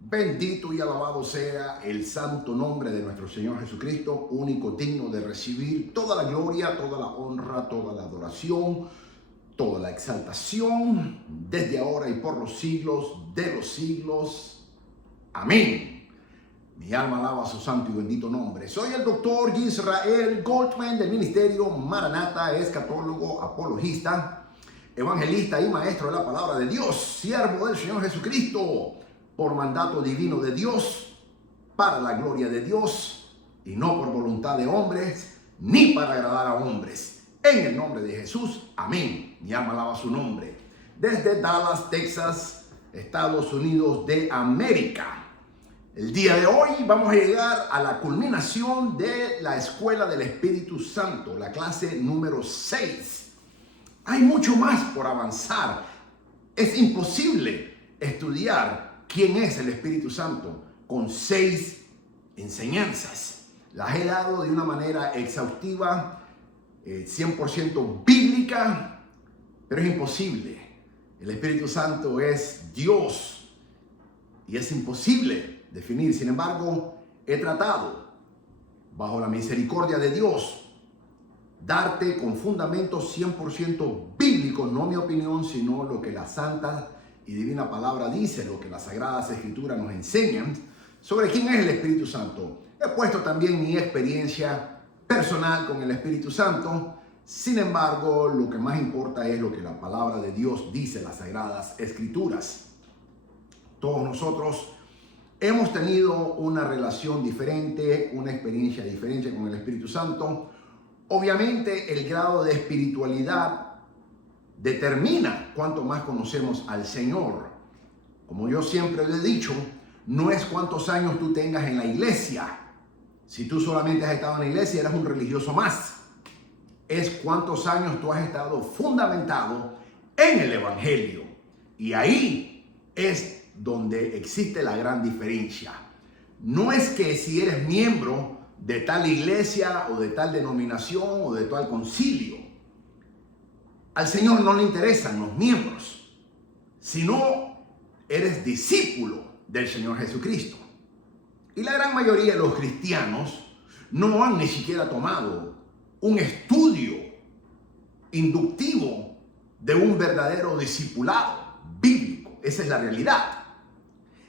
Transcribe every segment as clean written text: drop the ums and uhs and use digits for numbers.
Bendito y alabado sea el santo nombre de nuestro Señor Jesucristo, único digno de recibir toda la gloria, toda la honra, toda la adoración, toda la exaltación, desde ahora y por los siglos de los siglos. Amén. Mi alma alaba su santo y bendito nombre. Soy el doctor Israel Goldman del Ministerio Maranata, escatólogo, apologista, evangelista y maestro de la palabra de Dios, siervo del Señor Jesucristo, por mandato divino de Dios, para la gloria de Dios, y no por voluntad de hombres, ni para agradar a hombres. En el nombre de Jesús, amén. Mi alma alaba su nombre. Desde Dallas, Texas, Estados Unidos de América. El día de hoy vamos a llegar a la culminación de la Escuela del Espíritu Santo, la clase número 6. Hay mucho más por avanzar. Es imposible estudiar quién es el Espíritu Santo con 6 enseñanzas. Las he dado de una manera exhaustiva, 100% bíblica, pero es imposible. El Espíritu Santo es Dios y es imposible definir. Sin embargo, he tratado, bajo la misericordia de Dios, darte con fundamentos 100% bíblicos, no mi opinión, sino lo que la santa y divina palabra dice, lo que las sagradas escrituras nos enseñan sobre quién es el Espíritu Santo. He puesto también mi experiencia personal con el Espíritu Santo. Sin embargo, lo que más importa es lo que la palabra de Dios dice, las sagradas escrituras. Todos nosotros hemos tenido una relación diferente, una experiencia diferente con el Espíritu Santo. Obviamente, el grado de espiritualidad determina cuánto más conocemos al Señor. Como yo siempre le he dicho, no es cuántos años tú tengas en la iglesia. Si tú solamente has estado en la iglesia, eres un religioso más. Es cuántos años tú has estado fundamentado en el Evangelio. Y ahí es donde existe la gran diferencia. No es que si eres miembro de tal iglesia o de tal denominación o de tal concilio. Al Señor no le interesan los miembros, sino eres discípulo del Señor Jesucristo. Y la gran mayoría de los cristianos no han ni siquiera tomado un estudio inductivo de un verdadero discipulado bíblico. Esa es la realidad.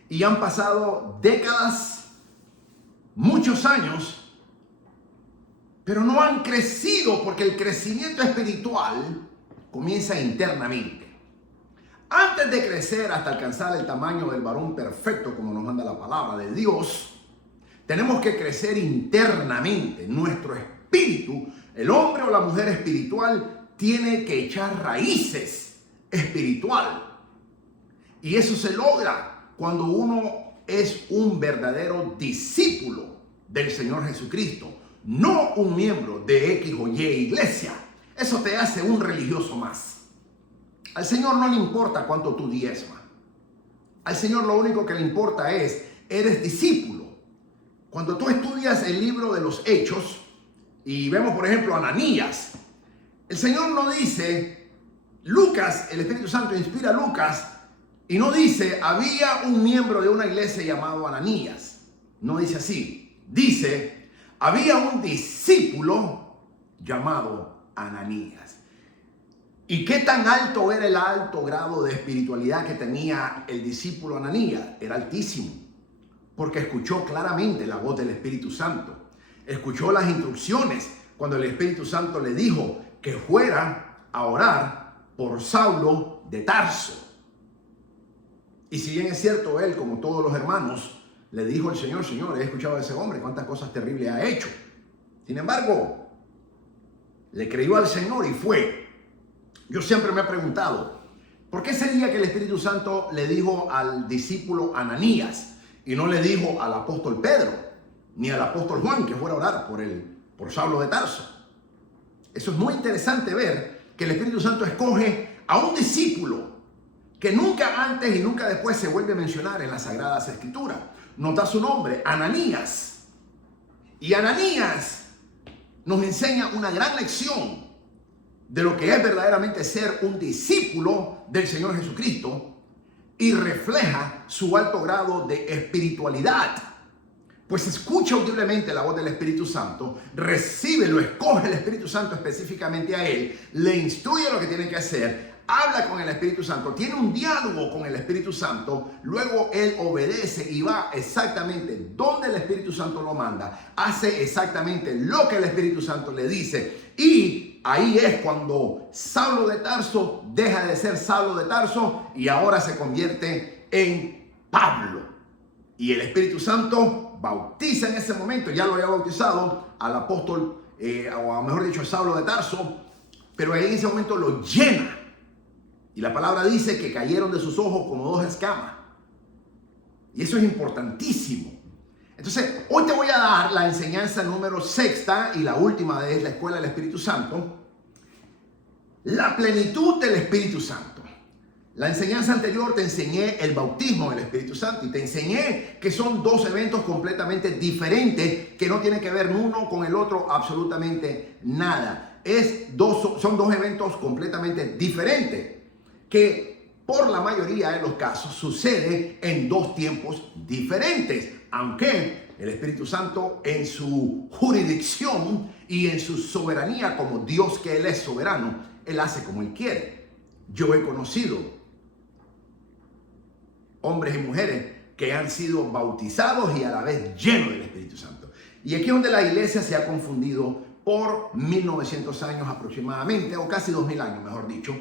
Y han pasado décadas, muchos años, pero no han crecido, porque el crecimiento espiritual comienza internamente. Antes de crecer hasta alcanzar el tamaño del varón perfecto, como nos manda la palabra de Dios, tenemos que crecer internamente. Nuestro espíritu, el hombre o la mujer espiritual, tiene que echar raíces espiritual. Y eso se logra cuando uno es un verdadero discípulo del Señor Jesucristo, no un miembro de X o Y iglesia. Eso te hace un religioso más. Al Señor no le importa cuánto tú diezmas. Al Señor lo único que le importa es, eres discípulo. Cuando tú estudias el libro de los Hechos y vemos, por ejemplo, a Ananías, el Señor no dice, Lucas, el Espíritu Santo inspira a Lucas, y no dice, había un miembro de una iglesia llamado Ananías. No dice así. Dice, había un discípulo llamado Ananías. ¿Y qué tan alto era el alto grado de espiritualidad que tenía el discípulo Ananías? Era altísimo, porque escuchó claramente la voz del Espíritu Santo. Escuchó las instrucciones cuando el Espíritu Santo le dijo que fuera a orar por Saulo de Tarso. Y si bien es cierto, él, como todos los hermanos, le dijo al Señor, Señor, he escuchado a ese hombre, cuántas cosas terribles ha hecho. Sin embargo, le creyó al Señor y fue. Yo siempre me he preguntado, ¿por qué sería que el Espíritu Santo le dijo al discípulo Ananías y no le dijo al apóstol Pedro ni al apóstol Juan que fuera a orar por Saulo de Tarso? Eso es muy interesante ver que el Espíritu Santo escoge a un discípulo que nunca antes y nunca después se vuelve a mencionar en las Sagradas Escrituras. Nota su nombre, Ananías. Y Ananías nos enseña una gran lección de lo que es verdaderamente ser un discípulo del Señor Jesucristo, y refleja su alto grado de espiritualidad. Pues escucha audiblemente la voz del Espíritu Santo, recibe, lo escoge el Espíritu Santo específicamente a él, le instruye lo que tiene que hacer, habla con el Espíritu Santo, tiene un diálogo con el Espíritu Santo, luego él obedece y va exactamente donde el Espíritu Santo lo manda, hace exactamente lo que el Espíritu Santo le dice, y ahí es cuando Saulo de Tarso deja de ser Saulo de Tarso y ahora se convierte en Pablo. Y el Espíritu Santo bautiza en ese momento, ya lo había bautizado al apóstol, o mejor dicho, a Saulo de Tarso, pero ahí en ese momento lo llena. Y la palabra dice que cayeron de sus ojos como dos escamas. Y eso es importantísimo. Entonces, hoy te voy a dar la enseñanza número 6 y la última de la Escuela del Espíritu Santo. La plenitud del Espíritu Santo. La enseñanza anterior te enseñé el bautismo del Espíritu Santo y te enseñé que son dos eventos completamente diferentes que no tienen que ver uno con el otro absolutamente nada. Son dos eventos completamente diferentes que por la mayoría de los casos sucede en dos tiempos diferentes, aunque el Espíritu Santo en su jurisdicción y en su soberanía como Dios que Él es soberano, Él hace como Él quiere. Yo he conocido hombres y mujeres que han sido bautizados y a la vez llenos del Espíritu Santo. Y aquí es donde la iglesia se ha confundido por 1900 años aproximadamente, o casi 2000 años, mejor dicho,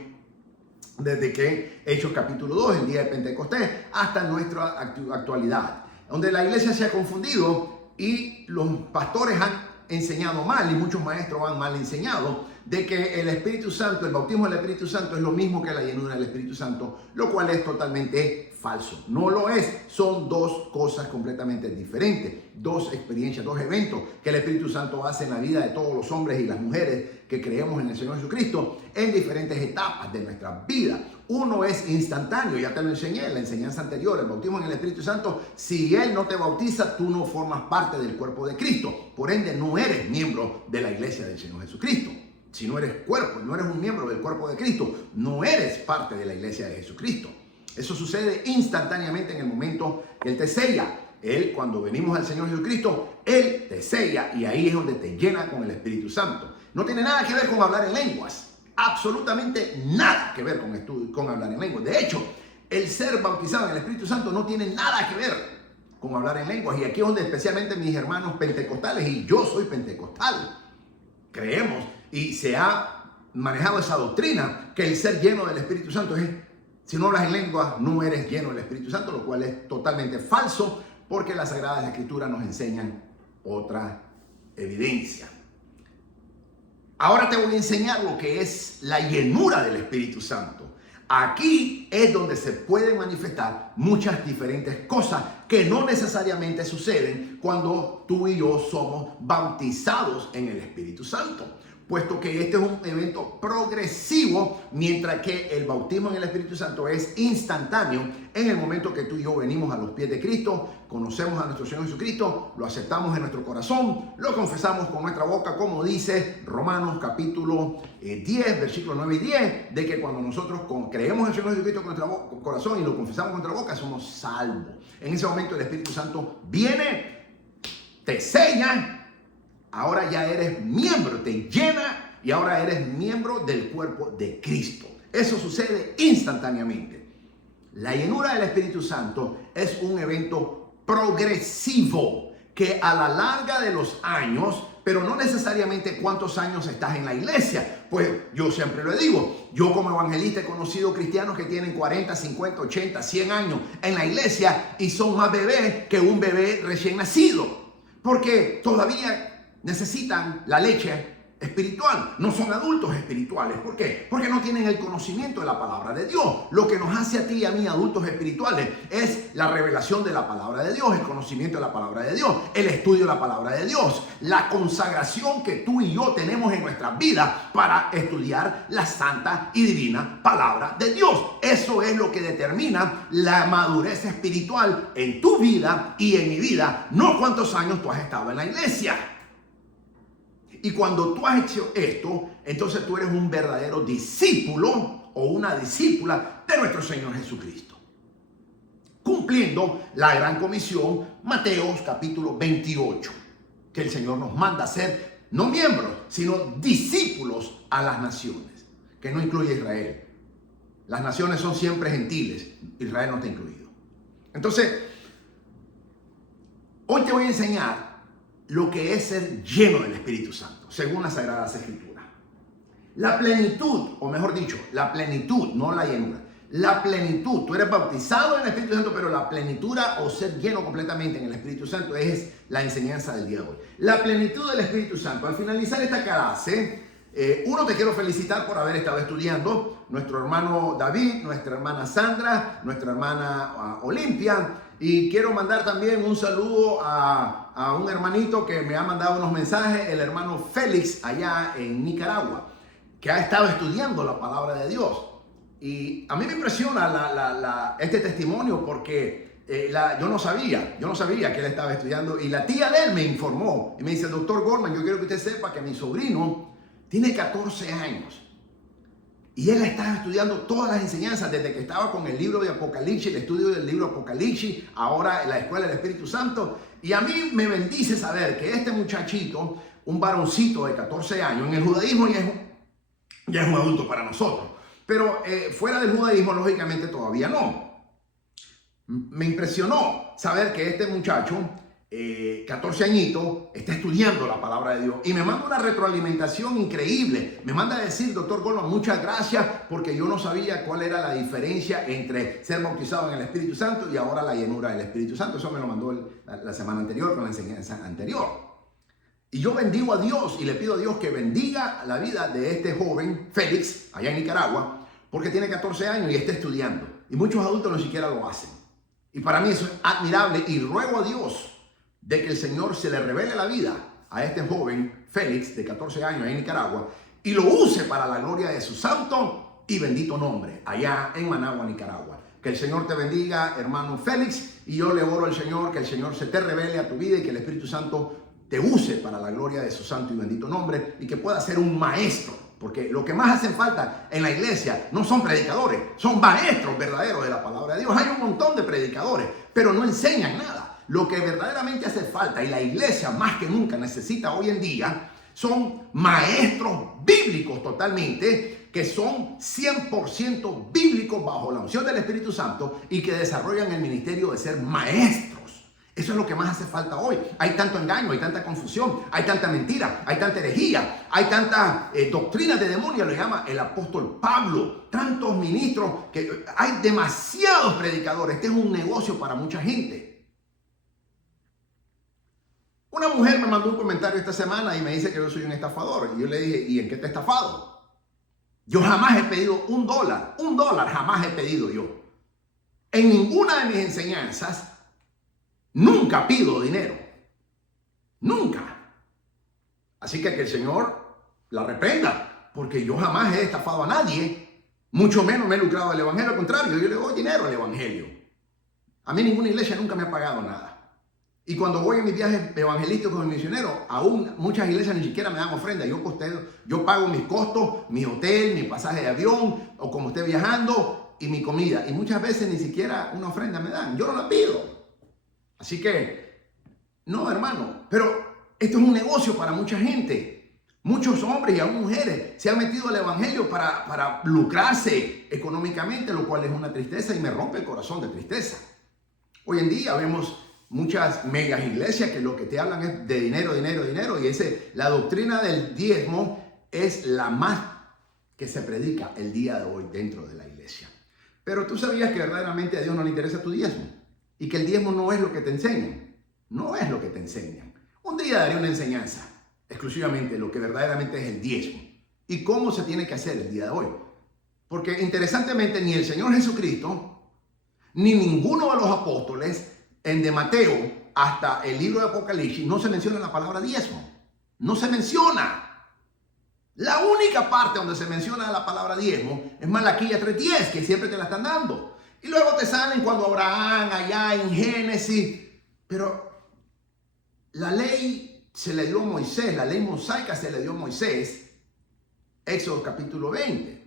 desde que Hechos capítulo 2, el día de Pentecostés, hasta nuestra actualidad, donde la iglesia se ha confundido y los pastores han enseñado mal y muchos maestros han mal enseñado de que el Espíritu Santo, el bautismo del Espíritu Santo es lo mismo que la llenura del Espíritu Santo, lo cual es totalmente falso. No lo es, son dos cosas completamente diferentes, dos experiencias, dos eventos que el Espíritu Santo hace en la vida de todos los hombres y las mujeres que creemos en el Señor Jesucristo en diferentes etapas de nuestra vida. Uno es instantáneo, ya te lo enseñé en la enseñanza anterior, el bautismo en el Espíritu Santo. Si Él no te bautiza, tú no formas parte del cuerpo de Cristo, por ende no eres miembro de la iglesia del Señor Jesucristo. Si no eres cuerpo, no eres un miembro del cuerpo de Cristo, no eres parte de la iglesia de Jesucristo. Eso sucede instantáneamente en el momento que Él te sella. Él, cuando venimos al Señor Jesucristo, Él te sella y ahí es donde te llena con el Espíritu Santo. No tiene nada que ver con hablar en lenguas. Absolutamente nada que ver con hablar en lenguas. De hecho, el ser bautizado en el Espíritu Santo no tiene nada que ver con hablar en lenguas. Y aquí es donde especialmente mis hermanos pentecostales, y yo soy pentecostal, creemos y se ha manejado esa doctrina que el ser lleno del Espíritu Santo es, si no hablas en lengua, no eres lleno del Espíritu Santo, lo cual es totalmente falso porque las Sagradas Escrituras nos enseñan otra evidencia. Ahora te voy a enseñar lo que es la llenura del Espíritu Santo. Aquí es donde se pueden manifestar muchas diferentes cosas que no necesariamente suceden cuando tú y yo somos bautizados en el Espíritu Santo, puesto que este es un evento progresivo, mientras que el bautismo en el Espíritu Santo es instantáneo en el momento que tú y yo venimos a los pies de Cristo, conocemos a nuestro Señor Jesucristo, lo aceptamos en nuestro corazón, lo confesamos con nuestra boca, como dice Romanos capítulo 10, versículos 9 y 10, de que cuando nosotros creemos en el Señor Jesucristo con nuestro corazón y lo confesamos con nuestra boca, somos salvos. En ese momento el Espíritu Santo viene, te sella. Ahora ya eres miembro, te llena y ahora eres miembro del cuerpo de Cristo. Eso sucede instantáneamente. La llenura del Espíritu Santo es un evento progresivo que a la larga de los años, pero no necesariamente cuántos años estás en la iglesia. Pues yo siempre lo digo, yo como evangelista he conocido cristianos que tienen 40, 50, 80, 100 años en la iglesia y son más bebés que un bebé recién nacido, porque todavía necesitan la leche espiritual, no son adultos espirituales. ¿Por qué? Porque no tienen el conocimiento de la palabra de Dios. Lo que nos hace a ti y a mí adultos espirituales es la revelación de la palabra de Dios, el conocimiento de la palabra de Dios, el estudio de la palabra de Dios, la consagración que tú y yo tenemos en nuestras vidas para estudiar la santa y divina palabra de Dios. Eso es lo que determina la madurez espiritual en tu vida y en mi vida, no cuántos años tú has estado en la iglesia. Y cuando tú has hecho esto, entonces tú eres un verdadero discípulo o una discípula de nuestro Señor Jesucristo. cumpliendo la gran comisión, Mateo capítulo 28, que el Señor nos manda a ser no miembros, sino discípulos a las naciones, que no incluye a Israel. Las naciones son siempre gentiles, Israel no está incluido. Entonces, hoy te voy a enseñar lo que es ser lleno del Espíritu Santo, según las Sagradas Escrituras. La plenitud, o mejor dicho, la plenitud, no la llenura. La plenitud, tú eres bautizado en el Espíritu Santo, pero la plenitud o ser lleno completamente en el Espíritu Santo es la enseñanza del día de hoy. La plenitud del Espíritu Santo. Al finalizar esta clase, te quiero felicitar por haber estado estudiando. Nuestro hermano David, nuestra hermana Sandra, nuestra hermana Olimpia. Y quiero mandar también un saludo a un hermanito que me ha mandado unos mensajes, el hermano Félix, allá en Nicaragua, que ha estado estudiando la palabra de Dios. Y a mí me impresiona este testimonio porque yo no sabía que él estaba estudiando, y la tía de él me informó y me dice: doctor Gorman, yo quiero que usted sepa que mi sobrino tiene 14 años y él está estudiando todas las enseñanzas desde que estaba con el libro de Apocalipsis, el estudio del libro Apocalipsis, ahora en la escuela del Espíritu Santo. Y a mí me bendice saber que este muchachito, un varoncito de 14 años, en el judaísmo ya es un adulto para nosotros. Pero fuera del judaísmo, lógicamente, todavía no. Me impresionó saber que este muchacho, 14 añitos, está estudiando la palabra de Dios. Y me manda una retroalimentación increíble. Me manda a decir: doctor Gorman, muchas gracias, porque yo no sabía cuál era la diferencia entre ser bautizado en el Espíritu Santo y ahora la llenura del Espíritu Santo. Eso me lo mandó la semana anterior con la enseñanza anterior. Y yo bendigo a Dios y le pido a Dios que bendiga la vida de este joven, Félix, allá en Nicaragua, porque tiene 14 años y está estudiando. Y muchos adultos no siquiera lo hacen. Y para mí eso es admirable, y ruego a Dios de que el Señor se le revele la vida a este joven, Félix, de 14 años, allá en Nicaragua, y lo use para la gloria de su santo y bendito nombre, allá en Managua, Nicaragua. Que el Señor te bendiga, hermano Félix, y yo le oro al Señor que el Señor se te revele a tu vida y que el Espíritu Santo te use para la gloria de su santo y bendito nombre, y que pueda ser un maestro, porque lo que más hacen falta en la iglesia no son predicadores, son maestros verdaderos de la palabra de Dios. Hay un montón de predicadores, pero no enseñan nada. Lo que verdaderamente hace falta, y la iglesia más que nunca necesita hoy en día, son maestros bíblicos totalmente, que son 100% bíblicos bajo la unción del Espíritu Santo y que desarrollan el ministerio de ser maestros. Eso es lo que más hace falta hoy. Hay tanto engaño, hay tanta confusión, hay tanta mentira, hay tanta herejía, hay tanta doctrina de demonio, le llama el apóstol Pablo. Tantos ministros, que hay demasiados predicadores. Este es un negocio para mucha gente. Una mujer me mandó un comentario esta semana y me dice que yo soy un estafador. Y yo le dije: ¿y en qué te he estafado? Yo jamás he pedido $1 jamás he pedido yo. En ninguna de mis enseñanzas nunca pido dinero. Nunca. Así que el Señor la reprenda, porque yo jamás he estafado a nadie, mucho menos me he lucrado del evangelio. Al contrario, yo le doy dinero al evangelio. A mí ninguna iglesia nunca me ha pagado nada. Y cuando voy en mis viajes evangelísticos con mis misioneros, aún muchas iglesias ni siquiera me dan ofrenda. Yo pago mis costos, mi hotel, mi pasaje de avión, o como esté viajando, y mi comida. Y muchas veces ni siquiera una ofrenda me dan. Yo no la pido. Así que, no, hermano, pero esto es un negocio para mucha gente. Muchos hombres y aún mujeres se han metido al evangelio para lucrarse económicamente, lo cual es una tristeza y me rompe el corazón de tristeza. Hoy en día vemos muchas megas iglesias que lo que te hablan es de dinero, dinero, dinero, y la doctrina del diezmo es la más que se predica el día de hoy dentro de la iglesia. Pero tú sabías que verdaderamente a Dios no le interesa tu diezmo, y que el diezmo no es lo que te enseñan. No es lo que te enseñan. Un día daré una enseñanza exclusivamente de lo que verdaderamente es el diezmo y cómo se tiene que hacer el día de hoy. Porque interesantemente ni el Señor Jesucristo ni ninguno de los apóstoles, en de Mateo hasta el libro de Apocalipsis, no se menciona la palabra diezmo. No se menciona. La única parte donde se menciona la palabra diezmo es Malaquías 3:10, que siempre te la están dando. Y luego te salen cuando Abraham, allá en Génesis. Pero la ley se le dio a Moisés, la ley mosaica se le dio a Moisés, Éxodo capítulo 20.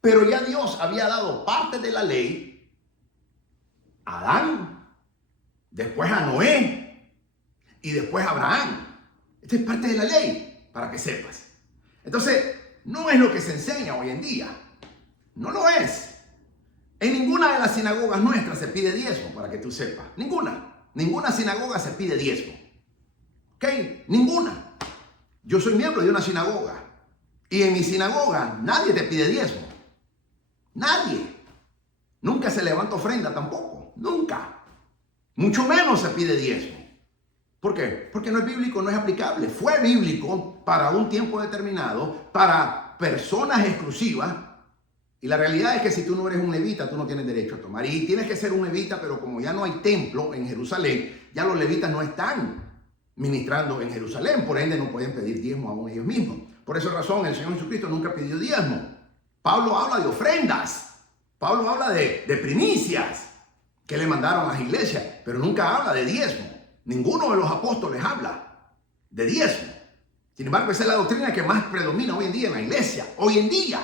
Pero ya Dios había dado parte de la ley a Adán, después a Noé y después a Abraham. Esta es parte de la ley, para que sepas. Entonces, no es lo que se enseña hoy en día. No lo es. En ninguna de las sinagogas nuestras se pide diezmo, para que tú sepas. Ninguna sinagoga se pide diezmo. ¿Ok? Ninguna. Yo soy miembro de una sinagoga. Y en mi sinagoga nadie te pide diezmo. Nadie. Nunca se levanta ofrenda tampoco. Nunca. Mucho menos se pide diezmo. ¿Por qué? Porque no es bíblico, no es aplicable. Fue bíblico para un tiempo determinado, para personas exclusivas. Y la realidad es que si tú no eres un levita, tú no tienes derecho a tomar. Y tienes que ser un levita, pero como ya no hay templo en Jerusalén, ya los levitas no están ministrando en Jerusalén. Por ende, no pueden pedir diezmo aún ellos mismos. Por esa razón, el Señor Jesucristo nunca pidió diezmo. Pablo habla de ofrendas. Pablo habla de primicias que le mandaron a las iglesias, pero nunca habla de diezmo. Ninguno de los apóstoles habla de diezmo. Sin embargo, esa es la doctrina que más predomina hoy en día en la iglesia. Hoy en día.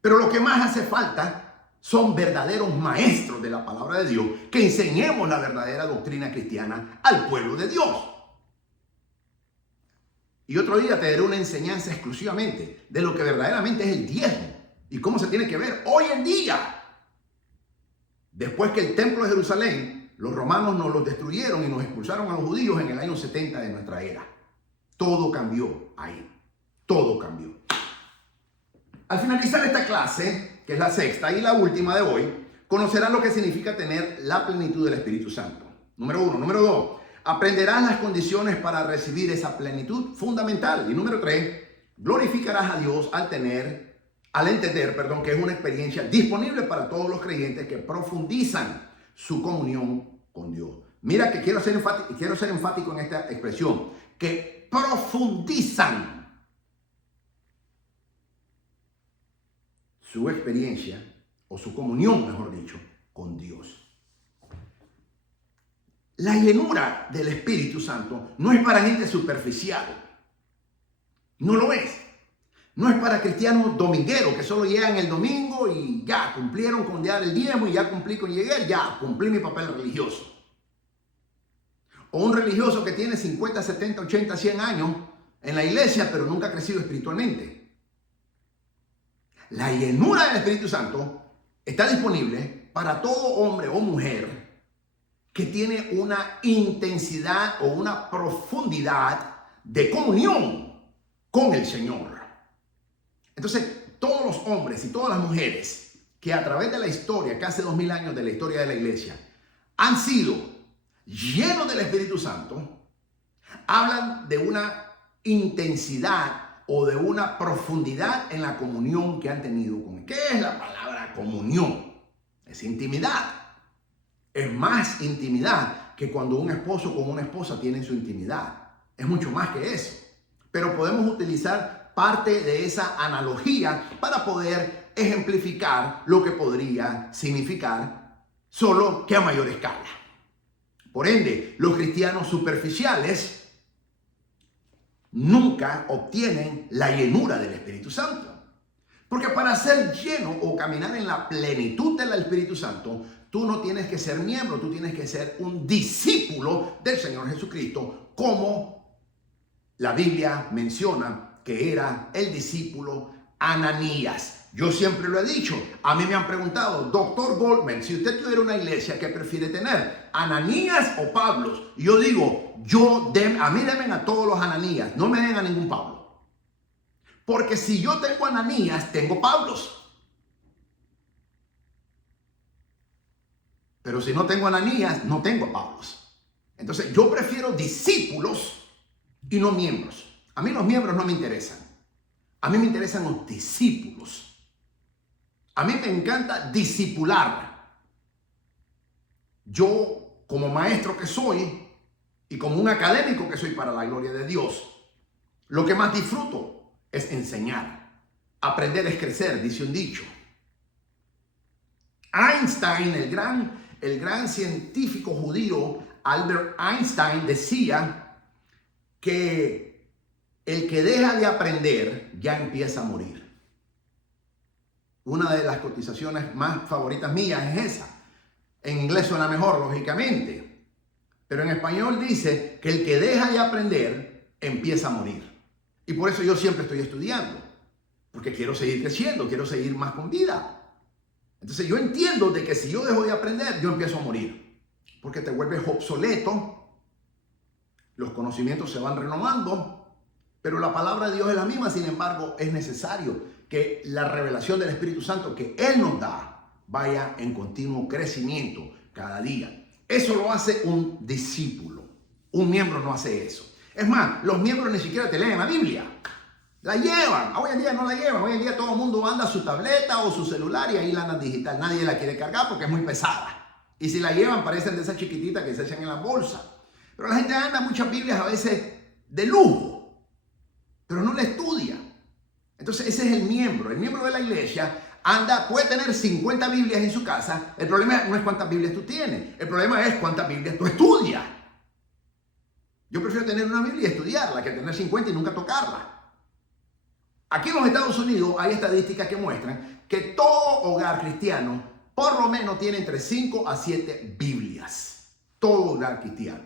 Pero lo que más hace falta son verdaderos maestros de la palabra de Dios, que enseñemos la verdadera doctrina cristiana al pueblo de Dios. Y otro día te daré una enseñanza exclusivamente de lo que verdaderamente es el diezmo y cómo se tiene que ver hoy en día. Después que el templo de Jerusalén, los romanos nos lo destruyeron y nos expulsaron a los judíos en el año 70 de nuestra era. Todo cambió ahí. Todo cambió. Al finalizar esta clase, que es la sexta y la última de hoy, conocerás lo que significa tener la plenitud del Espíritu Santo. Número 1. Número 2. Aprenderás las condiciones para recibir esa plenitud fundamental. Y número 3. Glorificarás a Dios al entender, que es una experiencia disponible para todos los creyentes que profundizan su comunión con Dios. Mira que quiero ser enfático en esta expresión, que profundizan su experiencia o su comunión, mejor dicho, con Dios. La llenura del Espíritu Santo no es para gente superficial. No lo es. No es para cristianos domingueros que solo llegan el domingo y ya cumplieron con dar el diezmo y ya cumplí con llegar, ya cumplí mi papel religioso. O un religioso que tiene 50, 70, 80, 100 años en la iglesia pero nunca ha crecido espiritualmente. La llenura del Espíritu Santo está disponible para todo hombre o mujer que tiene una intensidad o una profundidad de comunión con el Señor. Entonces, todos los hombres y todas las mujeres que a través de la historia, casi 2000 años de la historia de la iglesia, han sido llenos del Espíritu Santo, hablan de una intensidad o de una profundidad en la comunión que han tenido con él. ¿Qué es la palabra comunión? Es intimidad. Es más intimidad que cuando un esposo con una esposa tienen su intimidad. Es mucho más que eso. Pero podemos utilizar parte de esa analogía para poder ejemplificar lo que podría significar, solo que a mayor escala. Por ende, los cristianos superficiales nunca obtienen la llenura del Espíritu Santo. Porque para ser lleno o caminar en la plenitud del Espíritu Santo, tú no tienes que ser miembro, tú tienes que ser un discípulo del Señor Jesucristo, como la Biblia menciona que era el discípulo Ananías. Yo siempre lo he dicho, a mí me han preguntado, Doctor Goldman, si usted tuviera una iglesia, ¿qué prefiere tener? ¿Ananías o Pablos? Y yo digo, a mí denme a todos los Ananías, no me den a ningún Pablo. Porque si yo tengo Ananías, tengo Pablos. Pero si no tengo Ananías, no tengo Pablos. Entonces yo prefiero discípulos y no miembros. A mí los miembros no me interesan. A mí me interesan los discípulos. A mí me encanta discipular. Yo, como maestro que soy y como un académico que soy para la gloria de Dios, lo que más disfruto es enseñar. Aprender es crecer, dice un dicho. Einstein, el gran científico judío Albert Einstein, decía que el que deja de aprender ya empieza a morir. Una de las cotizaciones más favoritas mías es esa. En inglés suena mejor, lógicamente. Pero en español dice que el que deja de aprender empieza a morir. Y por eso yo siempre estoy estudiando. Porque quiero seguir creciendo, quiero seguir más con vida. Entonces yo entiendo de que si yo dejo de aprender, yo empiezo a morir. Porque te vuelves obsoleto, los conocimientos se van renovando, pero la palabra de Dios es la misma. Sin embargo, es necesario que la revelación del Espíritu Santo que Él nos da vaya en continuo crecimiento cada día. Eso lo hace un discípulo. Un miembro no hace eso. Es más, los miembros ni siquiera te leen la Biblia. La llevan. Hoy en día no la llevan. Hoy en día todo el mundo anda su tableta o su celular y ahí la andan digital. Nadie la quiere cargar porque es muy pesada. Y si la llevan parecen de esas chiquititas que se echan en la bolsa. Pero la gente anda muchas Biblias a veces de lujo, pero no la estudia. Entonces ese es el miembro. El miembro de la iglesia puede tener 50 Biblias en su casa. El problema no es cuántas Biblias tú tienes. El problema es cuántas Biblias tú estudias. Yo prefiero tener una Biblia y estudiarla que tener 50 y nunca tocarla. Aquí en los Estados Unidos hay estadísticas que muestran que todo hogar cristiano por lo menos tiene entre 5 a 7 Biblias. Todo hogar cristiano.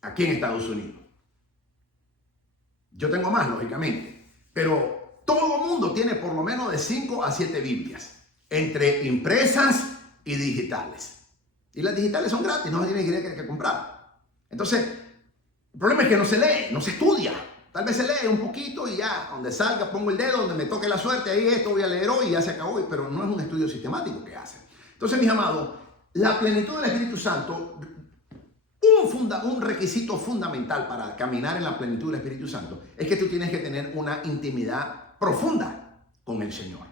Aquí en Estados Unidos. Yo tengo más, lógicamente. Pero todo el mundo tiene por lo menos de 5 a 7 Biblias. Entre impresas y digitales. Y las digitales son gratis, no se tienen que comprar. Entonces, el problema es que no se lee, no se estudia. Tal vez se lee un poquito y ya, donde salga, pongo el dedo, donde me toque la suerte, ahí esto voy a leer hoy y ya se acabó. Pero no es un estudio sistemático que hacen. Entonces, mis amados, la plenitud del Espíritu Santo, un requisito fundamental para caminar en la plenitud del Espíritu Santo es que tú tienes que tener una intimidad profunda con el Señor.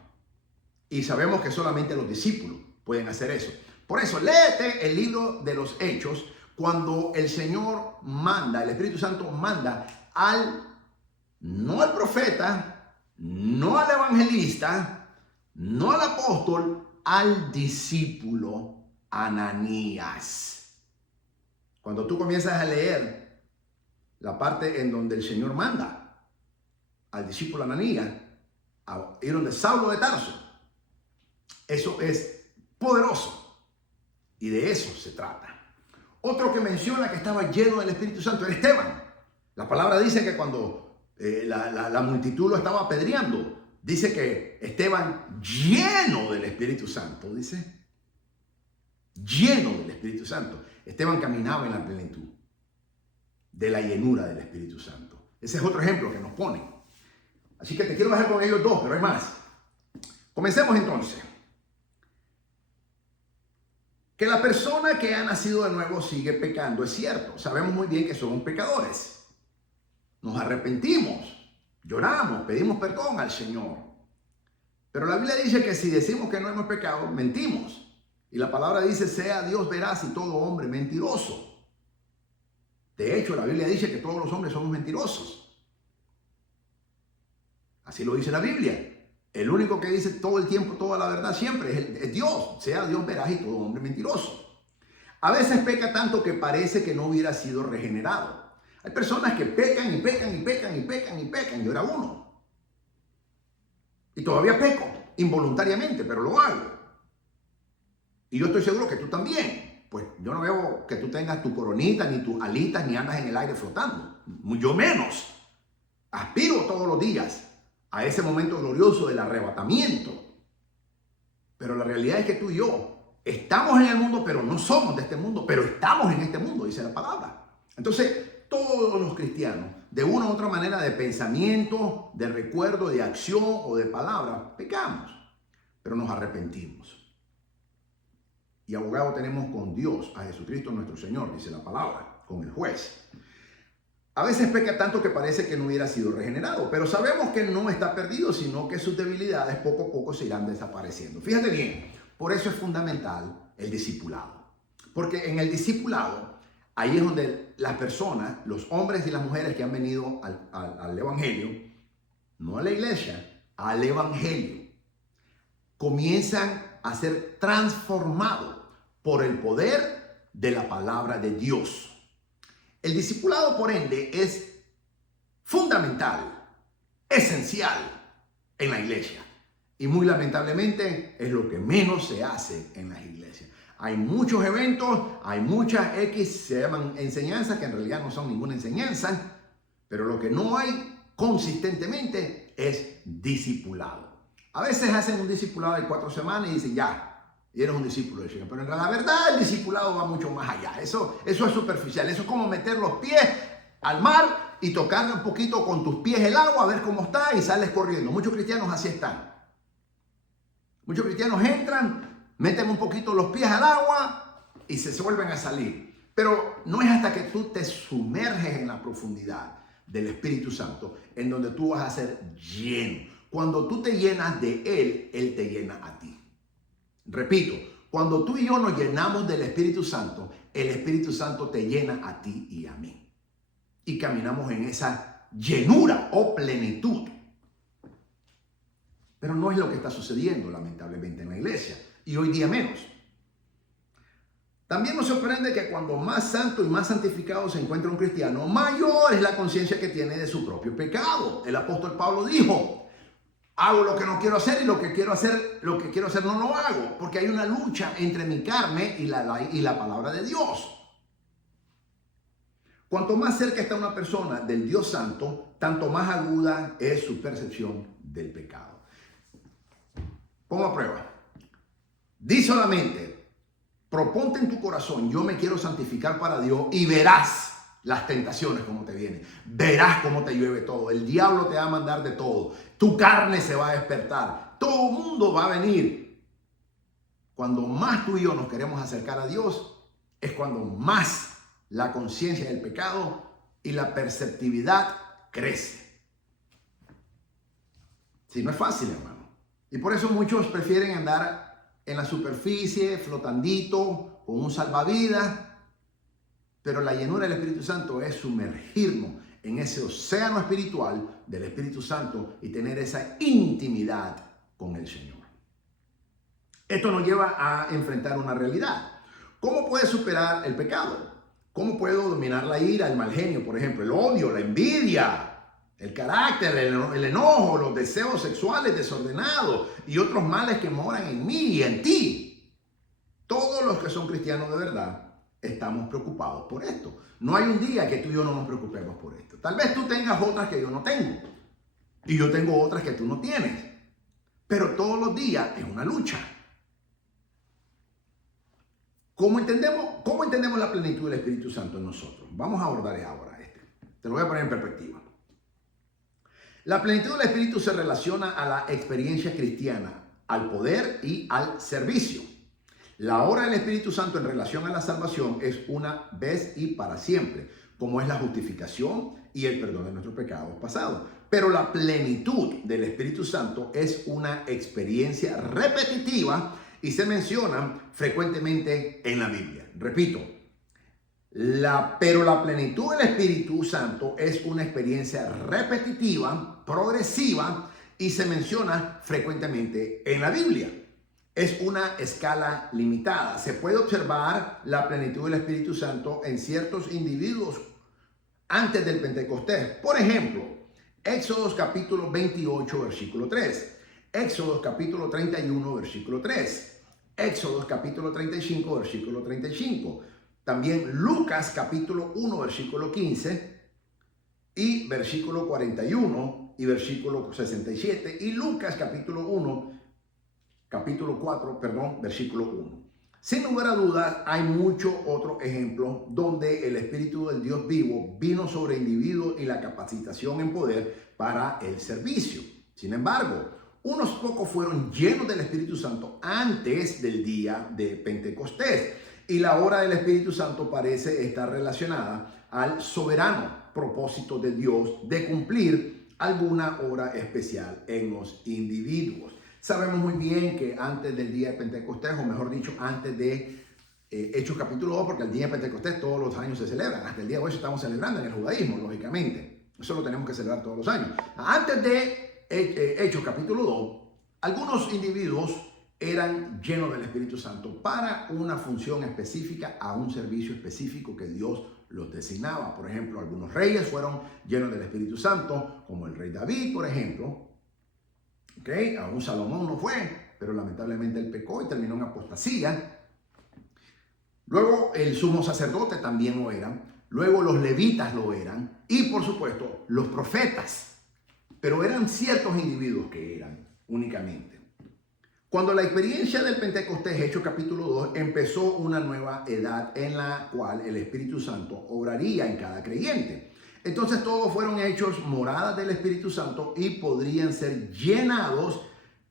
Y sabemos que solamente los discípulos pueden hacer eso. Por eso, léete el libro de los Hechos cuando el Señor manda, el Espíritu Santo manda no al profeta, no al evangelista, no al apóstol, al discípulo Ananías. Cuando tú comienzas a leer la parte en donde el Señor manda al discípulo Ananías a ir donde Saulo de Tarso, eso es poderoso y de eso se trata. Otro que menciona que estaba lleno del Espíritu Santo era Esteban. La palabra dice que cuando la multitud lo estaba apedreando, dice que Esteban lleno del Espíritu Santo, dice, lleno del Espíritu Santo. Esteban caminaba en la plenitud de la llenura del Espíritu Santo. Ese es otro ejemplo que nos ponen. Así que te quiero dejar con ellos dos, pero hay más. Comencemos entonces. Que la persona que ha nacido de nuevo sigue pecando, es cierto. Sabemos muy bien que somos pecadores. Nos arrepentimos, lloramos, pedimos perdón al Señor. Pero la Biblia dice que si decimos que no hemos pecado, mentimos. Y la palabra dice, sea Dios veraz y todo hombre mentiroso. De hecho, la Biblia dice que todos los hombres somos mentirosos. Así lo dice la Biblia. El único que dice todo el tiempo, toda la verdad siempre es Dios. Sea Dios veraz y todo hombre mentiroso. A veces peca tanto que parece que no hubiera sido regenerado. Hay personas que pecan y pecan y pecan y pecan y pecan. Yo era uno. Y todavía peco, involuntariamente, pero lo hago. Y yo estoy seguro que tú también. Pues yo no veo que tú tengas tu coronita, ni tus alitas, ni andas en el aire flotando. Yo menos. Aspiro todos los días a ese momento glorioso del arrebatamiento. Pero la realidad es que tú y yo estamos en el mundo, pero no somos de este mundo, pero estamos en este mundo, dice la palabra. Entonces, todos los cristianos, de una u otra manera, de pensamiento, de recuerdo, de acción o de palabra, pecamos, pero nos arrepentimos. Y abogado tenemos con Dios, a Jesucristo nuestro Señor, dice la palabra, con el juez. A veces peca tanto que parece que no hubiera sido regenerado, pero sabemos que no está perdido, sino que sus debilidades poco a poco se irán desapareciendo. Fíjate bien, por eso es fundamental el discipulado. Porque en el discipulado, ahí es donde las personas, los hombres y las mujeres que han venido al Evangelio, no a la iglesia, al Evangelio, comienzan a ser transformados por el poder de la palabra de Dios. El discipulado, por ende, es fundamental, esencial en la iglesia. Y muy lamentablemente es lo que menos se hace en las iglesias. Hay muchos eventos, hay muchas X, se llaman enseñanzas, que en realidad no son ninguna enseñanza, pero lo que no hay consistentemente es discipulado. A veces hacen un discipulado de 4 semanas y dicen ya, y eres un discípulo del Señor. Pero en la verdad el discipulado va mucho más allá. Eso es superficial. Eso es como meter los pies al mar y tocarle un poquito con tus pies el agua, a ver cómo está y sales corriendo. Muchos cristianos así están. Muchos cristianos entran, meten un poquito los pies al agua y se vuelven a salir. Pero no es hasta que tú te sumerges en la profundidad del Espíritu Santo en donde tú vas a ser lleno. Cuando tú te llenas de Él te llena a ti. Repito, cuando tú y yo nos llenamos del Espíritu Santo, el Espíritu Santo te llena a ti y a mí. Y caminamos en esa llenura o plenitud. Pero no es lo que está sucediendo, lamentablemente, en la iglesia. Y hoy día menos. También nos sorprende que cuando más santo y más santificado se encuentra un cristiano, mayor es la conciencia que tiene de su propio pecado. El apóstol Pablo dijo: hago lo que no quiero hacer y lo que quiero hacer no lo hago, porque hay una lucha entre mi carne y la palabra de Dios. Cuanto más cerca está una persona del Dios Santo, tanto más aguda es su percepción del pecado. Pongo a prueba. Di solamente, proponte en tu corazón, yo me quiero santificar para Dios, y verás las tentaciones como te vienen. Verás cómo te llueve todo. El diablo te va a mandar de todo. Tu carne se va a despertar. Todo el mundo va a venir. Cuando más tú y yo nos queremos acercar a Dios, es cuando más la conciencia del pecado y la perceptividad crece. Sí, no es fácil, hermano. Y por eso muchos prefieren andar en la superficie, flotandito, con un salvavidas. Pero la llenura del Espíritu Santo es sumergirnos en ese océano espiritual del Espíritu Santo y tener esa intimidad con el Señor. Esto nos lleva a enfrentar una realidad. ¿Cómo puedes superar el pecado? ¿Cómo puedo dominar la ira, el mal genio, por ejemplo, el odio, la envidia, el carácter, el enojo, los deseos sexuales desordenados y otros males que moran en mí y en ti? Todos los que son cristianos de verdad estamos preocupados por esto. No hay un día que tú y yo no nos preocupemos por esto. Tal vez tú tengas otras que yo no tengo y yo tengo otras que tú no tienes, pero todos los días es una lucha. ¿Cómo entendemos la plenitud del Espíritu Santo en nosotros? Vamos a abordar ahora este. Te lo voy a poner en perspectiva. La plenitud del Espíritu se relaciona a la experiencia cristiana, al poder y al servicio. La obra del Espíritu Santo en relación a la salvación es una vez y para siempre, como es la justificación y el perdón de nuestros pecados pasados. Pero la plenitud del Espíritu Santo es una experiencia repetitiva y se menciona frecuentemente en la Biblia. Repito, pero la plenitud del Espíritu Santo es una experiencia repetitiva, progresiva, y se menciona frecuentemente en la Biblia. Es una escala limitada. Se puede observar la plenitud del Espíritu Santo en ciertos individuos antes del Pentecostés. Por ejemplo, Éxodo capítulo 28, versículo 3. Éxodo capítulo 31, versículo 3. Éxodo capítulo 35, versículo 35. También Lucas capítulo 1, versículo 15 y versículo 41 y versículo 67. Y Lucas capítulo 4, versículo 1. Sin lugar a dudas, hay muchos otros ejemplos donde el Espíritu del Dios vivo vino sobre individuos y la capacitación en poder para el servicio. Sin embargo, unos pocos fueron llenos del Espíritu Santo antes del día de Pentecostés. Y la obra del Espíritu Santo parece estar relacionada al soberano propósito de Dios de cumplir alguna obra especial en los individuos. Sabemos muy bien que antes del día de Pentecostés, o mejor dicho, antes de Hechos capítulo 2, porque el día de Pentecostés todos los años se celebran. Hasta el día de hoy estamos celebrando en el judaísmo, lógicamente. Eso lo tenemos que celebrar todos los años. Antes de Hechos capítulo 2, algunos individuos eran llenos del Espíritu Santo para una función específica, a un servicio específico que Dios los designaba. Por ejemplo, algunos reyes fueron llenos del Espíritu Santo, como el rey David, por ejemplo. Aún Salomón no fue, pero lamentablemente él pecó y terminó en apostasía. Luego el sumo sacerdote también lo eran. Luego los levitas lo eran. Y por supuesto los profetas. Pero eran ciertos individuos que eran únicamente. Cuando la experiencia del Pentecostés, Hechos capítulo 2, empezó una nueva edad en la cual el Espíritu Santo obraría en cada creyente. Entonces todos fueron hechos moradas del Espíritu Santo y podrían ser llenados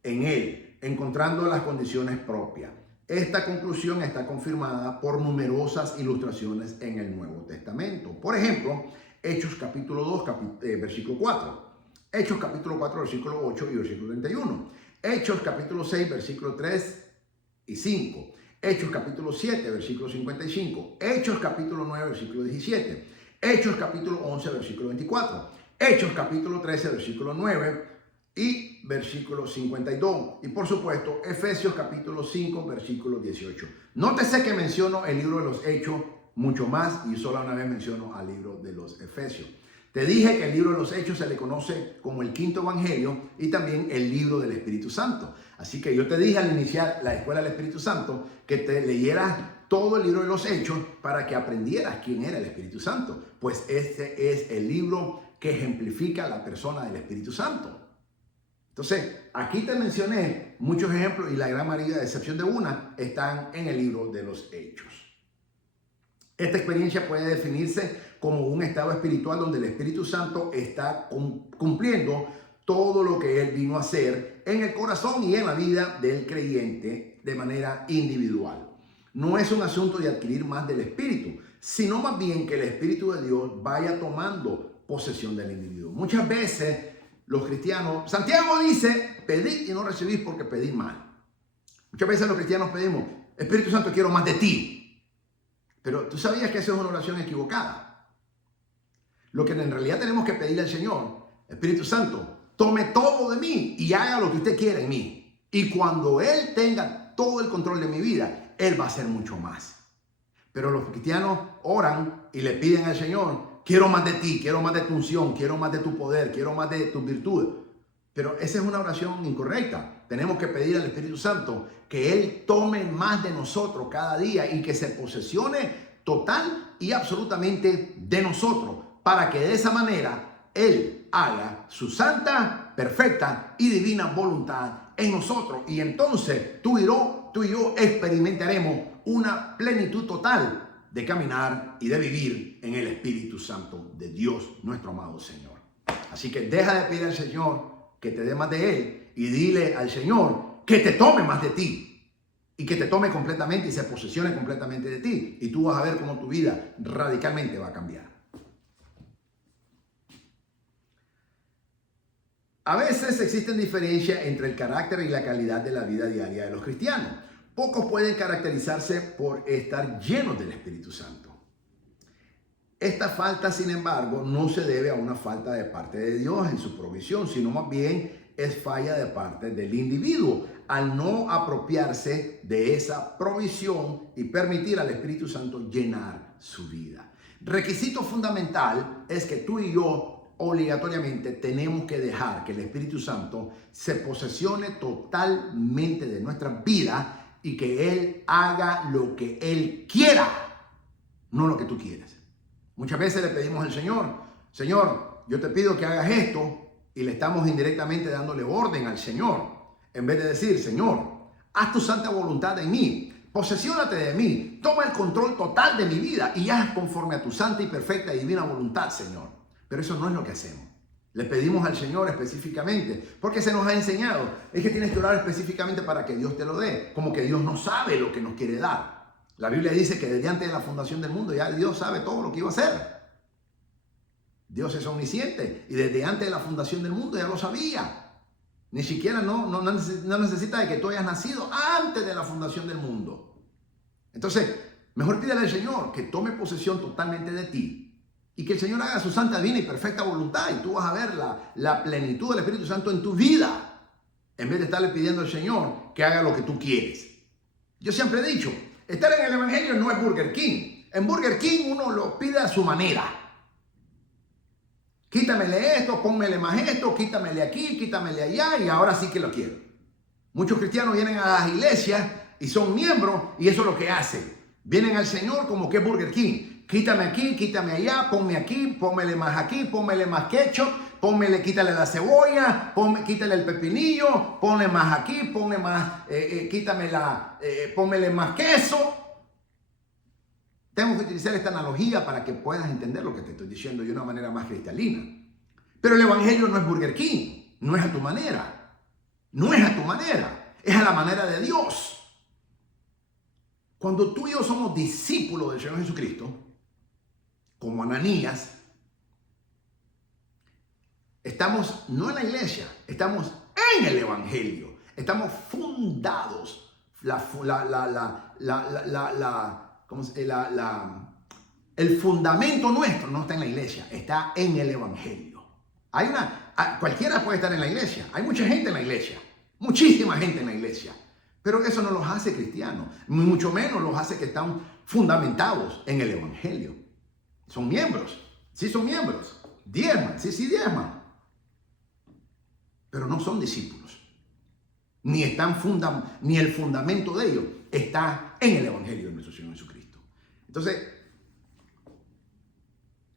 en él, encontrando las condiciones propias. Esta conclusión está confirmada por numerosas ilustraciones en el Nuevo Testamento. Por ejemplo, Hechos capítulo 2, versículo 4. Hechos capítulo 4, versículo 8 y versículo 31. Hechos capítulo 6, versículo 3 y 5. Hechos capítulo 7, versículo 55. Hechos capítulo 9, versículo 17. Hechos capítulo 11, versículo 24. Hechos capítulo 13, versículo 9 y versículo 52. Y por supuesto, Efesios capítulo 5, versículo 18. Nótese que menciono el libro de los Hechos mucho más y solo una vez menciono al libro de los Efesios. Te dije que el libro de los Hechos se le conoce como el quinto evangelio y también el libro del Espíritu Santo. Así que yo te dije al iniciar la escuela del Espíritu Santo que te leyeras todo el libro de los Hechos para que aprendieras quién era el Espíritu Santo. Pues este es el libro que ejemplifica la persona del Espíritu Santo. Entonces, aquí te mencioné muchos ejemplos y la gran mayoría, de excepción de una, están en el libro de los Hechos. Esta experiencia puede definirse como un estado espiritual donde el Espíritu Santo está cumpliendo todo lo que Él vino a hacer en el corazón y en la vida del creyente de manera individual. No es un asunto de adquirir más del Espíritu, sino más bien que el Espíritu de Dios vaya tomando posesión del individuo. Muchas veces los cristianos, Santiago dice, pedid y no recibís porque pedís mal. Muchas veces los cristianos pedimos, Espíritu Santo, quiero más de ti. Pero tú sabías que eso es una oración equivocada. Lo que en realidad tenemos que pedirle al Señor, Espíritu Santo, tome todo de mí y haga lo que usted quiera en mí. Y cuando Él tenga todo el control de mi vida, Él va a hacer mucho más. Pero los cristianos oran y le piden al Señor, quiero más de ti, quiero más de tu unción, quiero más de tu poder, quiero más de tus virtudes. Pero esa es una oración incorrecta. Tenemos que pedir al Espíritu Santo que Él tome más de nosotros cada día y que se posesione total y absolutamente de nosotros, para que de esa manera Él haga su santa, perfecta y divina voluntad en nosotros. Y entonces tú y yo experimentaremos una plenitud total de caminar y de vivir en el Espíritu Santo de Dios, nuestro amado Señor. Así que deja de pedir al Señor que te dé más de Él y dile al Señor que te tome más de ti y que te tome completamente y se posesione completamente de ti. Y tú vas a ver cómo tu vida radicalmente va a cambiar. A veces existen diferencias entre el carácter y la calidad de la vida diaria de los cristianos. Pocos pueden caracterizarse por estar llenos del Espíritu Santo. Esta falta, sin embargo, no se debe a una falta de parte de Dios en su provisión, sino más bien es falla de parte del individuo al no apropiarse de esa provisión y permitir al Espíritu Santo llenar su vida. Requisito fundamental es que tú y yo obligatoriamente tenemos que dejar que el Espíritu Santo se posesione totalmente de nuestra vida y que Él haga lo que Él quiera, no lo que tú quieres. Muchas veces le pedimos al Señor, Señor, yo te pido que hagas esto, y le estamos indirectamente dándole orden al Señor, en vez de decir, Señor, haz tu santa voluntad en mí, posesiónate de mí, toma el control total de mi vida y haz conforme a tu santa y perfecta y divina voluntad, Señor. Pero eso no es lo que hacemos. Le pedimos al Señor específicamente, porque se nos ha enseñado, es que tienes que orar específicamente para que Dios te lo dé, como que Dios no sabe lo que nos quiere dar. La Biblia dice que desde antes de la fundación del mundo ya Dios sabe todo lo que iba a hacer. Dios es omnisciente y desde antes de la fundación del mundo ya lo sabía. Ni siquiera no necesita de que tú hayas nacido antes de la fundación del mundo. Entonces, mejor pídele al Señor que tome posesión totalmente de ti y que el Señor haga su santa, divina y perfecta voluntad y tú vas a ver la plenitud del Espíritu Santo en tu vida en vez de estarle pidiendo al Señor que haga lo que tú quieres. Yo siempre he dicho, estar en el Evangelio no es Burger King. En Burger King uno lo pide a su manera. Quítamele esto, pónmele más esto, quítamele aquí, quítamele allá y ahora sí que lo quiero. Muchos cristianos vienen a las iglesias y son miembros y eso es lo que hacen. Vienen al Señor como que Burger King. Quítame aquí, quítame allá, ponme aquí, pónmele más aquí, pónmele más ketchup, quítale la cebolla, quítale el pepinillo, ponle más aquí, ponle más, pónmele más queso. Tengo que utilizar esta analogía para que puedas entender lo que te estoy diciendo de una manera más cristalina. Pero el evangelio no es Burger King, no es a tu manera, no es a tu manera, es a la manera de Dios. Cuando tú y yo somos discípulos del Señor Jesucristo, como Ananías, estamos no en la iglesia, estamos en el evangelio, estamos fundados. El fundamento nuestro no está en la iglesia, está en el evangelio. Cualquiera puede estar en la iglesia, hay mucha gente en la iglesia, muchísima gente en la iglesia, pero eso no los hace cristianos, mucho menos los hace que están fundamentados en el evangelio. Son miembros, sí son miembros, diezman, sí diezman, pero no son discípulos, ni el fundamento de ellos está en el evangelio de nuestro Señor Jesucristo. Entonces,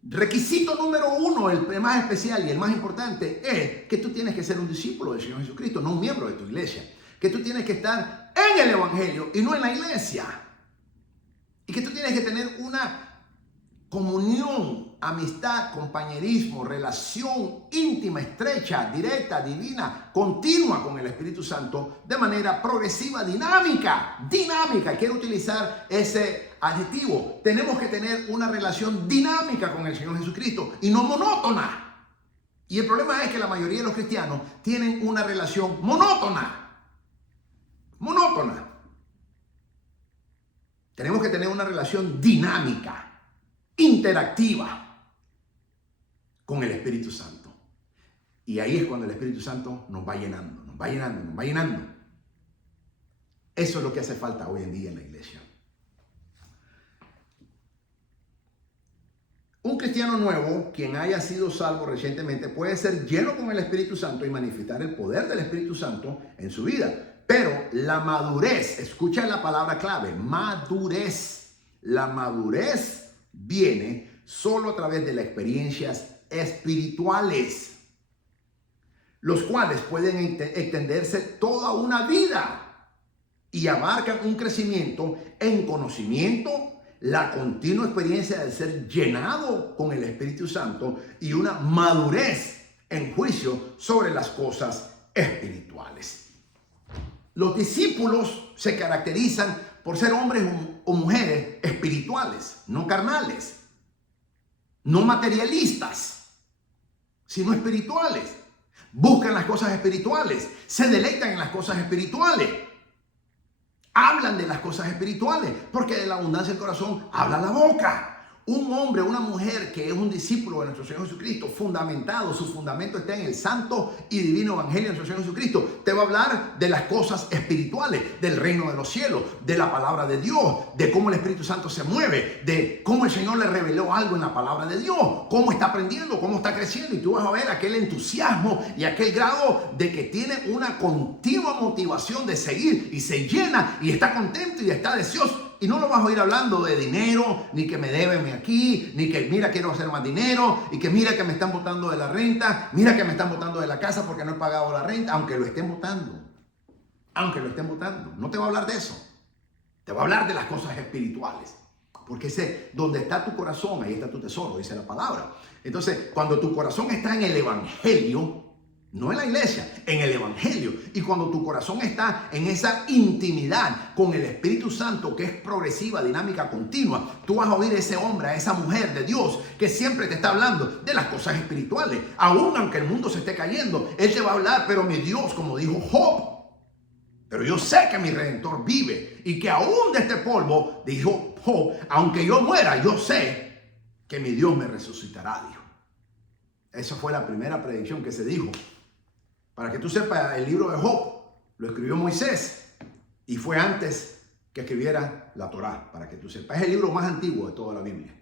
requisito número 1, el más especial y el más importante, es que tú tienes que ser un discípulo del Señor Jesucristo, no un miembro de tu iglesia. Que tú tienes que estar en el evangelio y no en la iglesia. Y que tú tienes que tener una comunión, amistad, compañerismo, relación íntima, estrecha, directa, divina, continua con el Espíritu Santo de manera progresiva, dinámica. Quiero utilizar ese adjetivo. Tenemos que tener una relación dinámica con el Señor Jesucristo y no monótona. Y el problema es que la mayoría de los cristianos tienen una relación monótona. Tenemos que tener una relación dinámica, interactiva con el Espíritu Santo. Y ahí es cuando el Espíritu Santo nos va llenando. Eso es lo que hace falta hoy en día en la iglesia. Un cristiano nuevo, quien haya sido salvo recientemente, puede ser lleno con el Espíritu Santo y manifestar el poder del Espíritu Santo en su vida. Pero la madurez, escucha la palabra clave, madurez. La madurez viene solo a través de las experiencias espirituales, los cuales pueden extenderse toda una vida y abarcan un crecimiento en conocimiento, la continua experiencia de ser llenado con el Espíritu Santo y una madurez en juicio sobre las cosas espirituales. Los discípulos se caracterizan por ser hombres o mujeres espirituales, no carnales, no materialistas, sino espirituales. Buscan las cosas espirituales, se deleitan en las cosas espirituales, hablan de las cosas espirituales, porque de la abundancia del corazón habla la boca. Un hombre, una mujer que es un discípulo de nuestro Señor Jesucristo, fundamentado, su fundamento está en el santo y divino evangelio de nuestro Señor Jesucristo, te va a hablar de las cosas espirituales, del reino de los cielos, de la palabra de Dios, de cómo el Espíritu Santo se mueve, de cómo el Señor le reveló algo en la palabra de Dios, cómo está aprendiendo, cómo está creciendo, y tú vas a ver aquel entusiasmo y aquel grado de que tiene una continua motivación de seguir y se llena y está contento y está deseoso. Y no lo vas a oír hablando de dinero, ni que me deben aquí, ni que mira quiero hacer más dinero, y que mira que me están botando de la renta, mira que me están botando de la casa porque no he pagado la renta, aunque lo estén botando. No te va a hablar de eso. Te va a hablar de las cosas espirituales. Porque donde está tu corazón, ahí está tu tesoro, dice la palabra. Entonces, cuando tu corazón está en el evangelio, no en la iglesia, en el evangelio. Y cuando tu corazón está en esa intimidad con el Espíritu Santo, que es progresiva, dinámica, continua, tú vas a oír a ese hombre, a esa mujer de Dios, que siempre te está hablando de las cosas espirituales. Aún aunque el mundo se esté cayendo, Él te va a hablar, pero mi Dios, como dijo Job, pero yo sé que mi Redentor vive y que aún de este polvo, dijo Job, aunque yo muera, yo sé que mi Dios me resucitará, dijo. Esa fue la primera predicción que se dijo. Para que tú sepas, el libro de Job lo escribió Moisés y fue antes que escribiera la Torá, para que tú sepas. Es el libro más antiguo de toda la Biblia.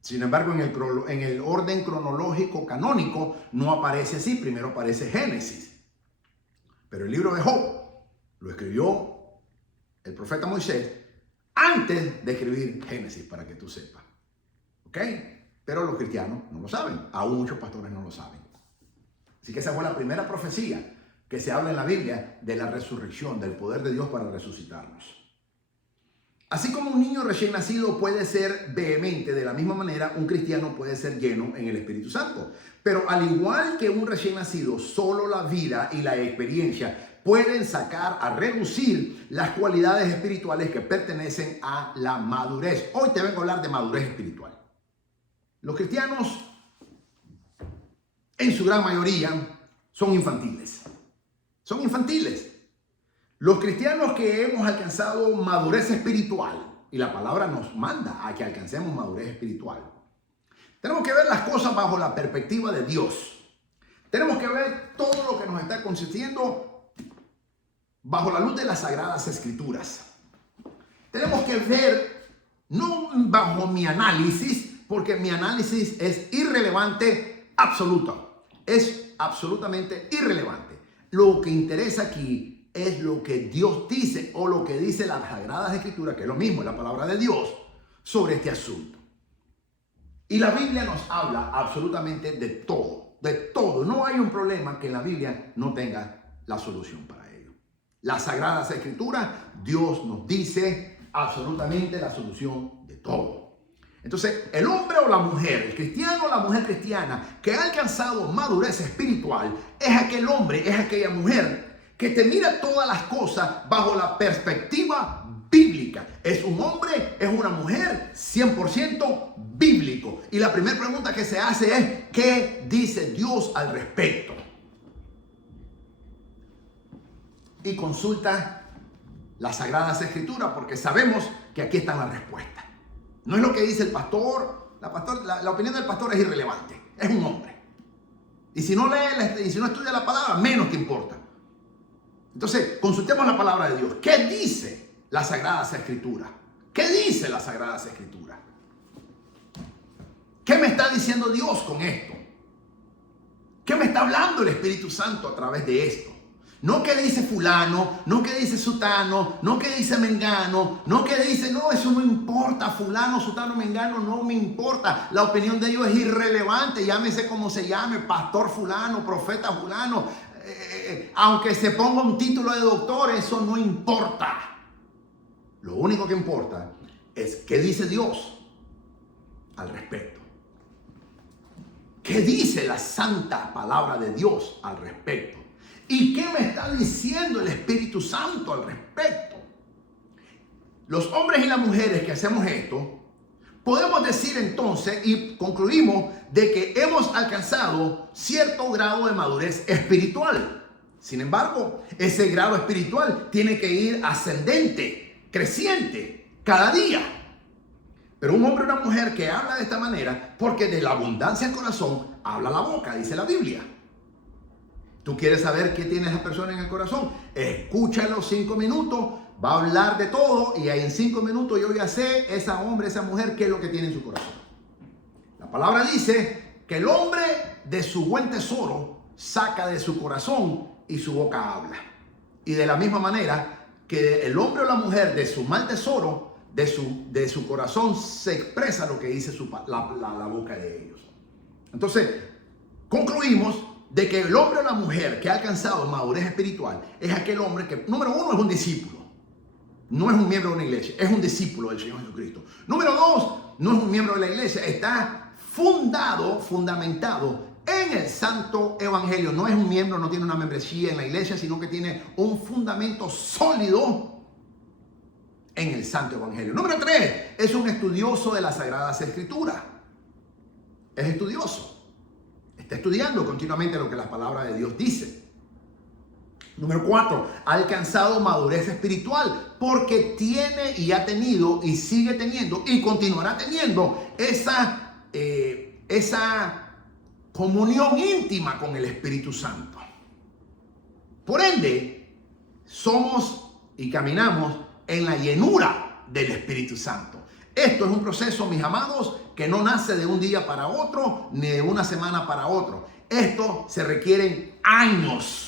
Sin embargo, en el orden cronológico canónico no aparece así. Primero aparece Génesis. Pero el libro de Job lo escribió el profeta Moisés antes de escribir Génesis, para que tú sepas. ¿Ok? Pero los cristianos no lo saben. Aún muchos pastores no lo saben. Así que esa fue la primera profecía que se habla en la Biblia de la resurrección, del poder de Dios para resucitarnos. Así como un niño recién nacido puede ser vehemente, de la misma manera un cristiano puede ser lleno en el Espíritu Santo. Pero al igual que un recién nacido, solo la vida y la experiencia pueden sacar a reducir las cualidades espirituales que pertenecen a la madurez. Hoy te vengo a hablar de madurez espiritual. Los cristianos, en su gran mayoría, son infantiles. Son infantiles. Los cristianos que hemos alcanzado madurez espiritual, y la palabra nos manda a que alcancemos madurez espiritual, tenemos que ver las cosas bajo la perspectiva de Dios. Tenemos que ver todo lo que nos está aconteciendo bajo la luz de las Sagradas Escrituras. Tenemos que ver, no bajo mi análisis, porque mi análisis es irrelevante absoluto. Es absolutamente irrelevante. Lo que interesa aquí es lo que Dios dice o lo que dice las Sagradas Escrituras, que es lo mismo, la palabra de Dios, sobre este asunto. Y la Biblia nos habla absolutamente de todo, de todo. No hay un problema que la Biblia no tenga la solución para ello. Las Sagradas Escrituras, Dios nos dice absolutamente la solución de todo. Entonces, el hombre o la mujer, el cristiano o la mujer cristiana que ha alcanzado madurez espiritual, es aquel hombre, es aquella mujer que te mira todas las cosas bajo la perspectiva bíblica. Es un hombre, es una mujer 100% bíblico. Y la primera pregunta que se hace es, ¿qué dice Dios al respecto? Y consulta las Sagradas Escrituras, porque sabemos que aquí están las respuestas. No es lo que dice el pastor. La opinión del pastor es irrelevante. Es un hombre. Y si no lee y si no estudia la palabra, menos te importa. Entonces, consultemos la palabra de Dios. ¿Qué dice las Sagradas Escrituras? ¿Qué dice las Sagradas Escrituras? ¿Qué me está diciendo Dios con esto? ¿Qué me está hablando el Espíritu Santo a través de esto? No que dice fulano, no que dice sutano, no que dice mengano, no que dice, no, eso no importa, fulano, sutano, mengano, no me importa. La opinión de Dios es irrelevante, llámese como se llame, pastor fulano, profeta fulano, aunque se ponga un título de doctor, eso no importa. Lo único que importa es qué dice Dios al respecto. ¿Qué dice la santa palabra de Dios al respecto? ¿Y qué me está diciendo el Espíritu Santo al respecto? Los hombres y las mujeres que hacemos esto, podemos decir entonces y concluimos de que hemos alcanzado cierto grado de madurez espiritual. Sin embargo, ese grado espiritual tiene que ir ascendente, creciente, cada día. Pero un hombre o una mujer que habla de esta manera, porque de la abundancia del corazón habla la boca, dice la Biblia. ¿Tú quieres saber qué tiene esa persona en el corazón? Escúchalo 5 minutos, va a hablar de todo y ahí en 5 minutos yo ya sé, esa hombre, esa mujer, qué es lo que tiene en su corazón. La palabra dice que el hombre de su buen tesoro saca de su corazón y su boca habla. Y de la misma manera que el hombre o la mujer de su mal tesoro, de su corazón se expresa lo que dice la boca de ellos. Entonces, concluimos de que el hombre o la mujer que ha alcanzado madurez espiritual es aquel hombre que, número uno, es un discípulo. No es un miembro de una iglesia, es un discípulo del Señor Jesucristo. Número dos, no es un miembro de la iglesia, está fundamentado en el Santo Evangelio. No es un miembro, no tiene una membresía en la iglesia, sino que tiene un fundamento sólido en el Santo Evangelio. Número tres, es un estudioso de las Sagradas Escrituras. Es estudioso. Está estudiando continuamente lo que la palabra de Dios dice. Número 4, ha alcanzado madurez espiritual porque tiene y ha tenido y sigue teniendo y continuará teniendo esa comunión íntima con el Espíritu Santo. Por ende, somos y caminamos en la llenura del Espíritu Santo. Esto es un proceso, mis amados, que no nace de un día para otro, ni de una semana para otro. Esto se requieren años,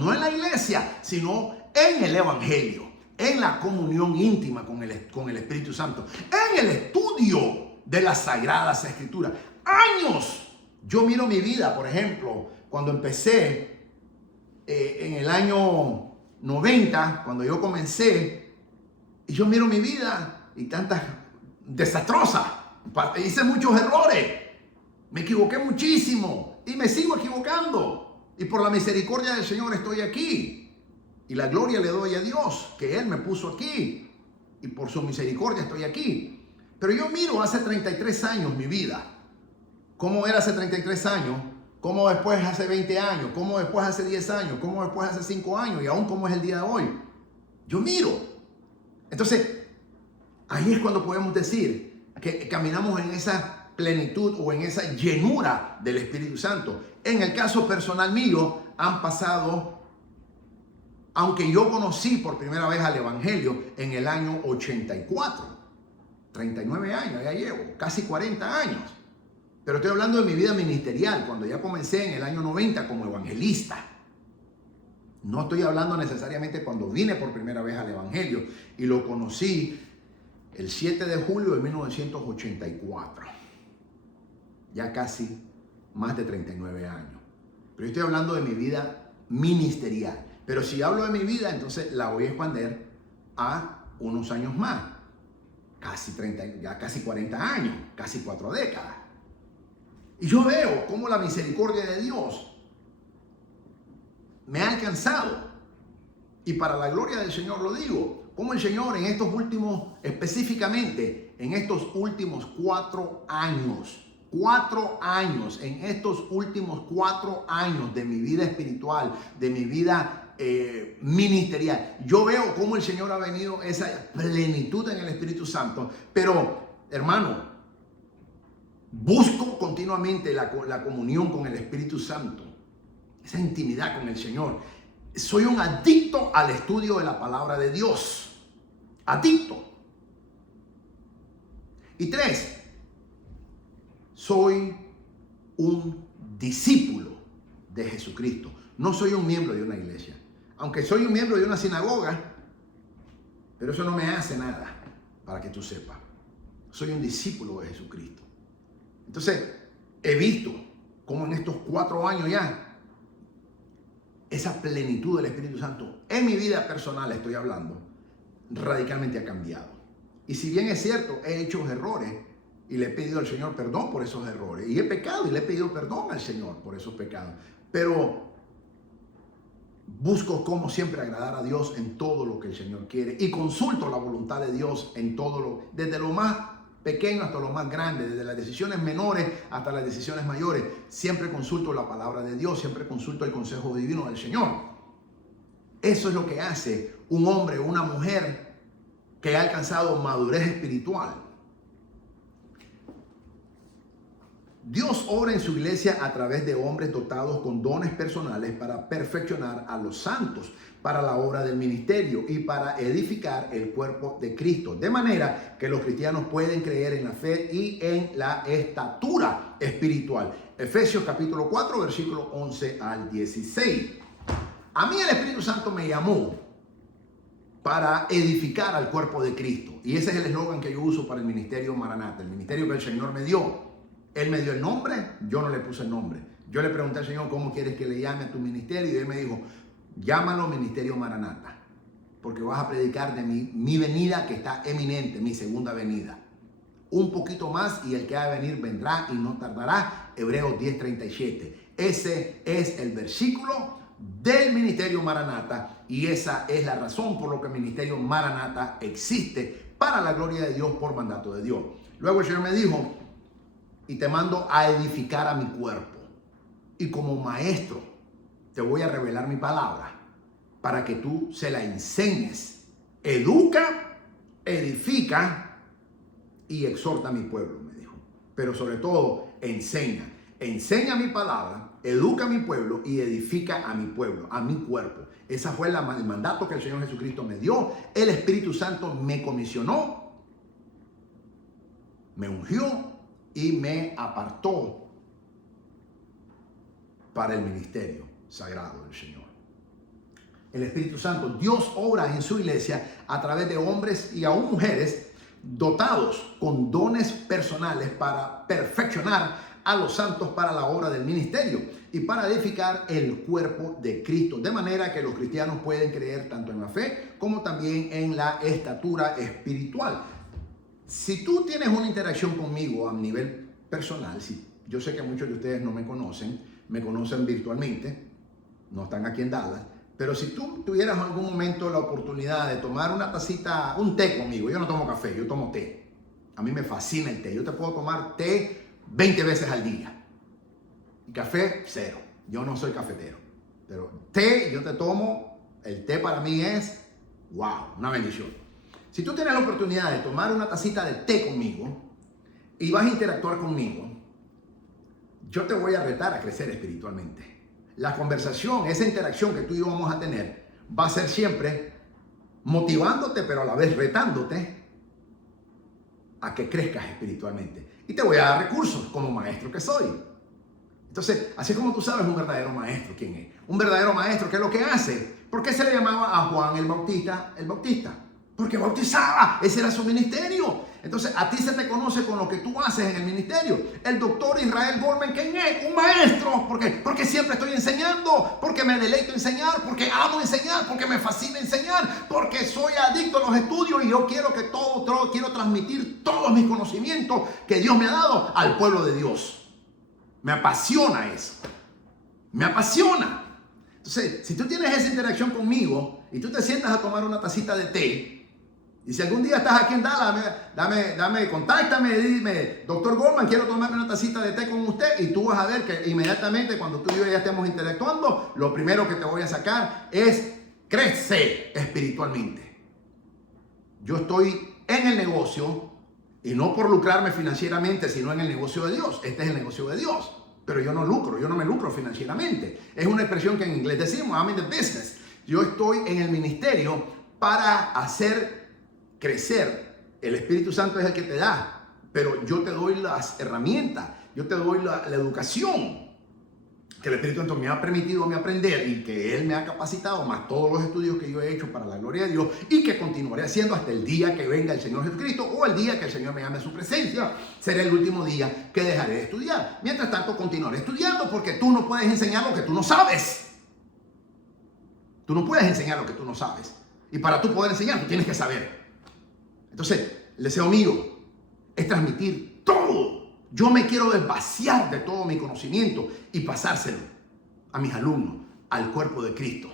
no en la iglesia, sino en el Evangelio. en la comunión íntima con el Espíritu Santo, en el estudio de las Sagradas Escrituras. Años. Yo miro mi vida, por ejemplo, cuando empecé en el año 90, cuando yo comencé, y yo miro mi vida y tantas desastrosas. Hice muchos errores. Me equivoqué muchísimo y me sigo equivocando. Y por la misericordia del Señor estoy aquí. Y la gloria le doy a Dios, que Él me puso aquí. Y por su misericordia estoy aquí. Pero yo miro hace 33 años mi vida. ¿Cómo era hace 33 años? ¿Cómo después hace 20 años? ¿Cómo después hace 10 años? ¿Cómo después hace 5 años? Y aún cómo es el día de hoy. Yo miro. Entonces, ahí es cuando podemos decir que caminamos en esa plenitud o en esa llenura del Espíritu Santo. En el caso personal mío, han pasado, aunque yo conocí por primera vez al Evangelio en el año 84, 39 años, ya llevo, casi 40 años. Pero estoy hablando de mi vida ministerial, cuando ya comencé en el año 90 como evangelista. No estoy hablando necesariamente cuando vine por primera vez al Evangelio y lo conocí el 7 de julio de 1984. Ya casi más de 39 años. Pero yo estoy hablando de mi vida ministerial. Pero si hablo de mi vida, entonces la voy a expandir a unos años más. Casi 30, ya casi 40 años, casi 4 décadas. Y yo veo cómo la misericordia de Dios me ha alcanzado. Y para la gloria del Señor lo digo, como el Señor en estos últimos, específicamente en estos últimos 4 años, en estos últimos 4 años de mi vida espiritual, de mi vida ministerial, yo veo cómo el Señor ha venido esa plenitud en el Espíritu Santo. Pero, hermano, busco continuamente la comunión con el Espíritu Santo, esa intimidad con el Señor. Soy un adicto al estudio de la palabra de Dios. Adicto. Y 3, soy un discípulo de Jesucristo. No soy un miembro de una iglesia. Aunque soy un miembro de una sinagoga, pero eso no me hace nada, para que tú sepas. Soy un discípulo de Jesucristo. Entonces, he visto cómo en estos 4 años ya, esa plenitud del Espíritu Santo, en mi vida personal estoy hablando, radicalmente ha cambiado. Y si bien es cierto, he hecho errores y le he pedido al Señor perdón por esos errores. Y he pecado y le he pedido perdón al Señor por esos pecados. Pero busco como siempre agradar a Dios en todo lo que el Señor quiere. Y consulto la voluntad de Dios en todo desde lo más pequeño hasta lo más grande, desde las decisiones menores hasta las decisiones mayores. Siempre consulto la palabra de Dios, siempre consulto el consejo divino del Señor. Eso es lo que hace un hombre o una mujer que ha alcanzado madurez espiritual. Dios obra en su iglesia a través de hombres dotados con dones personales para perfeccionar a los santos para la obra del ministerio y para edificar el cuerpo de Cristo, de manera que los cristianos pueden creer en la fe y en la estatura espiritual. Efesios capítulo 4, versículo 11 al 16. A mí el Espíritu Santo me llamó para edificar al cuerpo de Cristo. Y ese es el eslogan que yo uso para el ministerio Maranata, el ministerio que el Señor me dio. Él me dio el nombre, yo no le puse el nombre. Yo le pregunté al Señor, ¿cómo quieres que le llame a tu ministerio? Y Él me dijo, llámalo Ministerio Maranata, porque vas a predicar de mi venida que está eminente, mi segunda venida. Un poquito más y el que ha de venir vendrá y no tardará. Hebreos 10:37. Ese es el versículo del Ministerio Maranata y esa es la razón por lo que el Ministerio Maranata existe para la gloria de Dios por mandato de Dios. Luego el Señor me dijo, y te mando a edificar a mi cuerpo. Y como maestro te voy a revelar mi palabra para que tú se la enseñes. Educa, edifica y exhorta a mi pueblo, me dijo. Pero sobre todo, enseña. Enseña mi palabra, educa a mi pueblo y edifica a mi pueblo, a mi cuerpo. Ese fue el mandato que el Señor Jesucristo me dio. El Espíritu Santo me comisionó, me ungió y me apartó para el ministerio sagrado del Señor. el Espíritu Santo. Dios obra en su iglesia a través de hombres y aún mujeres dotados con dones personales para perfeccionar a los santos para la obra del ministerio y para edificar el cuerpo de Cristo, de manera que los cristianos pueden creer tanto en la fe como también en la estatura espiritual. Si tú tienes una interacción conmigo a nivel personal, yo sé que muchos de ustedes no me conocen virtualmente, no están aquí en Dallas, pero si tú tuvieras en algún momento la oportunidad de tomar una tacita, un té conmigo, yo no tomo café, yo tomo té. A mí me fascina el té, yo te puedo tomar té 20 veces al día. Y café, cero. Yo no soy cafetero. Pero té, yo te tomo, el té para mí es, wow, una bendición. Si tú tienes la oportunidad de tomar una tacita de té conmigo y vas a interactuar conmigo, yo te voy a retar a crecer espiritualmente. La conversación, esa interacción que tú y yo vamos a tener, va a ser siempre motivándote, pero a la vez retándote a que crezcas espiritualmente. Y te voy a dar recursos como maestro que soy. Entonces, así como tú sabes un verdadero maestro, ¿quién es? Un verdadero maestro, ¿qué es lo que hace? ¿Por qué se le llamaba a Juan el Bautista? Porque bautizaba, ese era su ministerio. Entonces, a ti se te conoce con lo que tú haces en el ministerio. El doctor Israel Goldman, ¿quién es? Un maestro. ¿Por qué? Porque siempre estoy enseñando, porque me deleito en enseñar, porque amo enseñar, porque me fascina enseñar, porque soy adicto a los estudios y yo quiero que quiero transmitir todos mis conocimientos que Dios me ha dado al pueblo de Dios. Me apasiona eso. Me apasiona. Entonces, si tú tienes esa interacción conmigo y tú te sientas a tomar una tacita de té, y si algún día estás aquí en Dallas, contáctame, dime, doctor Goldman, quiero tomarme una tacita de té con usted, y tú vas a ver que inmediatamente cuando tú y yo ya estemos interactuando, lo primero que te voy a sacar es crecer espiritualmente. Yo estoy en el negocio, y no por lucrarme financieramente, sino en el negocio de Dios. Este es el negocio de Dios. Pero yo no me lucro financieramente. Es una expresión que en inglés decimos, I'm in the business. Yo estoy en el ministerio para hacer crecer. El Espíritu Santo es el que te da, pero yo te doy las herramientas, yo te doy la educación que el Espíritu Santo me ha permitido a mí aprender y que Él me ha capacitado, más todos los estudios que yo he hecho para la gloria de Dios y que continuaré haciendo hasta el día que venga el Señor Jesucristo o el día que el Señor me llame a su presencia. Será el último día que dejaré de estudiar. Mientras tanto, continuaré estudiando porque tú no puedes enseñar lo que tú no sabes. Tú no puedes enseñar lo que tú no sabes. Y para tú poder enseñar, tú tienes que saber. Entonces, el deseo mío es transmitir todo. Yo me quiero desvaciar de todo mi conocimiento y pasárselo a mis alumnos, al cuerpo de Cristo.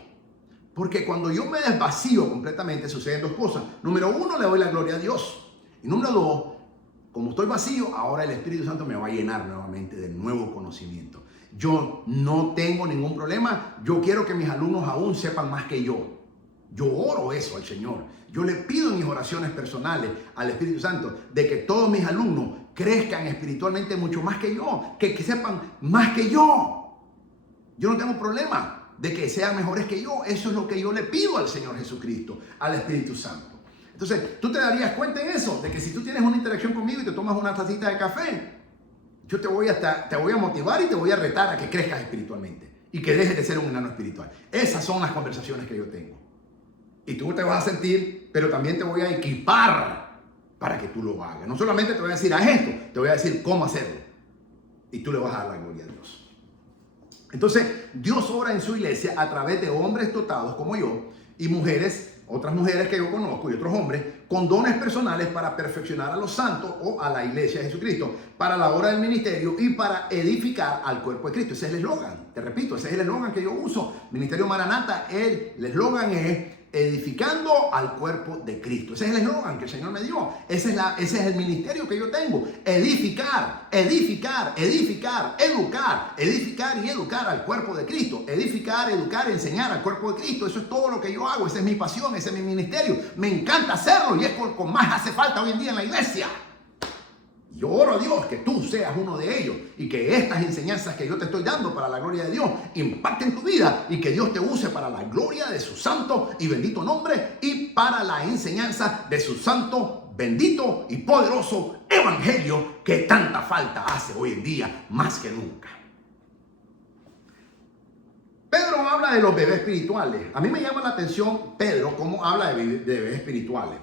Porque cuando yo me desvacío completamente, suceden dos cosas. Número uno, le doy la gloria a Dios. Y número dos, como estoy vacío, ahora el Espíritu Santo me va a llenar nuevamente de nuevo conocimiento. Yo no tengo ningún problema. Yo quiero que mis alumnos aún sepan más que yo. Yo oro eso al Señor. Yo le pido en mis oraciones personales al Espíritu Santo de que todos mis alumnos crezcan espiritualmente mucho más que yo, que sepan más que yo. Yo no tengo problema de que sean mejores que yo. Eso es lo que yo le pido al Señor Jesucristo, al Espíritu Santo. Entonces, tú te darías cuenta en eso, de que si tú tienes una interacción conmigo y te tomas una tacita de café, yo te voy a motivar y te voy a retar a que crezcas espiritualmente y que dejes de ser un enano espiritual. Esas son las conversaciones que yo tengo. Y tú te vas a sentir, pero también te voy a equipar para que tú lo hagas. No solamente te voy a decir, haz esto, te voy a decir cómo hacerlo. Y tú le vas a dar la gloria a Dios. Entonces, Dios obra en su iglesia a través de hombres dotados como yo y mujeres, otras mujeres que yo conozco y otros hombres, con dones personales para perfeccionar a los santos o a la iglesia de Jesucristo, para la obra del ministerio y para edificar al cuerpo de Cristo. Ese es el eslogan, te repito, ese es el eslogan que yo uso. Ministerio Maranata, el eslogan es edificando al cuerpo de Cristo. Ese es el eslogan que el Señor me dio. Ese es el ministerio que yo tengo. Edificar, edificar, edificar, educar, edificar y educar al cuerpo de Cristo. Edificar, educar, enseñar al cuerpo de Cristo. Eso es todo lo que yo hago. Esa es mi pasión, ese es mi ministerio. Me encanta hacerlo y es con más hace falta hoy en día en la iglesia. Yo oro a Dios que tú seas uno de ellos y que estas enseñanzas que yo te estoy dando para la gloria de Dios impacten tu vida y que Dios te use para la gloria de su santo y bendito nombre y para la enseñanza de su santo, bendito y poderoso evangelio que tanta falta hace hoy en día más que nunca. Pedro habla de los bebés espirituales. A mí me llama la atención Pedro cómo habla de bebés espirituales,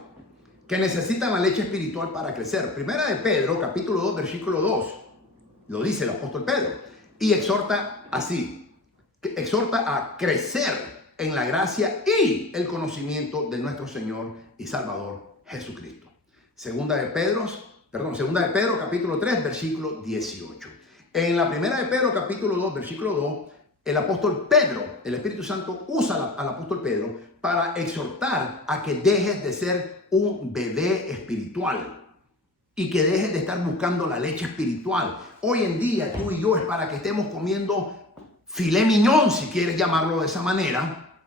que necesitan la leche espiritual para crecer. Primera de Pedro, capítulo 2, versículo 2, lo dice el apóstol Pedro, y exhorta así, exhorta a crecer en la gracia y el conocimiento de nuestro Señor y Salvador Jesucristo. Segunda de Pedro, capítulo 3, versículo 18. En la primera de Pedro, capítulo 2, versículo 2, el apóstol Pedro, el Espíritu Santo usa al apóstol Pedro para exhortar a que dejes de ser un bebé espiritual y que dejes de estar buscando la leche espiritual. Hoy en día tú y yo es para que estemos comiendo filet mignon, si quieres llamarlo de esa manera,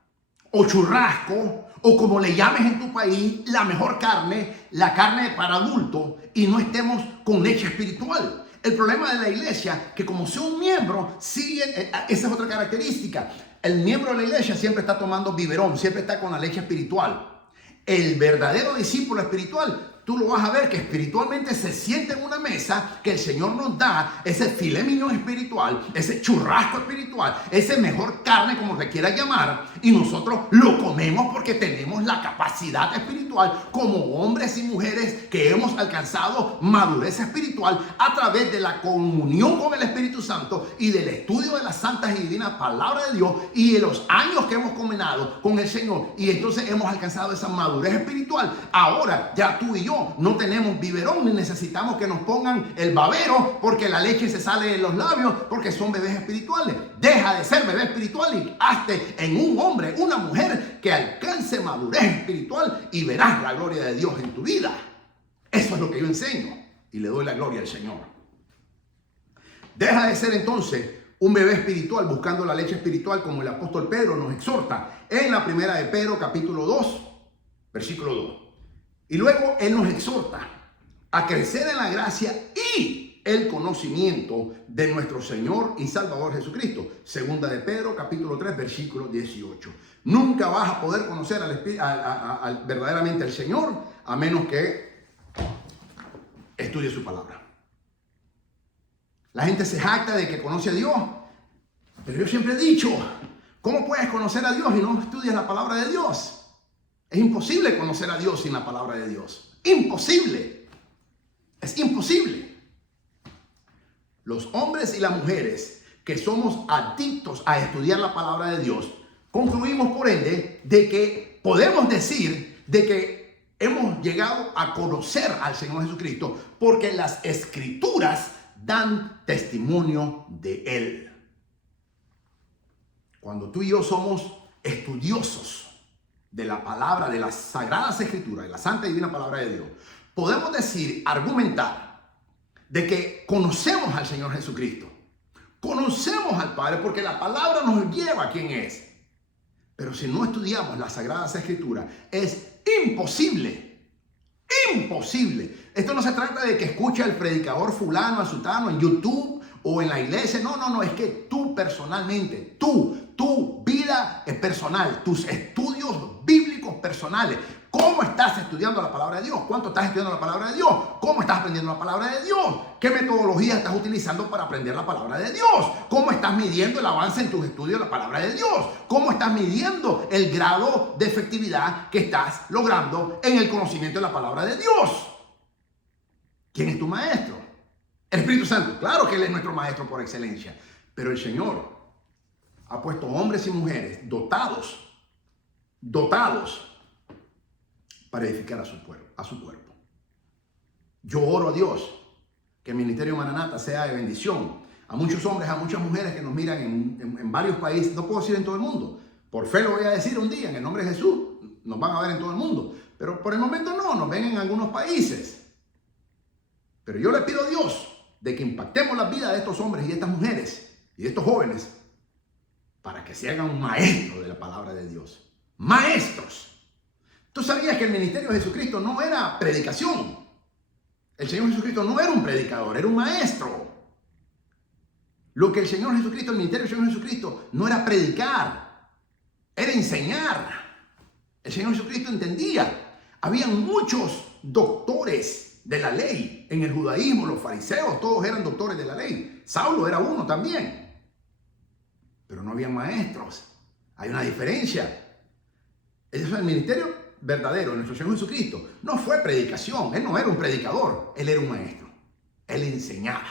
o churrasco, o como le llames en tu país, la mejor carne, la carne para adultos, y no estemos con leche espiritual. El problema de la iglesia, que como sea un miembro, esa es otra característica. El miembro de la iglesia siempre está tomando biberón, siempre está con la leche espiritual. El verdadero discípulo espiritual, tú lo vas a ver que espiritualmente se siente en una mesa que el Señor nos da, ese filet mignon espiritual, ese churrasco espiritual, ese mejor carne, como le quieras llamar, y nosotros lo comemos porque tenemos la capacidad espiritual como hombres y mujeres que hemos alcanzado madurez espiritual a través de la comunión con el Espíritu Santo y del estudio de las santas y divinas palabras de Dios y de los años que hemos combinado con el Señor, y entonces hemos alcanzado esa madurez espiritual. Ahora ya tú y yo no tenemos biberón ni necesitamos que nos pongan el babero porque la leche se sale de los labios, porque son bebés espirituales. Deja de ser bebé espiritual y hazte en un hombre, una mujer que alcance madurez espiritual y verás la gloria de Dios en tu vida. Eso es lo que yo enseño y le doy la gloria al Señor. Deja de ser entonces un bebé espiritual buscando la leche espiritual, como el apóstol Pedro nos exhorta en la primera de Pedro capítulo 2 versículo 2. Y luego él nos exhorta a crecer en la gracia y el conocimiento de nuestro Señor y Salvador Jesucristo. Segunda de Pedro, capítulo 3, versículo 18. Nunca vas a poder conocer verdaderamente al Señor a menos que estudie su palabra. La gente se jacta de que conoce a Dios, pero yo siempre he dicho, ¿cómo puedes conocer a Dios y no estudias la palabra de Dios? Es imposible conocer a Dios sin la palabra de Dios. Imposible. Es imposible. Los hombres y las mujeres que somos adictos a estudiar la palabra de Dios, concluimos por ende de que podemos decir de que hemos llegado a conocer al Señor Jesucristo porque las Escrituras dan testimonio de Él. Cuando tú y yo somos estudiosos de la palabra, de las sagradas escrituras, de la santa y divina palabra de Dios, podemos decir, argumentar de que conocemos al Señor Jesucristo, conocemos al Padre, porque la palabra nos lleva a quién es. Pero si no estudiamos las sagradas escrituras, es imposible, imposible. Esto no se trata de que escuche al predicador fulano, al sultano en YouTube o en la iglesia. No, es que tú personalmente, tu vida es personal, tus estudios bíblicos personales. ¿Cómo estás estudiando la palabra de Dios? ¿Cuánto estás estudiando la palabra de Dios? ¿Cómo estás aprendiendo la palabra de Dios? ¿Qué metodología estás utilizando para aprender la palabra de Dios? ¿Cómo estás midiendo el avance en tus estudios de la palabra de Dios? ¿Cómo estás midiendo el grado de efectividad que estás logrando en el conocimiento de la palabra de Dios? ¿Quién es tu maestro? El Espíritu Santo. Claro que Él es nuestro maestro por excelencia. Pero el Señor ha puesto hombres y mujeres dotados para edificar a su cuerpo. Yo oro a Dios que el Ministerio Maranata sea de bendición a muchos hombres, a muchas mujeres que nos miran en varios países. No puedo decir en todo el mundo. Por fe lo voy a decir un día, en el nombre de Jesús. Nos van a ver en todo el mundo. Pero por el momento no, nos ven en algunos países. Pero yo le pido a Dios de que impactemos la vida de estos hombres y de estas mujeres y de estos jóvenes para que se hagan maestros de la palabra de Dios. Maestros. ¿Tú sabías que el ministerio de Jesucristo no era predicación? El Señor Jesucristo no era un predicador, era un maestro. Lo que el Señor Jesucristo, el ministerio del Señor Jesucristo, no era predicar, era enseñar. El Señor Jesucristo entendía. Habían muchos doctores de la ley en el judaísmo, los fariseos, todos eran doctores de la ley. Saulo era uno también. pero no había maestros. Hay una diferencia. El ministerio verdadero de nuestro Señor Jesucristo no fue predicación. Él no era un predicador, Él era un maestro. Él enseñaba.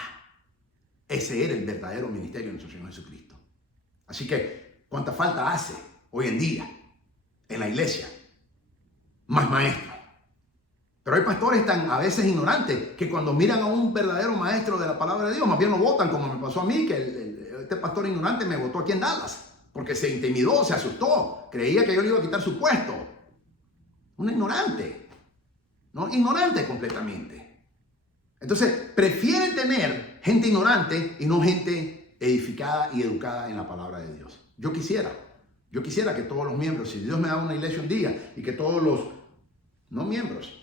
Ese era el verdadero ministerio de nuestro Señor Jesucristo. Así que, ¿cuánta falta hace hoy en día en la iglesia? Más maestros. Pero hay pastores tan a veces ignorantes que cuando miran a un verdadero maestro de la palabra de Dios, más bien lo votan, como me pasó a mí, que este pastor ignorante me votó aquí en Dallas, porque se intimidó, se asustó, creía que yo le iba a quitar su puesto. Un ignorante, ¿no? Ignorante completamente. Entonces, prefieren tener gente ignorante y no gente edificada y educada en la palabra de Dios. Yo quisiera que todos los miembros, si Dios me da una iglesia un día, y que todos los, no miembros,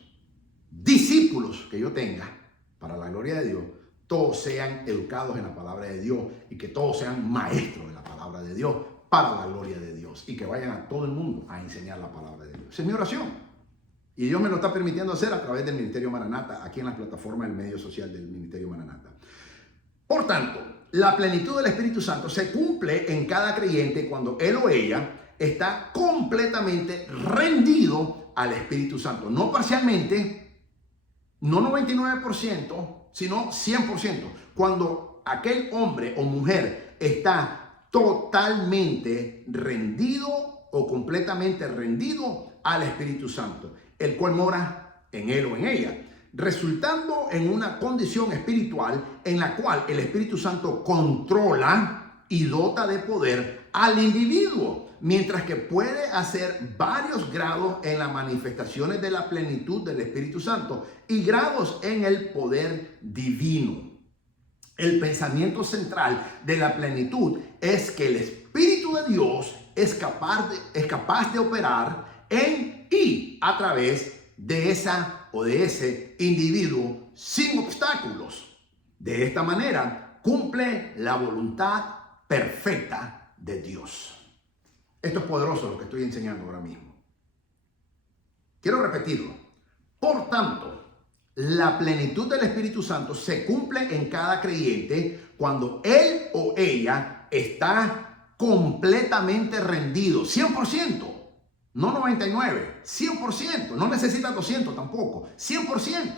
discípulos que yo tenga, para la gloria de Dios, todos sean educados en la palabra de Dios y que todos sean maestros de la palabra de Dios para la gloria de Dios y que vayan a todo el mundo a enseñar la palabra de Dios. Esa es mi oración. Y Dios me lo está permitiendo hacer a través del Ministerio Maranata, aquí en la plataforma del medio social del Ministerio Maranata. Por tanto, la plenitud del Espíritu Santo se cumple en cada creyente cuando él o ella está completamente rendido al Espíritu Santo. No parcialmente, no 99%, sino 100%. Cuando aquel hombre o mujer está totalmente rendido o completamente rendido al Espíritu Santo, el cual mora en él o en ella, resultando en una condición espiritual en la cual el Espíritu Santo controla y dota de poder al individuo, mientras que puede hacer varios grados en las manifestaciones de la plenitud del Espíritu Santo y grados en el poder divino. El pensamiento central de la plenitud es que el Espíritu de Dios es capaz de operar en y a través de esa o de ese individuo sin obstáculos. De esta manera cumple la voluntad perfecta de Dios. Esto es poderoso lo que estoy enseñando ahora mismo. Quiero repetirlo. Por tanto, la plenitud del Espíritu Santo se cumple en cada creyente cuando él o ella está completamente rendido, 100%. No 99, 100%. No necesita 200 tampoco, 100%.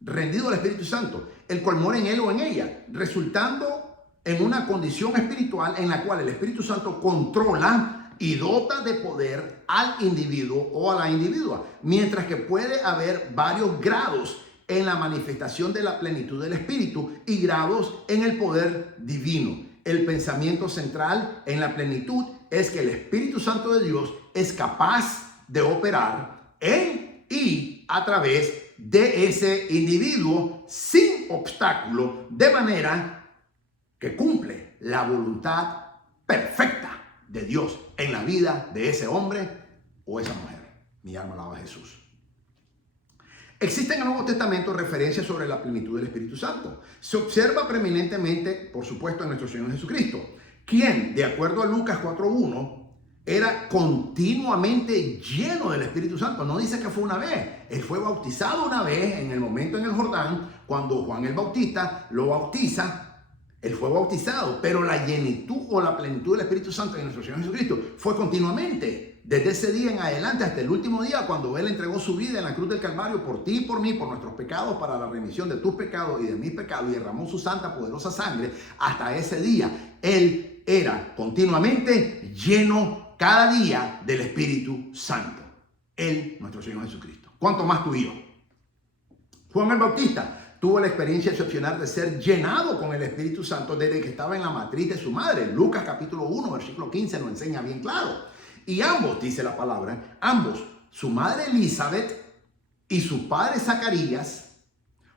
Rendido al Espíritu Santo, el cual mora en él o en ella, resultando en una condición espiritual en la cual el Espíritu Santo controla y dota de poder al individuo o a la individua, mientras que puede haber varios grados en la manifestación de la plenitud del Espíritu y grados en el poder divino. El pensamiento central en la plenitud es que el Espíritu Santo de Dios es capaz de operar en y a través de ese individuo sin obstáculo, de manera que cumple la voluntad perfecta de Dios en la vida de ese hombre o esa mujer. Mi alma alaba a Jesús. Existen en el Nuevo Testamento referencias sobre la plenitud del Espíritu Santo. Se observa preeminentemente, por supuesto, en nuestro Señor Jesucristo, quien, de acuerdo a Lucas 4:1, era continuamente lleno del Espíritu Santo. No dice que fue una vez. Él fue bautizado una vez en el momento en el Jordán, cuando Juan el Bautista lo bautiza. Él fue bautizado, pero la llenitud o la plenitud del Espíritu Santo en nuestro Señor Jesucristo fue continuamente, desde ese día en adelante hasta el último día, cuando Él entregó su vida en la cruz del Calvario por ti y por mí, por nuestros pecados, para la remisión de tus pecados y de mis pecados, y derramó su santa, poderosa sangre. Hasta ese día, Él era continuamente lleno cada día del Espíritu Santo. Él, nuestro Señor Jesucristo. ¿Cuánto más tú y yo? Juan el Bautista tuvo la experiencia excepcional de ser llenado con el Espíritu Santo desde que estaba en la matriz de su madre. Lucas capítulo 1, versículo 15 lo enseña bien claro. Y ambos, dice la palabra, ambos, su madre Elizabeth y su padre Zacarías,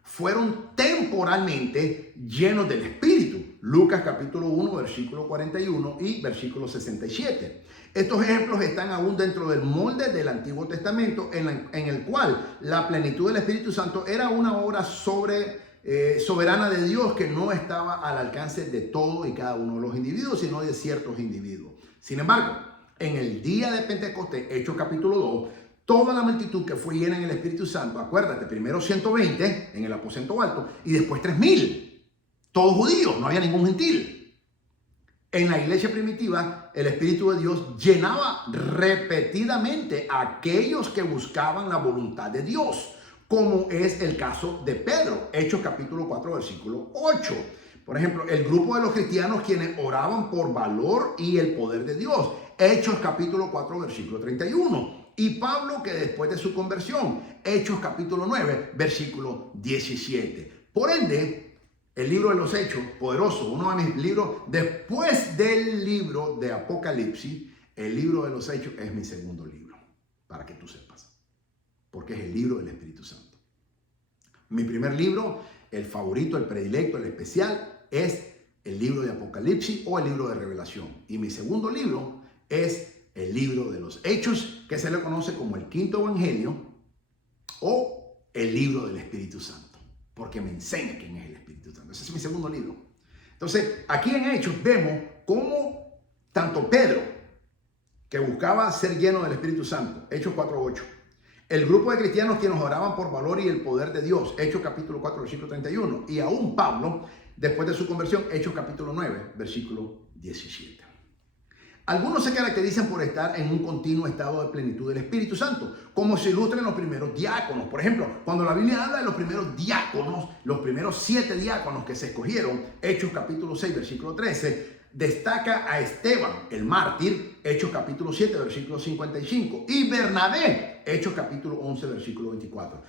fueron temporalmente llenos del Espíritu. Lucas capítulo 1, versículo 41 y versículo 67. Estos ejemplos están aún dentro del molde del Antiguo Testamento, en el cual la plenitud del Espíritu Santo era una obra soberana de Dios que no estaba al alcance de todo y cada uno de los individuos, sino de ciertos individuos. Sin embargo, en el día de Pentecostés, Hechos capítulo 2, toda la multitud que fue llena en el Espíritu Santo, acuérdate, primero 120 en el aposento alto y después 3,000, todos judíos, no había ningún gentil. En la iglesia primitiva, el Espíritu de Dios llenaba repetidamente a aquellos que buscaban la voluntad de Dios, como es el caso de Pedro, Hechos capítulo 4, versículo 8. Por ejemplo, el grupo de los cristianos quienes oraban por valor y el poder de Dios, Hechos capítulo 4, versículo 31. Y Pablo, que después de su conversión, Hechos capítulo 9, versículo 17. Por ende, el libro de los Hechos, poderoso, uno de mis libros, después del libro de Apocalipsis, el libro de los Hechos es mi segundo libro, para que tú sepas, porque es el libro del Espíritu Santo. Mi primer libro, el favorito, el predilecto, el especial, es el libro de Apocalipsis o el libro de Revelación. Y mi segundo libro es el libro de los Hechos, que se le conoce como el quinto evangelio o el libro del Espíritu Santo, porque me enseña quién es el Espíritu Santo. Ese es mi segundo libro. Entonces, aquí en Hechos vemos cómo tanto Pedro, que buscaba ser lleno del Espíritu Santo, Hechos 4:8, el grupo de cristianos que nos oraban por valor y el poder de Dios, Hechos capítulo 4, versículo 31, y aún Pablo, después de su conversión, Hechos capítulo 9, versículo 17. Algunos se caracterizan por estar en un continuo estado de plenitud del Espíritu Santo, como se ilustra en los primeros diáconos. Por ejemplo, cuando la Biblia habla de los primeros diáconos, los primeros 7 diáconos que se escogieron, Hechos capítulo 6, versículo 13, destaca a Esteban, el mártir, Hechos capítulo 7, versículo 55, y Bernabé, Hechos capítulo 11, versículo 24.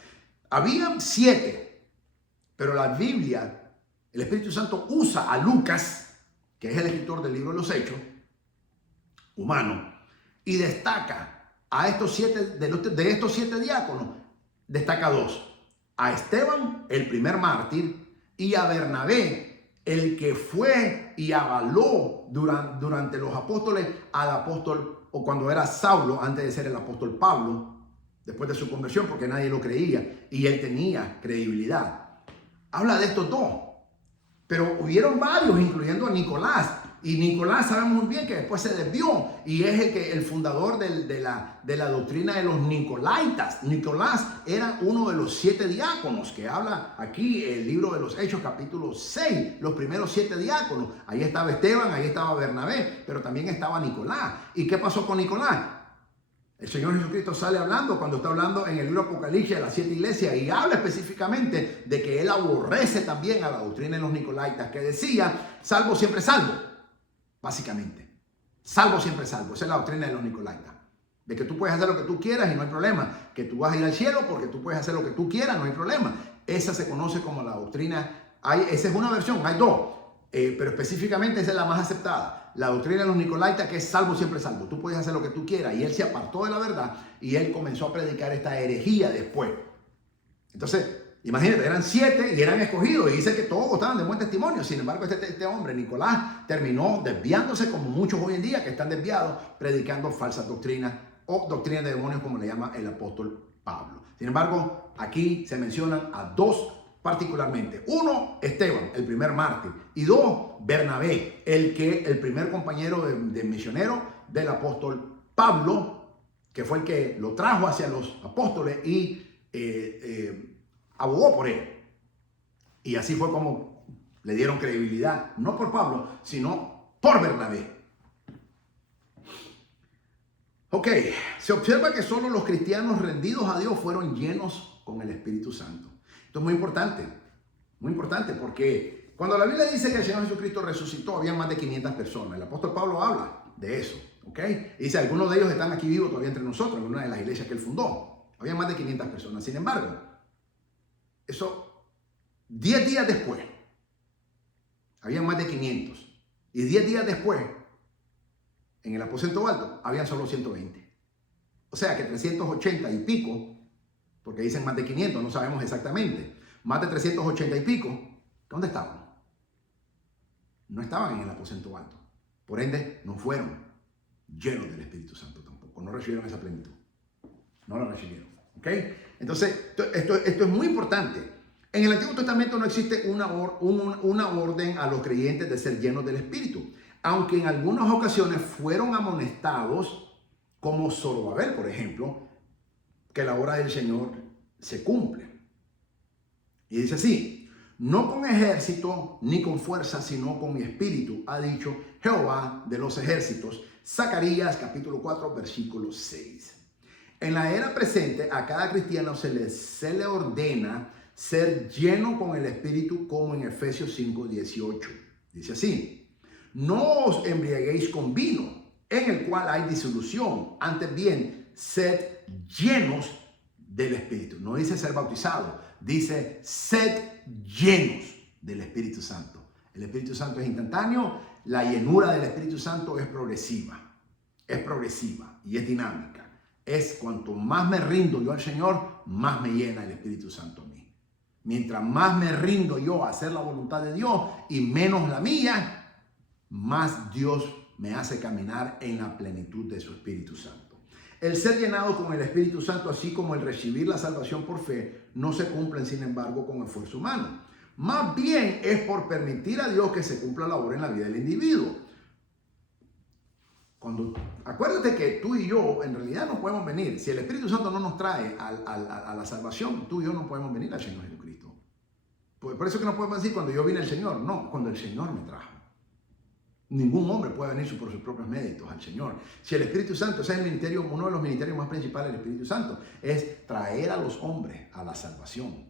Habían 7, pero la Biblia, el Espíritu Santo usa a Lucas, que es el escritor del libro de los Hechos, humano, y destaca a estos 7, de estos 7 diáconos, destaca 2. A Esteban, el primer mártir, y a Bernabé, el que fue y avaló durante los apóstoles al apóstol, o cuando era Saulo, antes de ser el apóstol Pablo, después de su conversión, porque nadie lo creía, y él tenía credibilidad. Habla de estos 2, pero hubieron varios, incluyendo a Nicolás. Y Nicolás sabemos muy bien que después se desvió y es el fundador de la doctrina de los Nicolaitas. Nicolás era uno de los 7 diáconos que habla aquí el libro de los Hechos capítulo 6, los primeros 7 diáconos. Ahí estaba Esteban, ahí estaba Bernabé, pero también estaba Nicolás. ¿Y qué pasó con Nicolás? El Señor Jesucristo sale hablando cuando está hablando en el libro Apocalipsis de las 7 iglesias y habla específicamente de que él aborrece también a la doctrina de los Nicolaitas, que decía, salvo siempre salvo. Básicamente, salvo siempre salvo. Esa es la doctrina de los Nicolaitas. De que tú puedes hacer lo que tú quieras y no hay problema. Que tú vas a ir al cielo porque tú puedes hacer lo que tú quieras, no hay problema. Esa se conoce como la doctrina. Esa es una versión, hay 2. Pero específicamente esa es la más aceptada. La doctrina de los Nicolaitas, que es salvo siempre salvo. Tú puedes hacer lo que tú quieras. Y él se apartó de la verdad y él comenzó a predicar esta herejía después. Entonces, imagínate, eran 7 y eran escogidos y dice que todos gozaban de buen testimonio. Sin embargo, este hombre, Nicolás, terminó desviándose como muchos hoy en día que están desviados, predicando falsas doctrinas o doctrinas de demonios como le llama el apóstol Pablo. Sin embargo, aquí se mencionan a 2 particularmente. 1, Esteban, el primer mártir. Y 2, Bernabé, el primer compañero de misionero del apóstol Pablo, que fue el que lo trajo hacia los apóstoles y abogó por él. Y así fue como le dieron credibilidad, no por Pablo, sino por Bernabé. Ok, se observa que solo los cristianos rendidos a Dios fueron llenos con el Espíritu Santo. Esto es muy importante, porque cuando la Biblia dice que el Señor Jesucristo resucitó, había más de 500 personas. El apóstol Pablo habla de eso, ok. Y dice, algunos de ellos están aquí vivos todavía entre nosotros, en una de las iglesias que él fundó. Había más de 500 personas. Sin embargo, eso, 10 días después, habían más de 500. Y 10 días después, en el aposento alto, habían solo 120. O sea que 380 y pico, porque dicen más de 500, no sabemos exactamente, más de 380 y pico, ¿dónde estaban? No estaban en el aposento alto. Por ende, no fueron llenos del Espíritu Santo tampoco. No recibieron esa plenitud. No la recibieron. ¿Ok? Entonces, esto es muy importante. En el Antiguo Testamento no existe una orden a los creyentes de ser llenos del Espíritu, aunque en algunas ocasiones fueron amonestados, como Zorobabel, por ejemplo, que la hora del Señor se cumple. Y dice así, No con ejército ni con fuerza, sino con mi espíritu, ha dicho Jehová de los ejércitos. Zacarías capítulo 4, versículo 6. En la era presente, a cada cristiano se le ordena ser lleno con el espíritu, como en Efesios 5, 18. Dice así: no os embriaguéis con vino, en el cual hay disolución, antes bien, sed llenos del Espíritu. No dice ser bautizado, dice sed llenos del Espíritu Santo. El Espíritu Santo es instantáneo, la llenura del Espíritu Santo es progresiva y es dinámica. Es cuanto más me rindo yo al Señor, más me llena el Espíritu Santo a mí. Mientras más me rindo yo a hacer la voluntad de Dios y menos la mía, más Dios me hace caminar en la plenitud de su Espíritu Santo. El ser llenado con el Espíritu Santo, así como el recibir la salvación por fe, no se cumplen, sin embargo, con esfuerzo humano. Más bien es por permitir a Dios que se cumpla la obra en la vida del individuo. Acuérdate que tú y yo en realidad no podemos venir. Si el Espíritu Santo no nos trae a la salvación, tú y yo no podemos venir al Señor Jesucristo. Por eso que no podemos decir cuando yo vine al Señor. No, cuando el Señor me trajo. Ningún hombre puede venir por sus propios méritos al Señor. Si el Espíritu Santo, ese es el ministerio, uno de los ministerios más principales del Espíritu Santo, es traer a los hombres a la salvación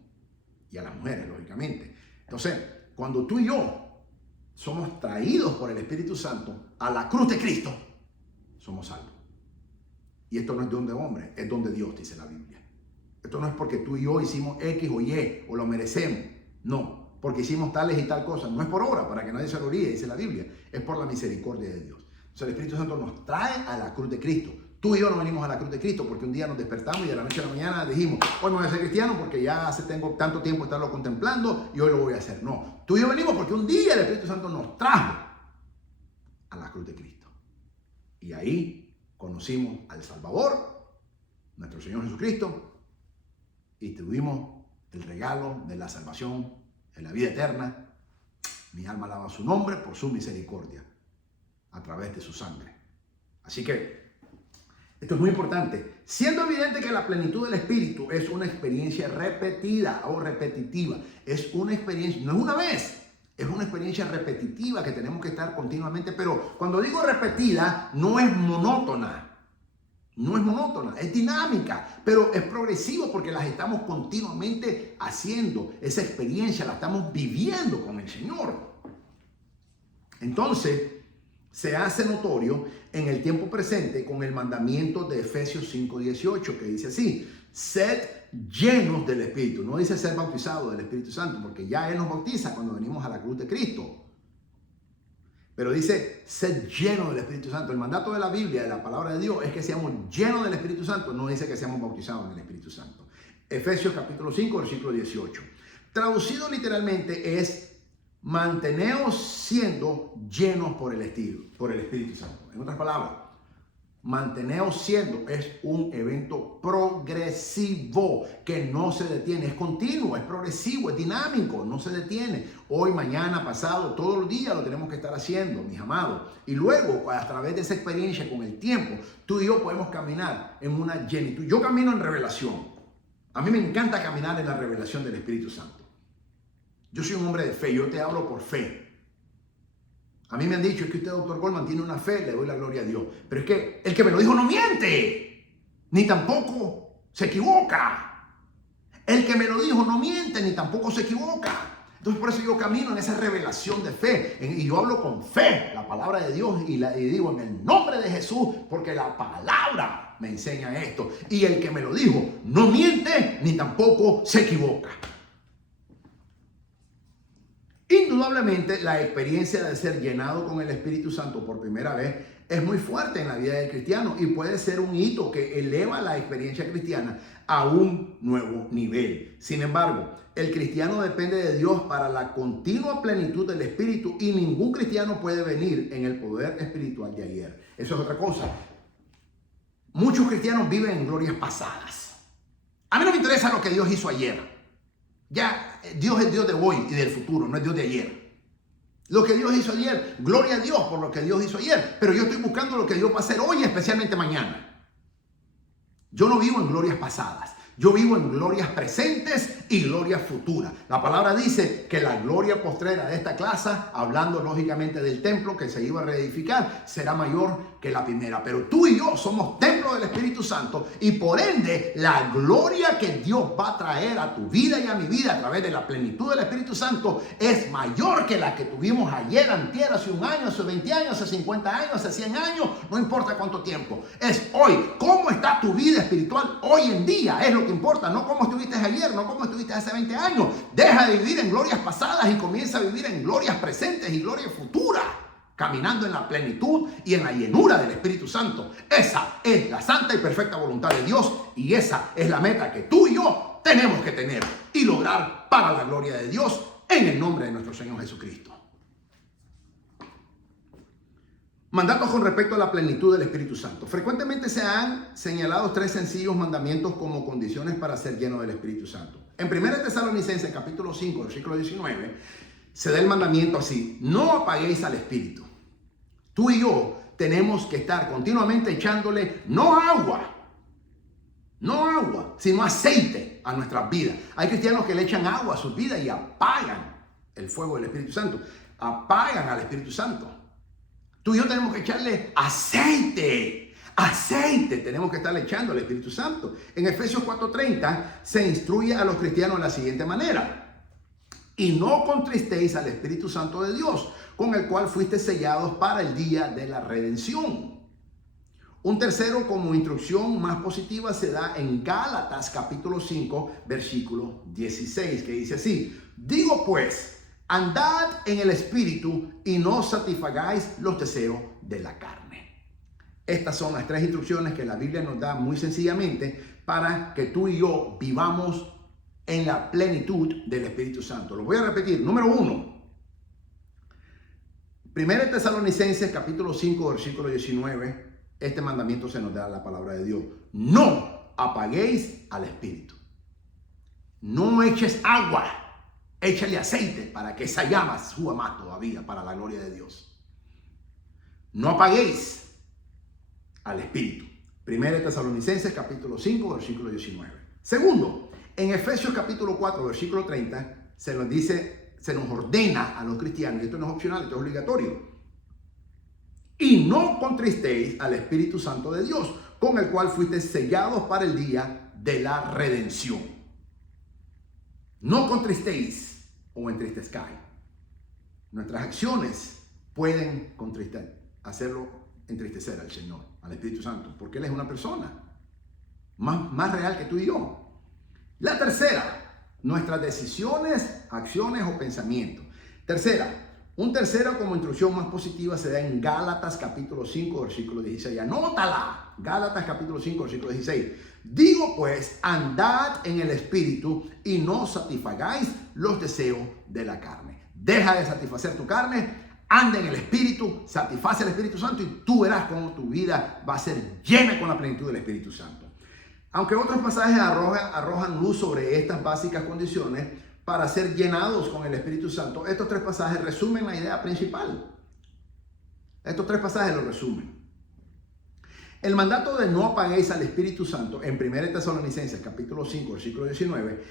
y a las mujeres, lógicamente. Entonces, cuando tú y yo somos traídos por el Espíritu Santo a la cruz de Cristo, somos salvos. Y esto no es don de hombre, es don de Dios, dice la Biblia. Esto no es porque tú y yo hicimos X o Y o lo merecemos. No. Porque hicimos tales y tal cosas. No es por obra, para que nadie se gloríe, dice la Biblia. Es por la misericordia de Dios. O sea, el Espíritu Santo nos trae a la cruz de Cristo. Tú y yo no venimos a la cruz de Cristo porque un día nos despertamos y de la noche a la mañana dijimos: hoy me voy a ser cristiano porque ya tengo tanto tiempo de estarlo contemplando y hoy lo voy a hacer. No, tú y yo venimos porque un día el Espíritu Santo nos trajo a la cruz de Cristo. Y ahí conocimos al Salvador, nuestro Señor Jesucristo, y tuvimos el regalo de la salvación en la vida eterna. Mi alma alaba su nombre por su misericordia a través de su sangre. Así que esto es muy importante. Siendo evidente que la plenitud del Espíritu es una experiencia repetida o repetitiva. Es una experiencia, no es una vez, es una experiencia repetitiva que tenemos que estar continuamente. Pero cuando digo repetida, no es monótona. No es monótona, es dinámica, pero es progresivo porque las estamos continuamente haciendo. Esa experiencia la estamos viviendo con el Señor. Entonces, se hace notorio en el tiempo presente con el mandamiento de Efesios 5:18, que dice así: sed llenos del Espíritu. No dice ser bautizados del Espíritu Santo, porque ya Él nos bautiza cuando venimos a la cruz de Cristo. Pero dice ser lleno del Espíritu Santo. El mandato de la Biblia, de la palabra de Dios, es que seamos llenos del Espíritu Santo. No dice que seamos bautizados en el Espíritu Santo. Efesios capítulo 5, versículo 18. Traducido literalmente es: manteneos siendo llenos por el Espíritu Santo. En otras palabras, manteneos siendo es un evento progresivo que no se detiene, es continuo, es progresivo, es dinámico, no se detiene. Hoy, mañana, pasado, todos los días lo tenemos que estar haciendo, mis amados. Y luego, a través de esa experiencia con el tiempo, tú y yo podemos caminar en una llenitud. Yo camino en revelación. A mí me encanta caminar en la revelación del Espíritu Santo. Yo soy un hombre de fe, yo te hablo por fe. A mí me han dicho: es que usted, doctor Goldman, tiene una fe, le doy la gloria a Dios. Pero es que el que me lo dijo no miente, ni tampoco se equivoca. El que me lo dijo no miente, ni tampoco se equivoca. Entonces por eso yo camino en esa revelación de fe. Y yo hablo con fe, la palabra de Dios, y digo en el nombre de Jesús, porque la palabra me enseña esto. Y el que me lo dijo no miente, ni tampoco se equivoca. Indudablemente, la experiencia de ser llenado con el Espíritu Santo por primera vez es muy fuerte en la vida del cristiano y puede ser un hito que eleva la experiencia cristiana a un nuevo nivel. Sin embargo, el cristiano depende de Dios para la continua plenitud del Espíritu y ningún cristiano puede venir en el poder espiritual de ayer. Eso es otra cosa. Muchos cristianos viven en glorias pasadas. A mí no me interesa lo que Dios hizo ayer. Ya, Dios es Dios de hoy y del futuro, no es Dios de ayer. Lo que Dios hizo ayer, gloria a Dios por lo que Dios hizo ayer, pero yo estoy buscando lo que Dios va a hacer hoy, especialmente mañana. Yo no vivo en glorias pasadas, Yo vivo en glorias presentes y glorias futuras. La palabra dice que la gloria postrera de esta clase, hablando lógicamente del templo que se iba a reedificar, será mayor que la primera. Pero tú y yo somos templo del Espíritu Santo y por ende la gloria que Dios va a traer a tu vida y a mi vida a través de la plenitud del Espíritu Santo es mayor que la que tuvimos ayer, antier, hace un año, hace 20 años, hace 50 años, hace 100 años, no importa cuánto tiempo. Es hoy. ¿Cómo está tu vida espiritual hoy en día? Es lo que importa, no cómo estuviste ayer, no cómo estuviste hace 20 años. Deja de vivir en glorias pasadas y comienza a vivir en glorias presentes y glorias futuras, caminando en la plenitud y en la llenura del Espíritu Santo. Esa es la santa y perfecta voluntad de Dios y esa es la meta que tú y yo tenemos que tener y lograr para la gloria de Dios en el nombre de nuestro Señor Jesucristo. Mandatos con respecto a la plenitud del Espíritu Santo. Frecuentemente se han señalado 3 sencillos mandamientos como condiciones para ser lleno del Espíritu Santo. En 1 Tesalonicenses capítulo 5, versículo 19, se da el mandamiento así: no apaguéis al Espíritu. Tú y yo tenemos que estar continuamente echándole no agua, sino aceite a nuestras vidas. Hay cristianos que le echan agua a sus vidas y apagan el fuego del Espíritu Santo, apagan al Espíritu Santo. Tú y yo tenemos que echarle aceite. Tenemos que estarle echando al Espíritu Santo. En Efesios 4:30 se instruye a los cristianos de la siguiente manera: y no contristéis al Espíritu Santo de Dios, con el cual fuiste sellados para el día de la redención. Un tercero como instrucción más positiva se da en Gálatas capítulo 5, versículo 16, que dice así: digo pues, andad en el Espíritu y no satisfagáis los deseos de la carne. Estas son las 3 instrucciones que la Biblia nos da muy sencillamente para que tú y yo vivamos en la plenitud del Espíritu Santo. Lo voy a repetir. Número 1. 1 Tesalonicenses capítulo 5, versículo 19. Este mandamiento se nos da la palabra de Dios: no apaguéis al Espíritu. No eches agua. Échale aceite para que esa llama suba más todavía para la gloria de Dios. No apaguéis al Espíritu. 1 Tesalonicenses capítulo 5, versículo 19. Segundo, en Efesios capítulo 4, versículo 30, se nos dice, se nos ordena a los cristianos, y esto no es opcional, esto es obligatorio: y no contristéis al Espíritu Santo de Dios, con el cual fuiste sellados para el día de la redención. No contristéis o entristezcáis. Nuestras acciones pueden hacerlo entristecer al Señor, al Espíritu Santo, porque Él es una persona más real que tú y yo. La tercera, nuestras decisiones, acciones o pensamientos. Un tercero como instrucción más positiva se da en Gálatas capítulo 5, versículo 16. Anótala. Gálatas capítulo 5, versículo 16. Digo pues, andad en el Espíritu y no satisfagáis los deseos de la carne. Deja de satisfacer tu carne, anda en el Espíritu, satisface el Espíritu Santo y tú verás cómo tu vida va a ser llena con la plenitud del Espíritu Santo. Aunque otros pasajes arrojan luz sobre estas básicas condiciones para ser llenados con el Espíritu Santo, estos 3 pasajes resumen la idea principal. Estos 3 pasajes lo resumen. El mandato de no apaguéis al Espíritu Santo en 1 Tesalonicenses capítulo 5, versículo 19,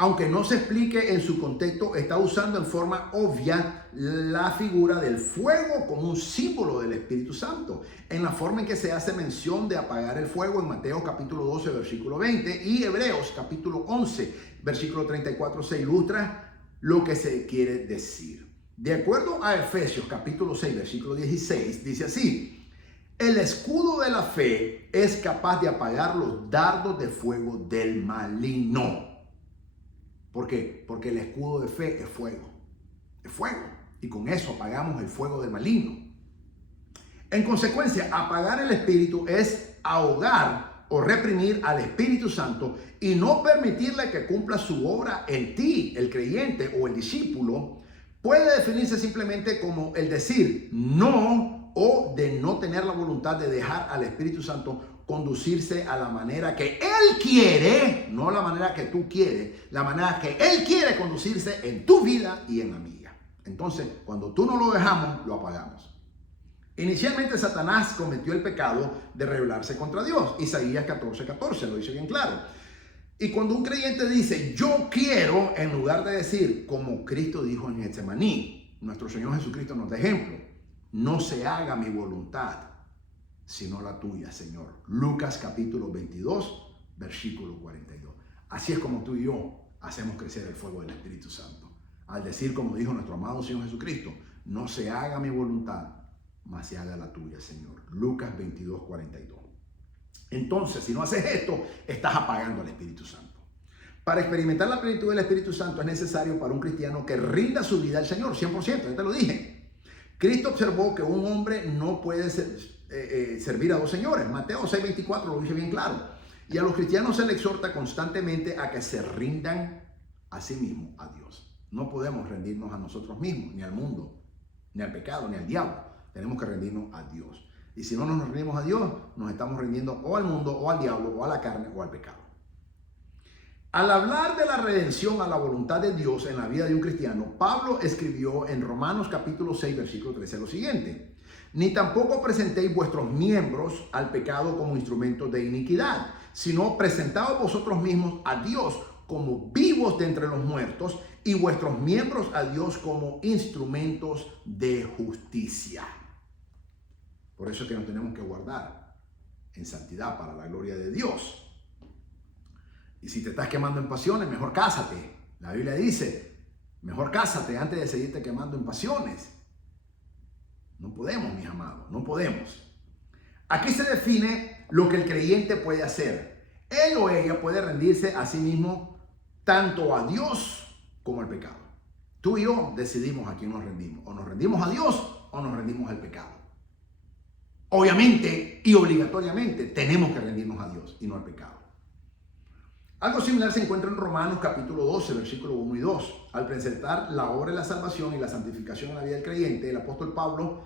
aunque no se explique en su contexto, está usando en forma obvia la figura del fuego como un símbolo del Espíritu Santo, en la forma en que se hace mención de apagar el fuego en Mateo capítulo 12, versículo 20, y Hebreos capítulo 11, versículo 34, se ilustra lo que se quiere decir. De acuerdo a Efesios capítulo 6, versículo 16, dice así: el escudo de la fe es capaz de apagar los dardos de fuego del maligno. ¿Por qué? Porque el escudo de fe es fuego. Es fuego. Y con eso apagamos el fuego del maligno. En consecuencia, apagar el Espíritu es ahogar o reprimir al Espíritu Santo y no permitirle que cumpla su obra en ti, el creyente o el discípulo. Puede definirse simplemente como el decir no o de no tener la voluntad de dejar al Espíritu Santo conducirse a la manera que Él quiere, no la manera que tú quieres, la manera que Él quiere conducirse en tu vida y en la mía. Entonces, cuando tú no lo dejamos, lo apagamos. Inicialmente Satanás cometió el pecado de rebelarse contra Dios. Isaías 14:14 lo dice bien claro. Y cuando un creyente dice, yo quiero, en lugar de decir, como Cristo dijo en Getsemaní, nuestro Señor Jesucristo nos da ejemplo, no se haga mi voluntad, sino la tuya, Señor. Lucas capítulo 22, versículo 42. Así es como tú y yo hacemos crecer el fuego del Espíritu Santo. Al decir, como dijo nuestro amado Señor Jesucristo, no se haga mi voluntad, mas se haga la tuya, Señor. Lucas 22, 42. Entonces, si no haces esto, estás apagando al Espíritu Santo. Para experimentar la plenitud del Espíritu Santo es necesario para un cristiano que rinda su vida al Señor, 100%, ya te lo dije. Cristo observó que un hombre no puede servir a dos señores. Mateo 6:24 lo dice bien claro. Y a los cristianos se les exhorta constantemente a que se rindan a sí mismos, a Dios. No podemos rendirnos a nosotros mismos, ni al mundo, ni al pecado, ni al diablo. Tenemos que rendirnos a Dios. Y si no nos rendimos a Dios, nos estamos rindiendo o al mundo, o al diablo, o a la carne, o al pecado. Al hablar de la redención a la voluntad de Dios en la vida de un cristiano, Pablo escribió en Romanos capítulo 6, versículo 13 lo siguiente: ni tampoco presentéis vuestros miembros al pecado como instrumentos de iniquidad, sino presentaos vosotros mismos a Dios como vivos de entre los muertos y vuestros miembros a Dios como instrumentos de justicia. Por eso es que nos tenemos que guardar en santidad para la gloria de Dios. Y si te estás quemando en pasiones, mejor cásate. La Biblia dice, mejor cásate antes de seguirte quemando en pasiones. No podemos, mis amados, no podemos. Aquí se define lo que el creyente puede hacer. Él o ella puede rendirse a sí mismo tanto a Dios como al pecado. Tú y yo decidimos a quién nos rendimos. O nos rendimos a Dios o nos rendimos al pecado. Obviamente y obligatoriamente tenemos que rendirnos a Dios y no al pecado. Algo similar se encuentra en Romanos capítulo 12, versículos 1 y 2. Al presentar la obra de la salvación y la santificación en la vida del creyente, el apóstol Pablo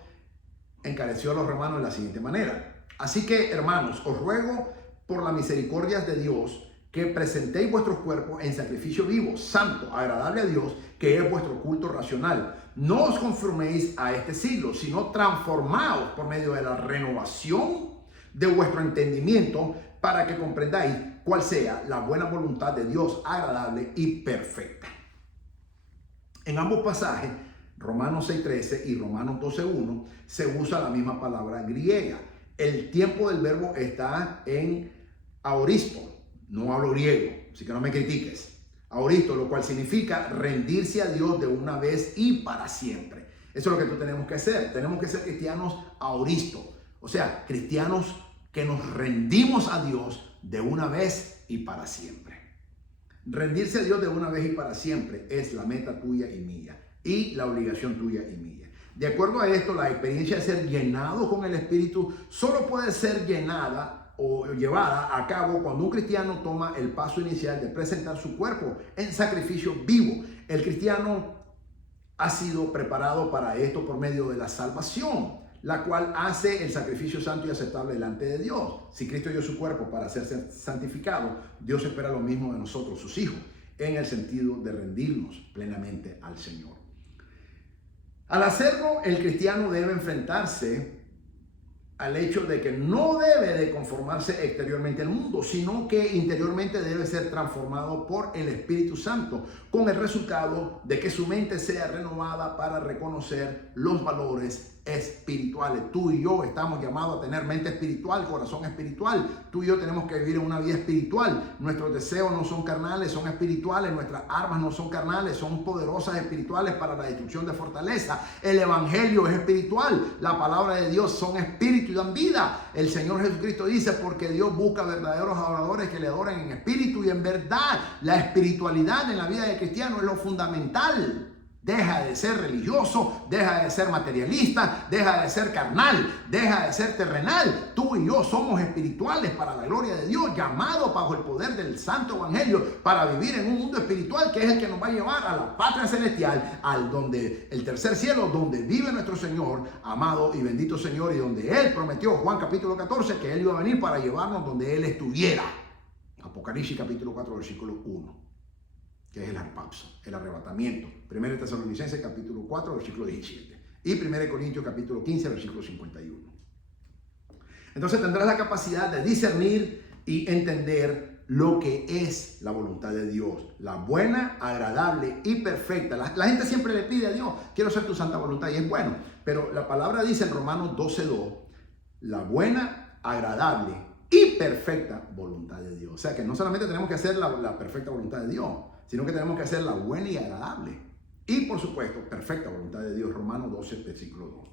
encareció a los romanos de la siguiente manera: así que, hermanos, os ruego por las misericordias de Dios que presentéis vuestros cuerpos en sacrificio vivo, santo, agradable a Dios, que es vuestro culto racional. No os conforméis a este siglo, sino transformaos por medio de la renovación de vuestro entendimiento, para que comprendáis cuál sea la buena voluntad de Dios, agradable y perfecta. En ambos pasajes, Romanos 6:13 y Romanos 12:1, se usa la misma palabra griega. El tiempo del verbo está en aoristo, no hablo griego, así que no me critiques. Aoristo, lo cual significa rendirse a Dios de una vez y para siempre. Eso es lo que tú tenemos que hacer. Tenemos que ser cristianos aoristo, o sea, cristianos que nos rendimos a Dios de una vez y para siempre. Rendirse a Dios de una vez y para siempre es la meta tuya y mía, y la obligación tuya y mía. De acuerdo a esto, la experiencia de ser llenado con el Espíritu solo puede ser llenada o llevada a cabo cuando un cristiano toma el paso inicial de presentar su cuerpo en sacrificio vivo. El cristiano ha sido preparado para esto por medio de la salvación, la cual hace el sacrificio santo y aceptable delante de Dios. Si Cristo dio su cuerpo para ser santificado, Dios espera lo mismo de nosotros, sus hijos, en el sentido de rendirnos plenamente al Señor. Al hacerlo, el cristiano debe enfrentarse al hecho de que no debe de conformarse exteriormente al mundo, sino que interiormente debe ser transformado por el Espíritu Santo, con el resultado de que su mente sea renovada para reconocer los valores espirituales. Tú y yo estamos llamados a tener mente espiritual, corazón espiritual. Tú y yo tenemos que vivir en una vida espiritual. Nuestros deseos no son carnales, son espirituales. Nuestras armas no son carnales, son poderosas espirituales para la destrucción de fortaleza. El evangelio es espiritual. La palabra de Dios son espíritu y dan vida. El Señor Jesucristo dice, porque Dios busca verdaderos adoradores que le adoren en espíritu y en verdad. La espiritualidad en la vida del cristiano es lo fundamental. Deja de ser religioso, deja de ser materialista, deja de ser carnal, deja de ser terrenal. Tú y yo somos espirituales para la gloria de Dios, llamados bajo el poder del Santo Evangelio para vivir en un mundo espiritual que es el que nos va a llevar a la patria celestial, al donde el tercer cielo, donde vive nuestro Señor, amado y bendito Señor, y donde Él prometió, Juan capítulo 14, que Él iba a venir para llevarnos donde Él estuviera. Apocalipsis capítulo 4, versículo 1. Que es el harpazo, el arrebatamiento. 1 Tesalonicenses capítulo 4, versículo 17. Y 1 Corintios capítulo 15, versículo 51. Entonces tendrás la capacidad de discernir y entender lo que es la voluntad de Dios, la buena, agradable y perfecta. La gente siempre le pide a Dios, quiero hacer tu santa voluntad, y es bueno, pero la palabra dice en Romanos 12:2, la buena, agradable y perfecta voluntad de Dios. O sea que no solamente tenemos que hacer la perfecta voluntad de Dios, sino que tenemos que hacer la buena y agradable y, por supuesto, perfecta voluntad de Dios. Romanos 12, versículo 2.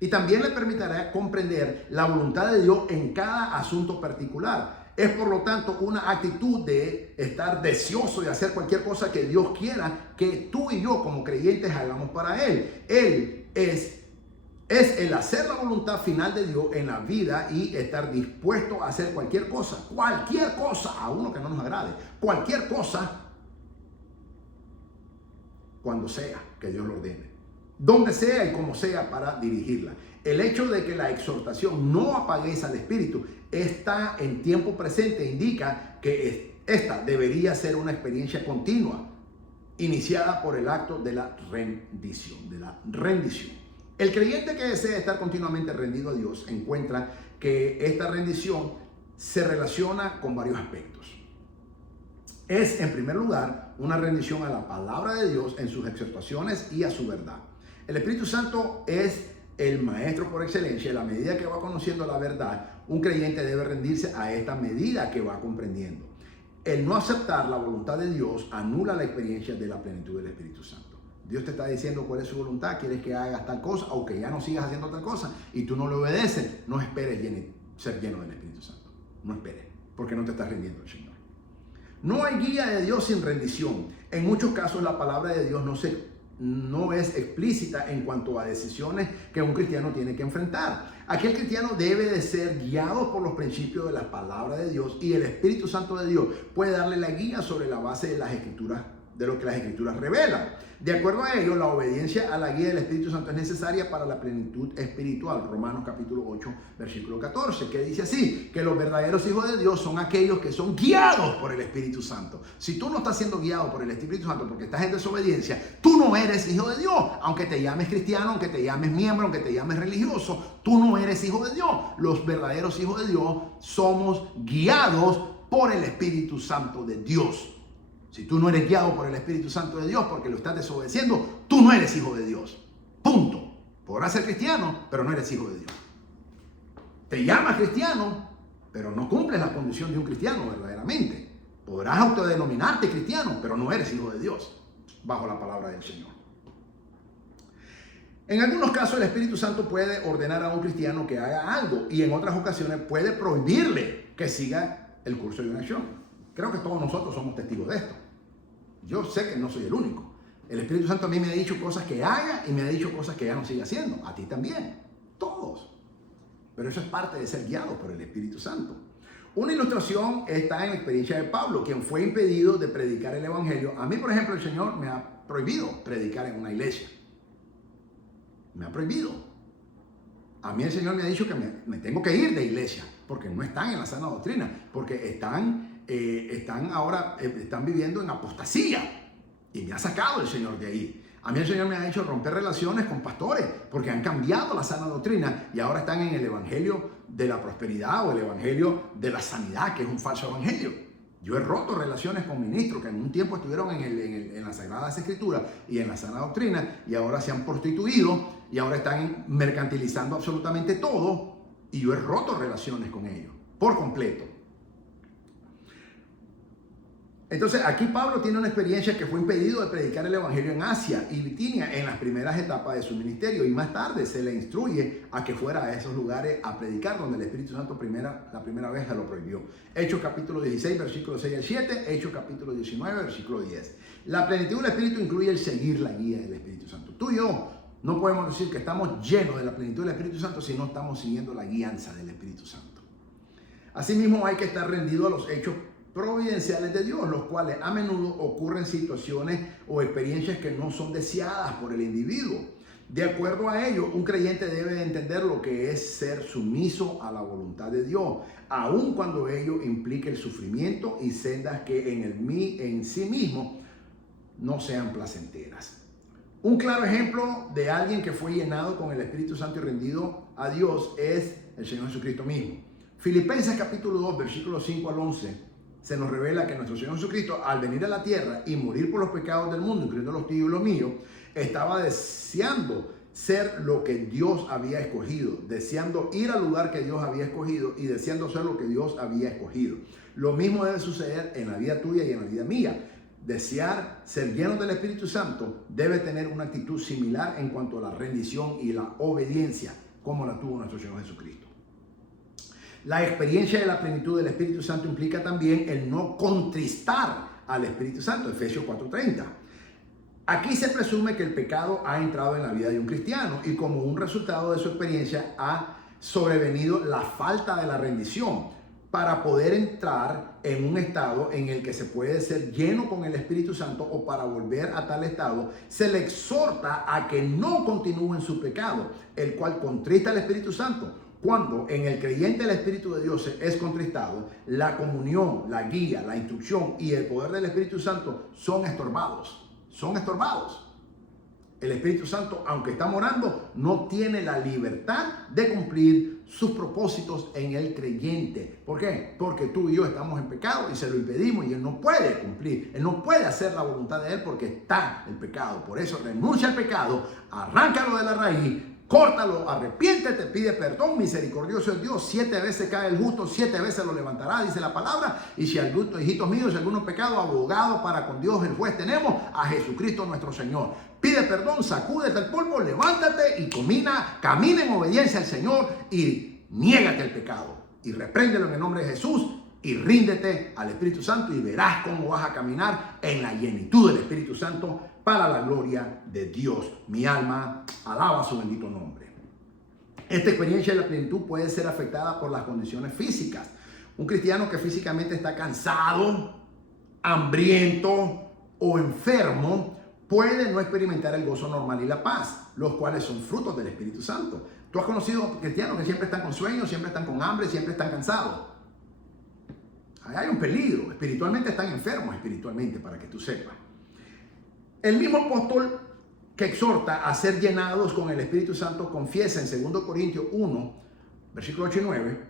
Y también le permitirá comprender la voluntad de Dios en cada asunto particular. Es, por lo tanto, una actitud de estar deseoso de hacer cualquier cosa que Dios quiera que tú y yo como creyentes hagamos para Él. Él es el hacer la voluntad final de Dios en la vida y estar dispuesto a hacer cualquier cosa, a uno que no nos agrade, cualquier cosa, cuando sea que Dios lo ordene, donde sea y como sea para dirigirla. El hecho de que la exhortación no apaguece al espíritu está en tiempo presente indica que esta debería ser una experiencia continua, iniciada por el acto de la rendición, El creyente que desea estar continuamente rendido a Dios encuentra que esta rendición se relaciona con varios aspectos. Es, en primer lugar, una rendición a la palabra de Dios en sus exhortaciones y a su verdad. El Espíritu Santo es el maestro por excelencia. A la medida que va conociendo la verdad, un creyente debe rendirse a esta medida que va comprendiendo. El no aceptar la voluntad de Dios anula la experiencia de la plenitud del Espíritu Santo. Dios te está diciendo cuál es su voluntad, quieres que hagas tal cosa o que ya no sigas haciendo tal cosa y tú no le obedeces. No esperes ser lleno del Espíritu Santo. No esperes, porque no te estás rindiendo al Señor. No hay guía de Dios sin rendición. En muchos casos la palabra de Dios no es explícita en cuanto a decisiones que un cristiano tiene que enfrentar. Aquel cristiano debe de ser guiado por los principios de la palabra de Dios y el Espíritu Santo de Dios puede darle la guía sobre la base de las Escrituras, de lo que las Escrituras revelan. De acuerdo a ello, la obediencia a la guía del Espíritu Santo es necesaria para la plenitud espiritual. Romanos capítulo 8, versículo 14, que dice así, que los verdaderos hijos de Dios son aquellos que son guiados por el Espíritu Santo. Si tú no estás siendo guiado por el Espíritu Santo porque estás en desobediencia, tú no eres hijo de Dios. Aunque te llames cristiano, aunque te llames miembro, aunque te llames religioso, tú no eres hijo de Dios. Los verdaderos hijos de Dios somos guiados por el Espíritu Santo de Dios. Si tú no eres guiado por el Espíritu Santo de Dios porque lo estás desobedeciendo, tú no eres hijo de Dios. Punto. Podrás ser cristiano, pero no eres hijo de Dios. Te llamas cristiano, pero no cumples la condición de un cristiano verdaderamente. Podrás autodenominarte cristiano, pero no eres hijo de Dios, bajo la palabra del Señor. En algunos casos el Espíritu Santo puede ordenar a un cristiano que haga algo y en otras ocasiones puede prohibirle que siga el curso de una acción. Creo que todos nosotros somos testigos de esto. Yo sé que no soy el único. El Espíritu Santo a mí me ha dicho cosas que haga y me ha dicho cosas que ya no siga haciendo. A ti también. Todos. Pero eso es parte de ser guiado por el Espíritu Santo. Una ilustración está en la experiencia de Pablo, quien fue impedido de predicar el Evangelio. A mí, por ejemplo, el Señor me ha prohibido predicar en una iglesia. Me ha prohibido. A mí el Señor me ha dicho que me tengo que ir de iglesia porque no están en la sana doctrina, porque están viviendo en apostasía y me ha sacado el Señor de ahí. A mí el Señor me ha hecho romper relaciones con pastores porque han cambiado la sana doctrina y ahora están en el evangelio de la prosperidad o el evangelio de la sanidad, que es un falso evangelio. Yo he roto relaciones con ministros que en un tiempo estuvieron en las Sagradas Escrituras y en la sana doctrina y ahora se han prostituido y ahora están mercantilizando absolutamente todo, y yo he roto relaciones con ellos por completo. Entonces aquí Pablo tiene una experiencia que fue impedido de predicar el evangelio en Asia y Bitinia en las primeras etapas de su ministerio, y más tarde se le instruye a que fuera a esos lugares a predicar donde el Espíritu Santo la primera vez se lo prohibió. Hechos capítulo 16, versículos 6 al 7, Hechos capítulo 19, versículo 10. La plenitud del Espíritu incluye el seguir la guía del Espíritu Santo. Tú y yo no podemos decir que estamos llenos de la plenitud del Espíritu Santo si no estamos siguiendo la guianza del Espíritu Santo. Asimismo, hay que estar rendido a los hechos providenciales de Dios, los cuales a menudo ocurren situaciones o experiencias que no son deseadas por el individuo. De acuerdo a ello, un creyente debe entender lo que es ser sumiso a la voluntad de Dios, aun cuando ello implique el sufrimiento y sendas que en sí mismo no sean placenteras. Un claro ejemplo de alguien que fue llenado con el Espíritu Santo y rendido a Dios es el Señor Jesucristo mismo. Filipenses capítulo 2, versículos 5 al 11, se nos revela que nuestro Señor Jesucristo, al venir a la tierra y morir por los pecados del mundo, incluyendo los tuyos y los míos, estaba deseando ser lo que Dios había escogido, deseando ir al lugar que Dios había escogido y deseando ser lo que Dios había escogido. Lo mismo debe suceder en la vida tuya y en la vida mía. Desear ser lleno del Espíritu Santo debe tener una actitud similar en cuanto a la rendición y la obediencia, como la tuvo nuestro Señor Jesucristo. La experiencia de la plenitud del Espíritu Santo implica también el no contristar al Espíritu Santo, Efesios 4:30. Aquí se presume que el pecado ha entrado en la vida de un cristiano y como un resultado de su experiencia ha sobrevenido la falta de la rendición para poder entrar en un estado en el que se puede ser lleno con el Espíritu Santo, o para volver a tal estado se le exhorta a que no continúe en su pecado, el cual contrista al Espíritu Santo. Cuando en el creyente el Espíritu de Dios es contristado, la comunión, la guía, la instrucción y el poder del Espíritu Santo son estorbados. Son estorbados. El Espíritu Santo, aunque está morando, no tiene la libertad de cumplir sus propósitos en el creyente. ¿Por qué? Porque tú y yo estamos en pecado y se lo impedimos y Él no puede cumplir. Él no puede hacer la voluntad de Él porque está el pecado. Por eso renuncia al pecado, arráncalo de la raíz, córtalo, arrepiéntete, pide perdón, misericordioso es Dios. 7 veces cae el justo, 7 veces lo levantará, dice la palabra. Y si algunos, hijitos míos, si alguno pecado, abogado para con Dios el juez tenemos, a Jesucristo nuestro Señor. Pide perdón, sacúdete el polvo, levántate y camina en obediencia al Señor y niégate el pecado. Y repréndelo en el nombre de Jesús y ríndete al Espíritu Santo y verás cómo vas a caminar en la plenitud del Espíritu Santo para la gloria de Dios. Mi alma alaba su bendito nombre. Esta experiencia de la plenitud puede ser afectada por las condiciones físicas. Un cristiano que físicamente está cansado, hambriento o enfermo puede no experimentar el gozo normal y la paz, los cuales son frutos del Espíritu Santo. Tú has conocido cristianos que siempre están con sueño, siempre están con hambre, siempre están cansados. Ahí hay un peligro. Espiritualmente están enfermos, espiritualmente, para que tú sepas. El mismo apóstol que exhorta a ser llenados con el Espíritu Santo confiesa en 2 Corintios 1, versículo 8 y 9,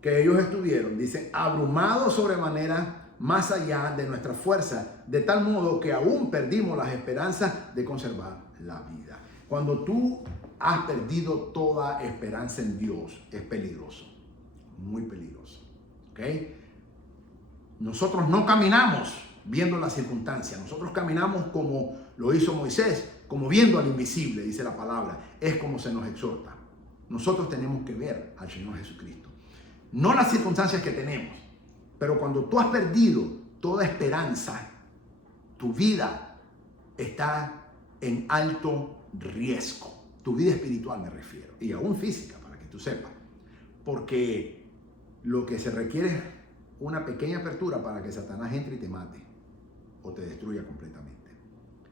que ellos estuvieron, dice, abrumados sobremanera más allá de nuestra fuerza, de tal modo que aún perdimos las esperanzas de conservar la vida. Cuando tú has perdido toda esperanza en Dios, es peligroso, muy peligroso. ¿Ok? Nosotros no caminamos viendo las circunstancias, nosotros caminamos como lo hizo Moisés, como viendo al invisible, dice la palabra. Es como se nos exhorta. Nosotros tenemos que ver al Señor Jesucristo, no las circunstancias que tenemos. Pero cuando tú has perdido toda esperanza, tu vida está en alto riesgo. Tu vida espiritual me refiero, y aún física, para que tú sepas. Porque lo que se requiere es una pequeña apertura para que Satanás entre y te mate o te destruya completamente.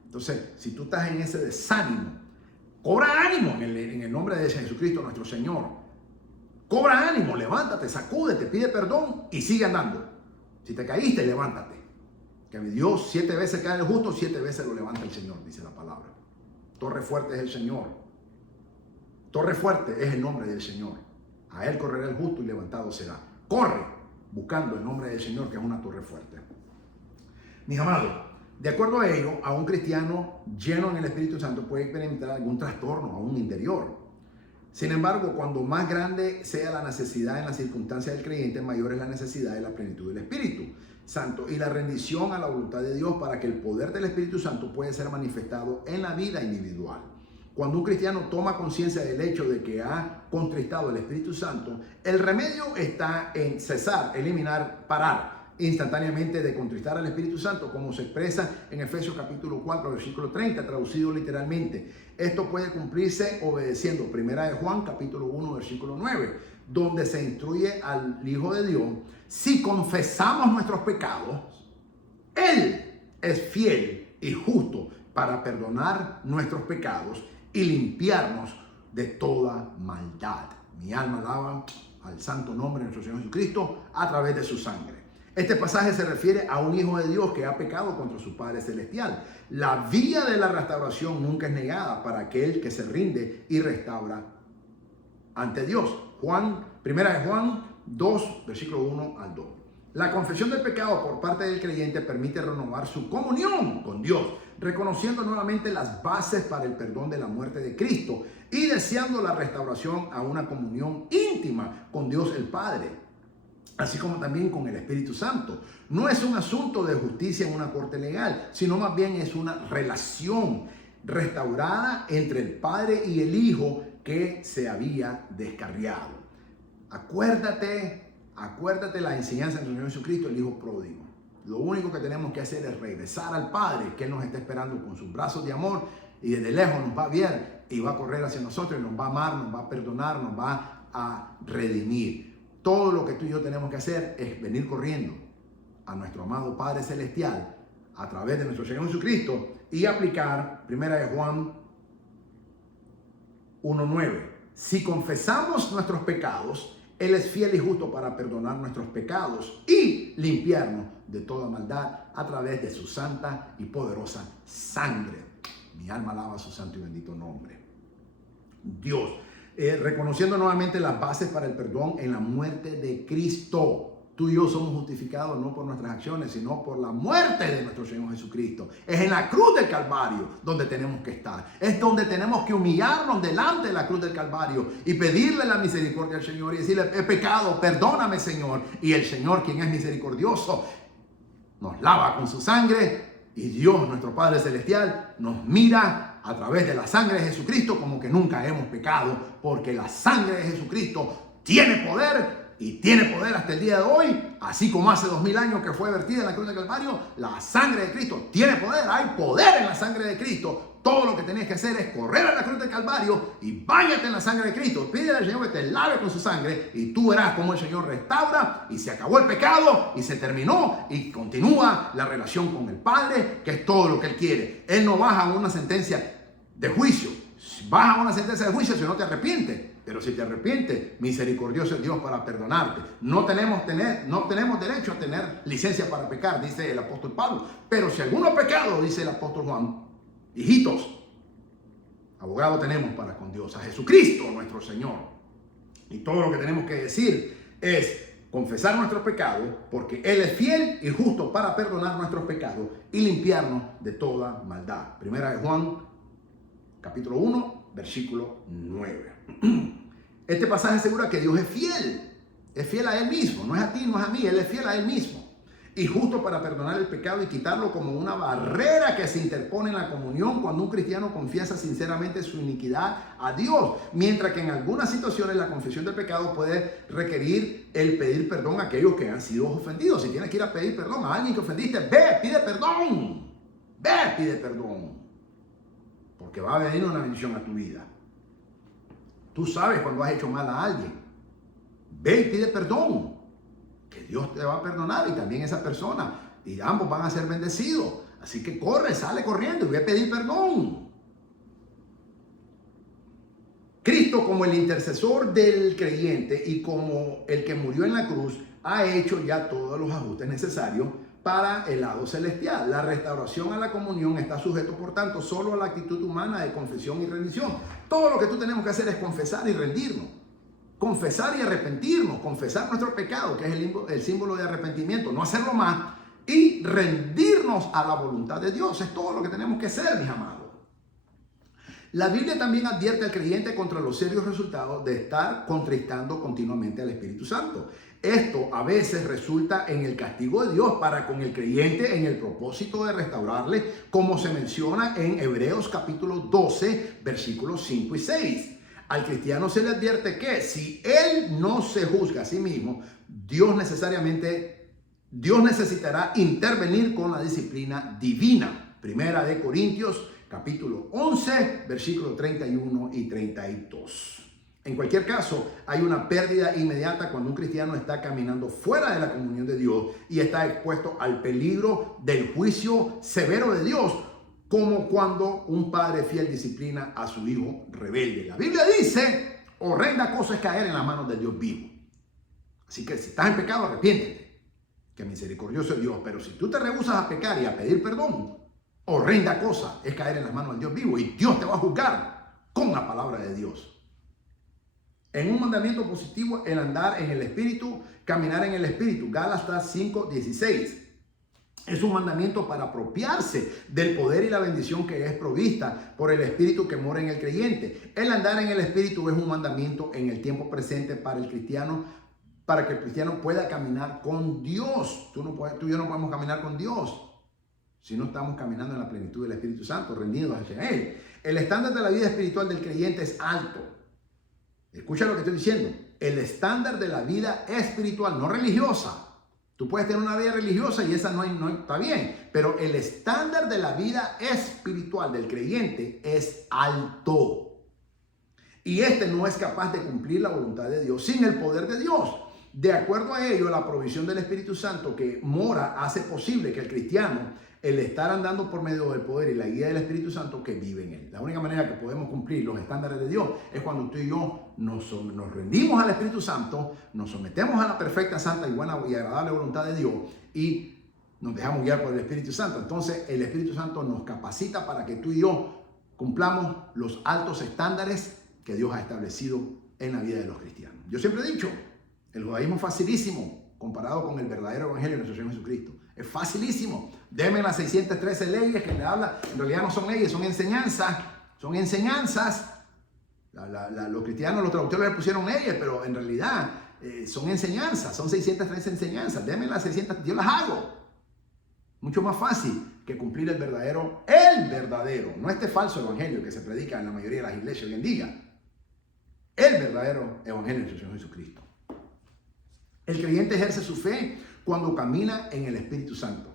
Entonces, si tú estás en ese desánimo, cobra ánimo en el nombre de Jesucristo nuestro Señor. Cobra ánimo, levántate, sacúdete, pide perdón y sigue andando. Si te caíste, levántate. Que Dios 7 veces cae el justo, 7 veces lo levanta el Señor, dice la palabra. Torre fuerte es el Señor. Torre fuerte es el nombre del Señor. A Él correrá el justo y levantado será. Corre buscando el nombre del Señor, que es una torre fuerte. Mis amados, de acuerdo a ello, a un cristiano lleno en el Espíritu Santo puede experimentar algún trastorno aún interior. Sin embargo, cuando más grande sea la necesidad en las circunstancias del creyente, mayor es la necesidad de la plenitud del Espíritu Santo y la rendición a la voluntad de Dios para que el poder del Espíritu Santo pueda ser manifestado en la vida individual. Cuando un cristiano toma conciencia del hecho de que ha contristado el Espíritu Santo, el remedio está en cesar, eliminar, parar instantáneamente de contristar al Espíritu Santo, como se expresa en Efesios capítulo 4, versículo 30, traducido literalmente. Esto puede cumplirse obedeciendo 1 Juan capítulo 1, versículo 9, donde se instruye al Hijo de Dios: si confesamos nuestros pecados, Él es fiel y justo para perdonar nuestros pecados y limpiarnos de toda maldad. Mi alma alaba al santo nombre de nuestro Señor Jesucristo a través de su sangre. Este pasaje se refiere a un hijo de Dios que ha pecado contra su Padre Celestial. La vía de la restauración nunca es negada para aquel que se rinde y restaura ante Dios. Primera de Juan 2, versículo 1 al 2. La confesión del pecado por parte del creyente permite renovar su comunión con Dios, reconociendo nuevamente las bases para el perdón de la muerte de Cristo y deseando la restauración a una comunión íntima con Dios el Padre, así como también con el Espíritu Santo. No es un asunto de justicia en una corte legal, sino más bien es una relación restaurada entre el Padre y el Hijo que se había descarriado. Acuérdate la enseñanza de nuestro Señor Jesucristo, el Hijo pródigo. Lo único que tenemos que hacer es regresar al Padre, que Él nos está esperando con sus brazos de amor y desde lejos nos va a ver y va a correr hacia nosotros y nos va a amar, nos va a perdonar, nos va a redimir. Todo lo que tú y yo tenemos que hacer es venir corriendo a nuestro amado Padre Celestial a través de nuestro Señor Jesucristo y aplicar 1 Juan 1:9. Si confesamos nuestros pecados, Él es fiel y justo para perdonar nuestros pecados y limpiarnos de toda maldad a través de su santa y poderosa sangre. Mi alma alaba su santo y bendito nombre. Dios, reconociendo nuevamente las bases para el perdón en la muerte de Cristo. Tú y yo somos justificados no por nuestras acciones, sino por la muerte de nuestro Señor Jesucristo. Es en la cruz del Calvario donde tenemos que estar. Es donde tenemos que humillarnos delante de la cruz del Calvario y pedirle la misericordia al Señor y decirle: he pecado, perdóname, Señor. Y el Señor, quien es misericordioso, nos lava con su sangre y Dios, nuestro Padre Celestial, nos mira a través de la sangre de Jesucristo como que nunca hemos pecado, porque la sangre de Jesucristo tiene poder. Y tiene poder hasta el día de hoy, así como hace 2000 años que fue vertida en la cruz del Calvario. La sangre de Cristo tiene poder, hay poder en la sangre de Cristo. Todo lo que tenés que hacer es correr a la cruz del Calvario y báñate en la sangre de Cristo. Pídele al Señor que te lave con su sangre y tú verás cómo el Señor restaura y se acabó el pecado y se terminó y continúa la relación con el Padre, que es todo lo que Él quiere. Él no baja a una sentencia de juicio, baja a una sentencia de juicio si no te arrepientes. Pero si te arrepientes, misericordioso es Dios para perdonarte. No tenemos derecho a tener licencia para pecar, dice el apóstol Pablo. Pero si alguno ha pecado, dice el apóstol Juan, hijitos, abogado tenemos para con Dios, a Jesucristo nuestro Señor. Y todo lo que tenemos que decir es confesar nuestros pecados, porque Él es fiel y justo para perdonar nuestros pecados y limpiarnos de toda maldad. Primera de Juan, capítulo 1, versículo 9. Este pasaje asegura que Dios es fiel a Él mismo, no es a ti, no es a mí, Él es fiel a Él mismo y justo para perdonar el pecado y quitarlo como una barrera que se interpone en la comunión cuando un cristiano confiesa sinceramente su iniquidad a Dios, mientras que en algunas situaciones la confesión del pecado puede requerir el pedir perdón a aquellos que han sido ofendidos. Si tienes que ir a pedir perdón a alguien que ofendiste, ve, pide perdón, porque va a venir una bendición a tu vida. Tú sabes cuando has hecho mal a alguien. Ve y pide perdón, que Dios te va a perdonar y también esa persona. Y ambos van a ser bendecidos. Así que corre, sale corriendo y ve a pedir perdón. Cristo, como el intercesor del creyente y como el que murió en la cruz, ha hecho ya todos los ajustes necesarios para el lado celestial. La restauración a la comunión está sujeto, por tanto, solo a la actitud humana de confesión y rendición. Todo lo que tú tenemos que hacer es confesar y rendirnos. Confesar y arrepentirnos. Confesar nuestro pecado, que es el símbolo de arrepentimiento. No hacerlo más. Y rendirnos a la voluntad de Dios. Es todo lo que tenemos que hacer, mis amados. La Biblia también advierte al creyente contra los serios resultados de estar contristando continuamente al Espíritu Santo. Esto a veces resulta en el castigo de Dios para con el creyente en el propósito de restaurarle, como se menciona en Hebreos capítulo 12, versículos 5 y 6. Al cristiano se le advierte que si él no se juzga a sí mismo, Dios necesitará intervenir con la disciplina divina. Primera de Corintios capítulo 11, versículos 31 y 32. En cualquier caso, hay una pérdida inmediata cuando un cristiano está caminando fuera de la comunión de Dios y está expuesto al peligro del juicio severo de Dios, como cuando un padre fiel disciplina a su hijo rebelde. La Biblia dice, horrenda cosa es caer en las manos del Dios vivo. Así que si estás en pecado, arrepiéntete. que misericordioso es Dios. Pero si tú te rehusas a pecar y a pedir perdón, horrenda cosa es caer en las manos del Dios vivo, y Dios te va a juzgar con la palabra de Dios. En un mandamiento positivo, el andar en el Espíritu, caminar en el Espíritu. Gálatas 5:16. Es un mandamiento para apropiarse del poder y la bendición que es provista por el Espíritu que mora en el creyente. El andar en el Espíritu es un mandamiento en el tiempo presente para el cristiano, para que el cristiano pueda caminar con Dios. Tú y yo no podemos caminar con Dios si no estamos caminando en la plenitud del Espíritu Santo, rendidos hacia Él. El estándar de la vida espiritual del creyente es alto. Escucha lo que estoy diciendo. El estándar de la vida espiritual, no religiosa. Tú puedes tener una vida religiosa y esa no está bien. Pero el estándar de la vida espiritual del creyente es alto. Y este no es capaz de cumplir la voluntad de Dios sin el poder de Dios. De acuerdo a ello, la provisión del Espíritu Santo que mora hace posible que el cristiano, el estar andando por medio del poder y la guía del Espíritu Santo que vive en él. La única manera que podemos cumplir los estándares de Dios es cuando tú y yo nos rendimos al Espíritu Santo, nos sometemos a la perfecta, santa y buena y agradable voluntad de Dios y nos dejamos guiar por el Espíritu Santo. Entonces el Espíritu Santo nos capacita para que tú y yo cumplamos los altos estándares que Dios ha establecido en la vida de los cristianos. Yo siempre he dicho, el judaísmo es facilísimo comparado con el verdadero evangelio de nuestro Señor Jesucristo. Es facilísimo. Deme las 613 leyes que le habla. En realidad no son leyes, son enseñanzas. Son enseñanzas. Los cristianos, los traductores le pusieron leyes, pero en realidad son enseñanzas. Son 613 enseñanzas. Deme las 600, yo las hago. Mucho más fácil que cumplir el verdadero, no este falso evangelio que se predica en la mayoría de las iglesias hoy en día. El verdadero evangelio de nuestro Señor Jesucristo. El creyente ejerce su fe cuando camina en el Espíritu Santo.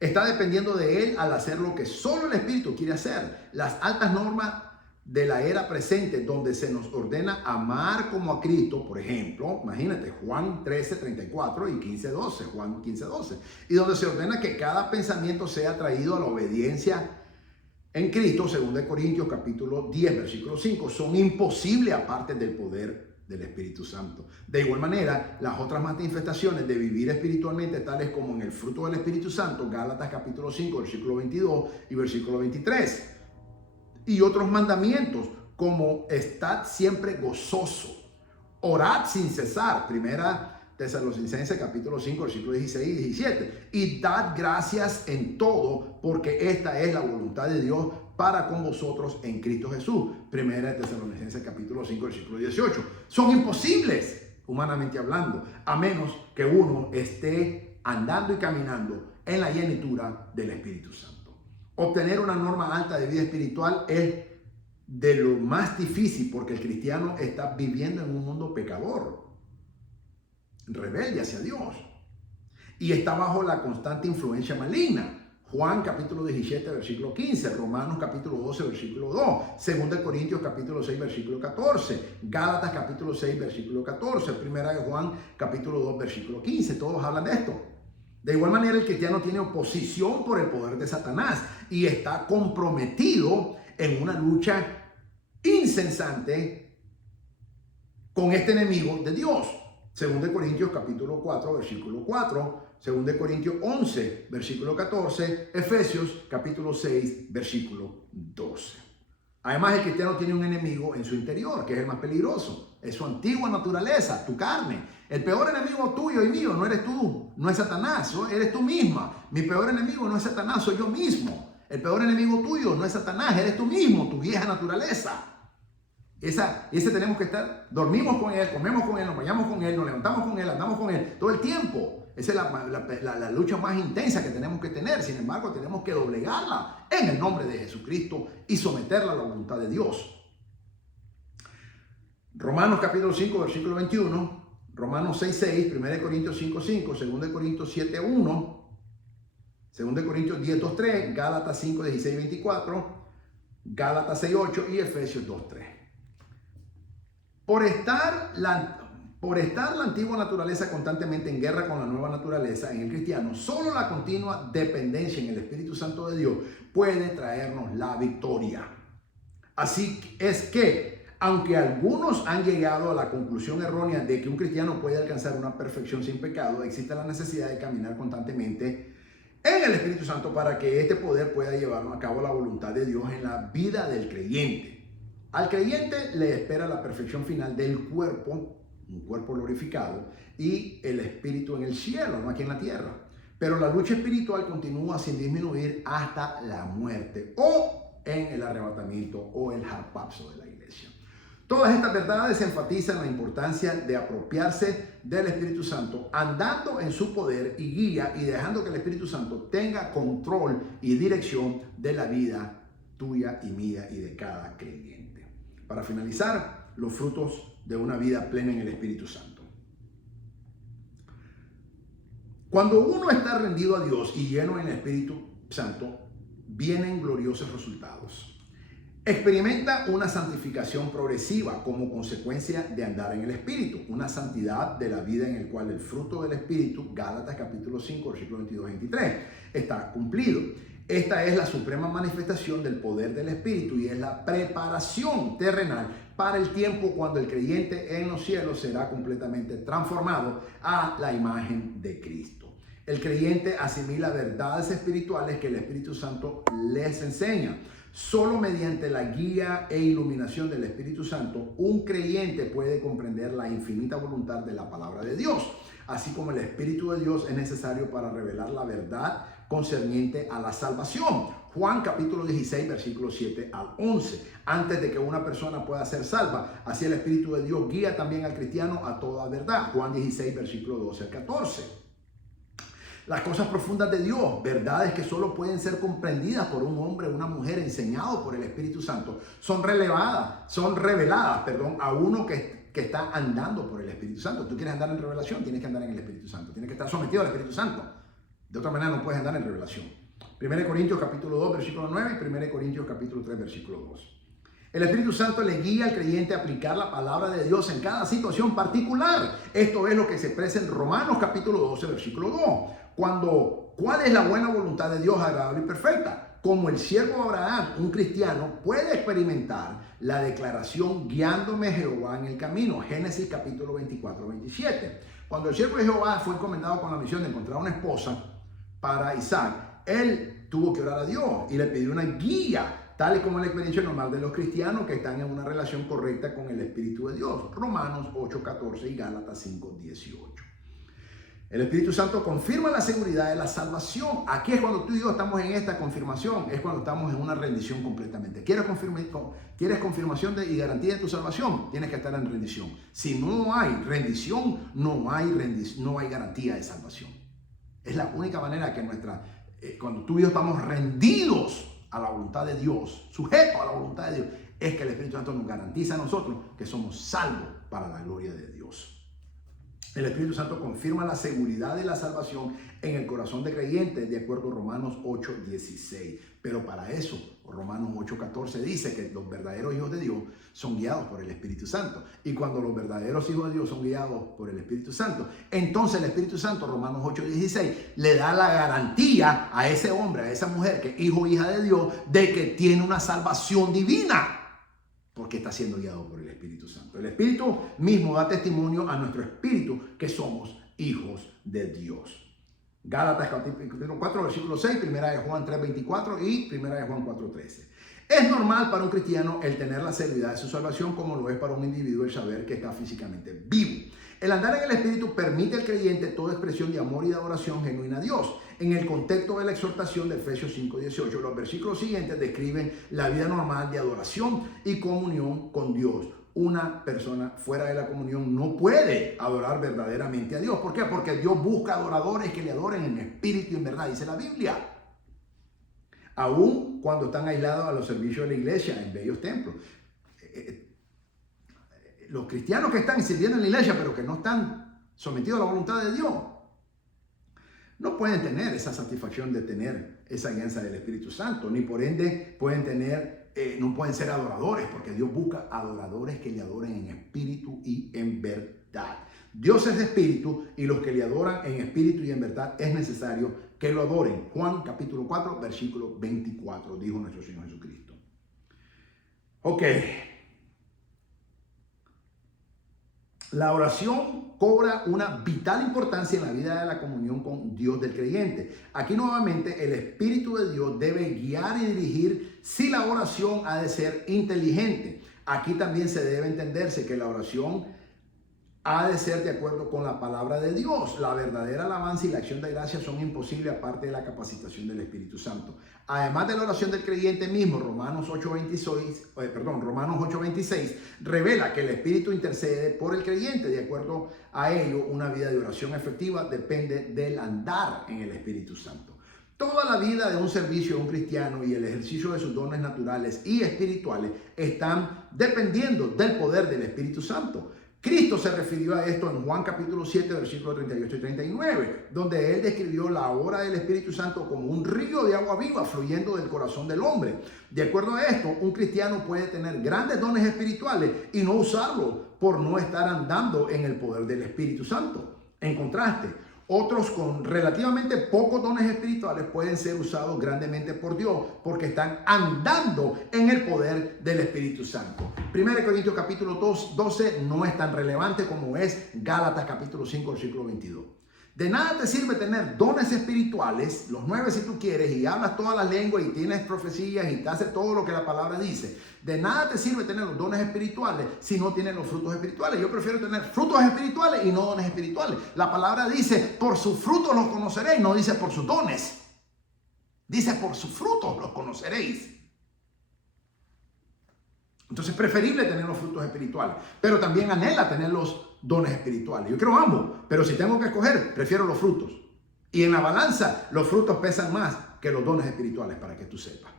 Está dependiendo de Él al hacer lo que solo el Espíritu quiere hacer. Las altas normas de la era presente, donde se nos ordena amar como a Cristo, por ejemplo, imagínate, Juan 13:34 y 15:12, Juan 15:12, y donde se ordena que cada pensamiento sea traído a la obediencia en Cristo, 2 Corintios capítulo 10, versículo 5, son imposibles aparte del poder del Espíritu Santo. De igual manera, las otras manifestaciones de vivir espiritualmente, tales como en el fruto del Espíritu Santo, Gálatas capítulo 5, versículo 22 y versículo 23. Y otros mandamientos, como estad siempre gozoso, orad sin cesar, primera Tesalonicenses capítulo 5, versículo 16 y 17. Y dad gracias en todo, porque esta es la voluntad de Dios para con vosotros en Cristo Jesús. Primera Tesalonicenses capítulo 5, versículo 18. Son imposibles, humanamente hablando, a menos que uno esté andando y caminando en la llenura del Espíritu Santo. Obtener una norma alta de vida espiritual es de lo más difícil, porque el cristiano está viviendo en un mundo pecador, rebelde hacia Dios, y está bajo la constante influencia maligna. Juan capítulo 17, versículo 15, Romanos capítulo 12, versículo 2, 2 Corintios capítulo 6, versículo 14, Gálatas capítulo 6, versículo 14, Primera de Juan capítulo 2, versículo 15, todos hablan de esto. De igual manera, el cristiano tiene oposición por el poder de Satanás y está comprometido en una lucha incesante con este enemigo de Dios. 2 Corintios capítulo 4, versículo 4, 2 Corintios 11, versículo 14, Efesios capítulo 6, versículo 12. Además, el cristiano tiene un enemigo en su interior, que es el más peligroso. Es su antigua naturaleza, tu carne. El peor enemigo tuyo y mío no eres tú, no es Satanás, eres tú misma. Mi peor enemigo no es Satanás, soy yo mismo. El peor enemigo tuyo no es Satanás, eres tú mismo, tu vieja naturaleza. Ese tenemos que estar, dormimos con él, comemos con él, nos bañamos con él, nos levantamos con él, andamos con él, todo el tiempo. Esa es la lucha más intensa que tenemos que tener. Sin embargo, tenemos que doblegarla en el nombre de Jesucristo y someterla a la voluntad de Dios. Romanos capítulo 5, versículo 21, Romanos 6, 6, 1 Corintios 5, 5, 2 Corintios 7, 1, 2 Corintios 10, 2, 3, Gálatas 5, 16, 24, Gálatas 6, 8 y Efesios 2, 3. Por estar la antigua naturaleza constantemente en guerra con la nueva naturaleza en el cristiano, solo la continua dependencia en el Espíritu Santo de Dios puede traernos la victoria. Así es que Aunque algunos han llegado a la conclusión errónea de que un cristiano puede alcanzar una perfección sin pecado, existe la necesidad de caminar constantemente en el Espíritu Santo para que este poder pueda llevar a cabo la voluntad de Dios en la vida del creyente. Al creyente le espera la perfección final del cuerpo, un cuerpo glorificado, y el espíritu en el cielo, no aquí en la tierra. Pero la lucha espiritual continúa sin disminuir hasta la muerte o en el arrebatamiento o el harpazo de la iglesia. Todas estas verdades enfatizan la importancia de apropiarse del Espíritu Santo, andando en su poder y guía y dejando que el Espíritu Santo tenga control y dirección de la vida tuya y mía y de cada creyente. Para finalizar, los frutos de una vida plena en el Espíritu Santo. Cuando uno está rendido a Dios y lleno en el Espíritu Santo, vienen gloriosos resultados. Experimenta una santificación progresiva como consecuencia de andar en el Espíritu, una santidad de la vida en el cual el fruto del Espíritu, Gálatas capítulo 5, versículos 22-23, está cumplido. Esta es la suprema manifestación del poder del Espíritu y es la preparación terrenal para el tiempo cuando el creyente en los cielos será completamente transformado a la imagen de Cristo. El creyente asimila verdades espirituales que el Espíritu Santo les enseña. Solo mediante la guía e iluminación del Espíritu Santo, un creyente puede comprender la infinita voluntad de la palabra de Dios, así como el Espíritu de Dios es necesario para revelar la verdad concerniente a la salvación. Juan capítulo 16, versículos 7 al 11. Antes de que una persona pueda ser salva, así el Espíritu de Dios guía también al cristiano a toda verdad. Juan 16, versículo 12 al 14. Las cosas profundas de Dios, verdades que solo pueden ser comprendidas por un hombre o una mujer enseñado por el Espíritu Santo, son reveladas, a uno que está andando por el Espíritu Santo. Tú quieres andar en revelación, tienes que andar en el Espíritu Santo, tienes que estar sometido al Espíritu Santo. De otra manera no puedes andar en revelación. 1 Corintios capítulo 2, versículo 9 y 1 Corintios capítulo 3, versículo 2. El Espíritu Santo le guía al creyente a aplicar la palabra de Dios en cada situación particular. Esto es lo que se expresa en Romanos capítulo 12, versículo 2. ¿Cuál es la buena voluntad de Dios agradable y perfecta? Como el siervo Abraham, un cristiano puede experimentar la declaración guiándome Jehová en el camino. Génesis capítulo 24, 27. Cuando el siervo de Jehová fue encomendado con la misión de encontrar una esposa para Isaac, él tuvo que orar a Dios y le pidió una guía, tal y como la experiencia normal de los cristianos que están en una relación correcta con el Espíritu de Dios. Romanos 8, 14 y Gálatas 5, 18. El Espíritu Santo confirma la seguridad de la salvación. Aquí es cuando tú y yo estamos en esta confirmación, es cuando estamos en una rendición completamente. ¿Quieres confirmación y garantía de tu salvación? Tienes que estar en rendición. Si no hay rendición, no hay garantía de salvación. Es la única manera que cuando tú y yo estamos rendidos a la voluntad de Dios, sujetos a la voluntad de Dios, es que el Espíritu Santo nos garantiza a nosotros que somos salvos para la gloria de Dios. El Espíritu Santo confirma la seguridad de la salvación en el corazón de creyentes, de acuerdo a Romanos 8, 16. Pero para eso, Romanos 8, 14 dice que los verdaderos hijos de Dios son guiados por el Espíritu Santo. Y cuando los verdaderos hijos de Dios son guiados por el Espíritu Santo, entonces el Espíritu Santo, Romanos 8, 16, le da la garantía a ese hombre, a esa mujer, que es hijo o hija de Dios, de que tiene una salvación divina. Porque está siendo guiado por el Espíritu Santo. El Espíritu mismo da testimonio a nuestro espíritu que somos hijos de Dios. Gálatas capítulo 4, versículo 6, 1 de Juan 3, 24 y 1 de Juan 4, 13. Es normal para un cristiano el tener la seguridad de su salvación, como lo es para un individuo el saber que está físicamente vivo. El andar en el Espíritu permite al creyente toda expresión de amor y de adoración genuina a Dios. En el contexto de la exhortación de Efesios 5, 18, los versículos siguientes describen la vida normal de adoración y comunión con Dios. Una persona fuera de la comunión no puede adorar verdaderamente a Dios. ¿Por qué? Porque Dios busca adoradores que le adoren en espíritu y en verdad, dice la Biblia. Aún cuando están aislados a los servicios de la iglesia en bellos templos. Los cristianos que están sirviendo en la iglesia, pero que no están sometidos a la voluntad de Dios, no pueden tener esa satisfacción de tener esa guianza del Espíritu Santo, ni por ende no pueden ser adoradores, porque Dios busca adoradores que le adoren en espíritu y en verdad. Dios es espíritu y los que le adoran en espíritu y en verdad es necesario que lo adoren. Juan capítulo 4, versículo 24, dijo nuestro Señor Jesucristo. Ok. La oración cobra una vital importancia en la vida de la comunión con Dios del creyente. Aquí nuevamente el Espíritu de Dios debe guiar y dirigir si la oración ha de ser inteligente. Aquí también se debe entenderse que la oración ha de ser de acuerdo con la palabra de Dios. La verdadera alabanza y la acción de gracias son imposibles aparte de la capacitación del Espíritu Santo. Además de la oración del creyente mismo, Romanos 8:26 revela que el Espíritu intercede por el creyente. De acuerdo a ello, una vida de oración efectiva depende del andar en el Espíritu Santo. Toda la vida de un servicio de un cristiano y el ejercicio de sus dones naturales y espirituales están dependiendo del poder del Espíritu Santo. Cristo se refirió a esto en Juan capítulo 7, versículos 38 y 39, donde él describió la obra del Espíritu Santo como un río de agua viva fluyendo del corazón del hombre. De acuerdo a esto, un cristiano puede tener grandes dones espirituales y no usarlo por no estar andando en el poder del Espíritu Santo. En contraste, otros con relativamente pocos dones espirituales pueden ser usados grandemente por Dios porque están andando en el poder del Espíritu Santo. 1 Corintios capítulo 12 no es tan relevante como es Gálatas capítulo 5, versículo 22. De nada te sirve tener dones espirituales, los 9 si tú quieres, y hablas todas las lenguas y tienes profecías y te haces todo lo que la palabra dice. De nada te sirve tener los dones espirituales si no tienes los frutos espirituales. Yo prefiero tener frutos espirituales y no dones espirituales. La palabra dice, por sus frutos los conoceréis, no dice por sus dones. Dice, por sus frutos los conoceréis. Entonces es preferible tener los frutos espirituales, pero también anhela tener los dones espirituales. Yo quiero ambos, pero si tengo que escoger, prefiero los frutos. Y en la balanza, los frutos pesan más que los dones espirituales, para que tú sepas.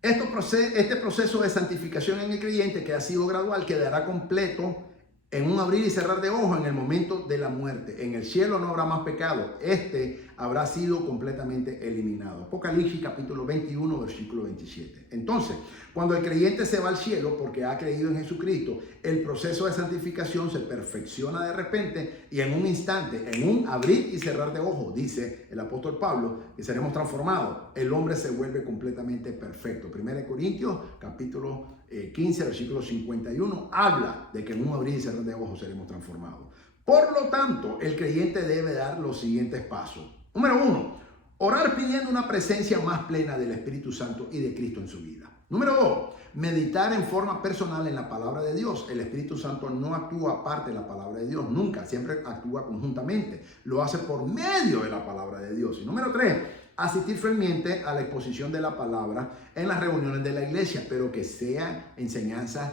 Este proceso de santificación en el creyente, que ha sido gradual, quedará completo en un abrir y cerrar de ojos en el momento de la muerte. En el cielo no habrá más pecado. Este habrá sido completamente eliminado. Apocalipsis capítulo 21, versículo 27. Entonces, cuando el creyente se va al cielo porque ha creído en Jesucristo, el proceso de santificación se perfecciona de repente y en un instante, en un abrir y cerrar de ojos, dice el apóstol Pablo, que seremos transformados. El hombre se vuelve completamente perfecto. 1 Corintios capítulo 15, versículo 51, habla de que en un abrir y cerrar de ojos seremos transformados. Por lo tanto, el creyente debe dar los siguientes pasos. Número 1, orar pidiendo una presencia más plena del Espíritu Santo y de Cristo en su vida. Número 2, meditar en forma personal en la palabra de Dios. El Espíritu Santo no actúa aparte de la palabra de Dios, nunca, siempre actúa conjuntamente. Lo hace por medio de la palabra de Dios. Y número 3, asistir fielmente a la exposición de la palabra en las reuniones de la iglesia, pero que sean enseñanzas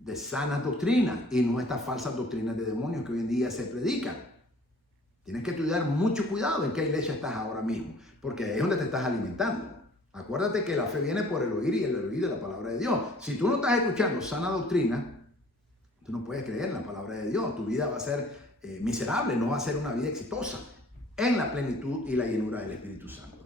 de sanas doctrinas y no estas falsas doctrinas de demonios que hoy en día se predican. Tienes que estudiar mucho cuidado en qué iglesia estás ahora mismo, porque ahí es donde te estás alimentando. Acuérdate que la fe viene por el oír y el oír de la palabra de Dios. Si tú no estás escuchando sana doctrina, tú no puedes creer en la palabra de Dios. Tu vida va a ser miserable, no va a ser una vida exitosa en la plenitud y la llenura del Espíritu Santo.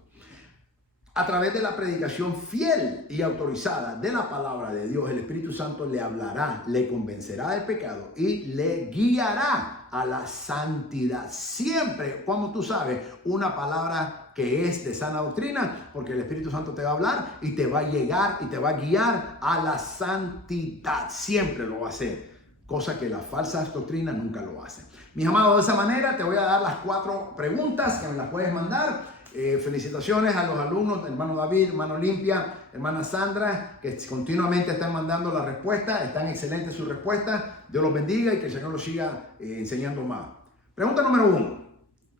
A través de la predicación fiel y autorizada de la palabra de Dios, el Espíritu Santo le hablará, le convencerá del pecado y le guiará a la santidad. Siempre, como tú sabes, una palabra que es de sana doctrina, porque el Espíritu Santo te va a hablar y te va a llegar y te va a guiar a la santidad. Siempre lo va a hacer, cosa que las falsas doctrinas nunca lo hacen. Mis amados, de esa manera te voy a dar las 4 preguntas que me las puedes mandar. Felicitaciones a los alumnos, hermano David, hermano Olimpia, hermana Sandra, que continuamente están mandando las respuestas. Están excelentes sus respuestas. Dios los bendiga y que el Señor los siga enseñando más. Pregunta número 1.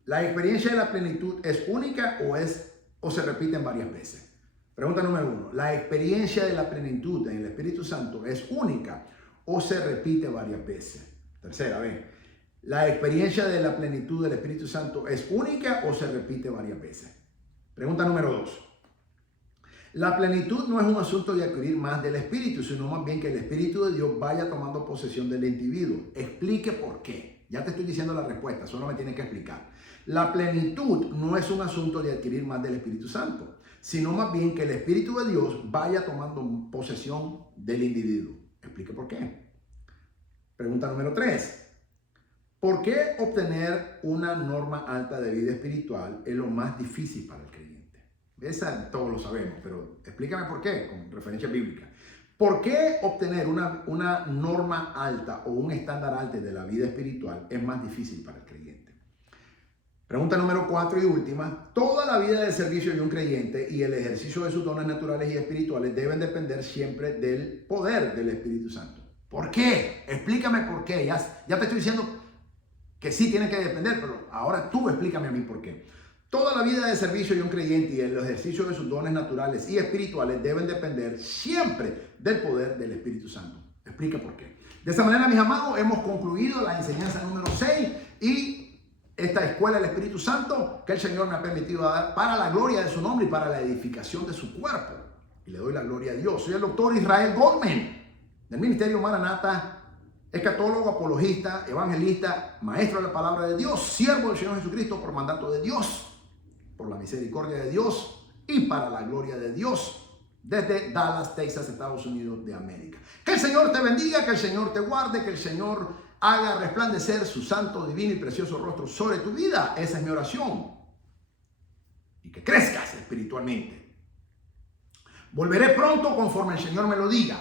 ¿La experiencia de la plenitud es única o se repiten varias veces? Pregunta número 1. ¿La experiencia de la plenitud en el Espíritu Santo es única o se repite varias veces? Tercera, ven. ¿La experiencia de la plenitud del Espíritu Santo es única o se repite varias veces? Pregunta número 2. La plenitud no es un asunto de adquirir más del Espíritu, sino más bien que el Espíritu de Dios vaya tomando posesión del individuo. Explique por qué. Ya te estoy diciendo la respuesta, solo me tienes que explicar. La plenitud no es un asunto de adquirir más del Espíritu Santo, sino más bien que el Espíritu de Dios vaya tomando posesión del individuo. Explique por qué. Pregunta número 3. ¿Por qué obtener una norma alta de vida espiritual es lo más difícil para el creyente? Esa todos lo sabemos, pero explícame por qué, con referencia bíblica. ¿Por qué obtener una norma alta o un estándar alto de la vida espiritual es más difícil para el creyente? Pregunta número 4 y última. Toda la vida de servicio de un creyente y el ejercicio de sus dones naturales y espirituales deben depender siempre del poder del Espíritu Santo. ¿Por qué? Explícame por qué. Ya te estoy diciendo que sí tiene que depender, pero ahora tú explícame a mí por qué. Toda la vida de servicio de un creyente y el ejercicio de sus dones naturales y espirituales deben depender siempre del poder del Espíritu Santo. Explica por qué. De esta manera, mis amados, hemos concluido la enseñanza número 6 y esta escuela del Espíritu Santo que el Señor me ha permitido dar para la gloria de su nombre y para la edificación de su cuerpo. Y le doy la gloria a Dios. Soy el doctor Israel Goldman del Ministerio Maranata, escatólogo, apologista, evangelista, maestro de la palabra de Dios, siervo del Señor Jesucristo por mandato de Dios, por la misericordia de Dios y para la gloria de Dios, desde Dallas, Texas, Estados Unidos de América. Que el Señor te bendiga, que el Señor te guarde, que el Señor haga resplandecer su santo, divino y precioso rostro sobre tu vida. Esa es mi oración. Y que crezcas espiritualmente. Volveré pronto conforme el Señor me lo diga.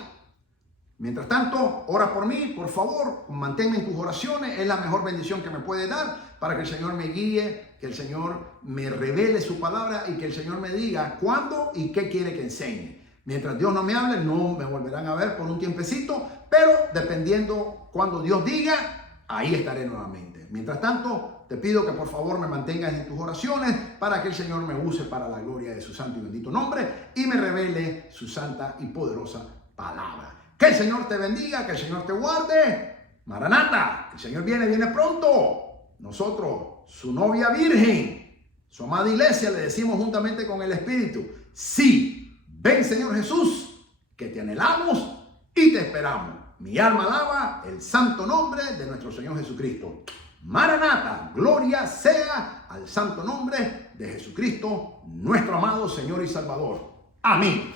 Mientras tanto, ora por mí, por favor, manténme en tus oraciones, es la mejor bendición que me puede dar para que el Señor me guíe, que el Señor me revele su palabra y que el Señor me diga cuándo y qué quiere que enseñe. Mientras Dios no me hable, no me volverán a ver por un tiempecito, pero dependiendo cuando Dios diga, ahí estaré nuevamente. Mientras tanto, te pido que por favor me mantengas en tus oraciones para que el Señor me use para la gloria de su santo y bendito nombre y me revele su santa y poderosa palabra. Que el Señor te bendiga, que el Señor te guarde. Maranata, que el Señor viene pronto. Nosotros, su novia virgen, su amada iglesia, le decimos juntamente con el Espíritu: sí, ven Señor Jesús, que te anhelamos y te esperamos. Mi alma alaba el santo nombre de nuestro Señor Jesucristo. Maranata, gloria sea al santo nombre de Jesucristo, nuestro amado Señor y Salvador. Amén.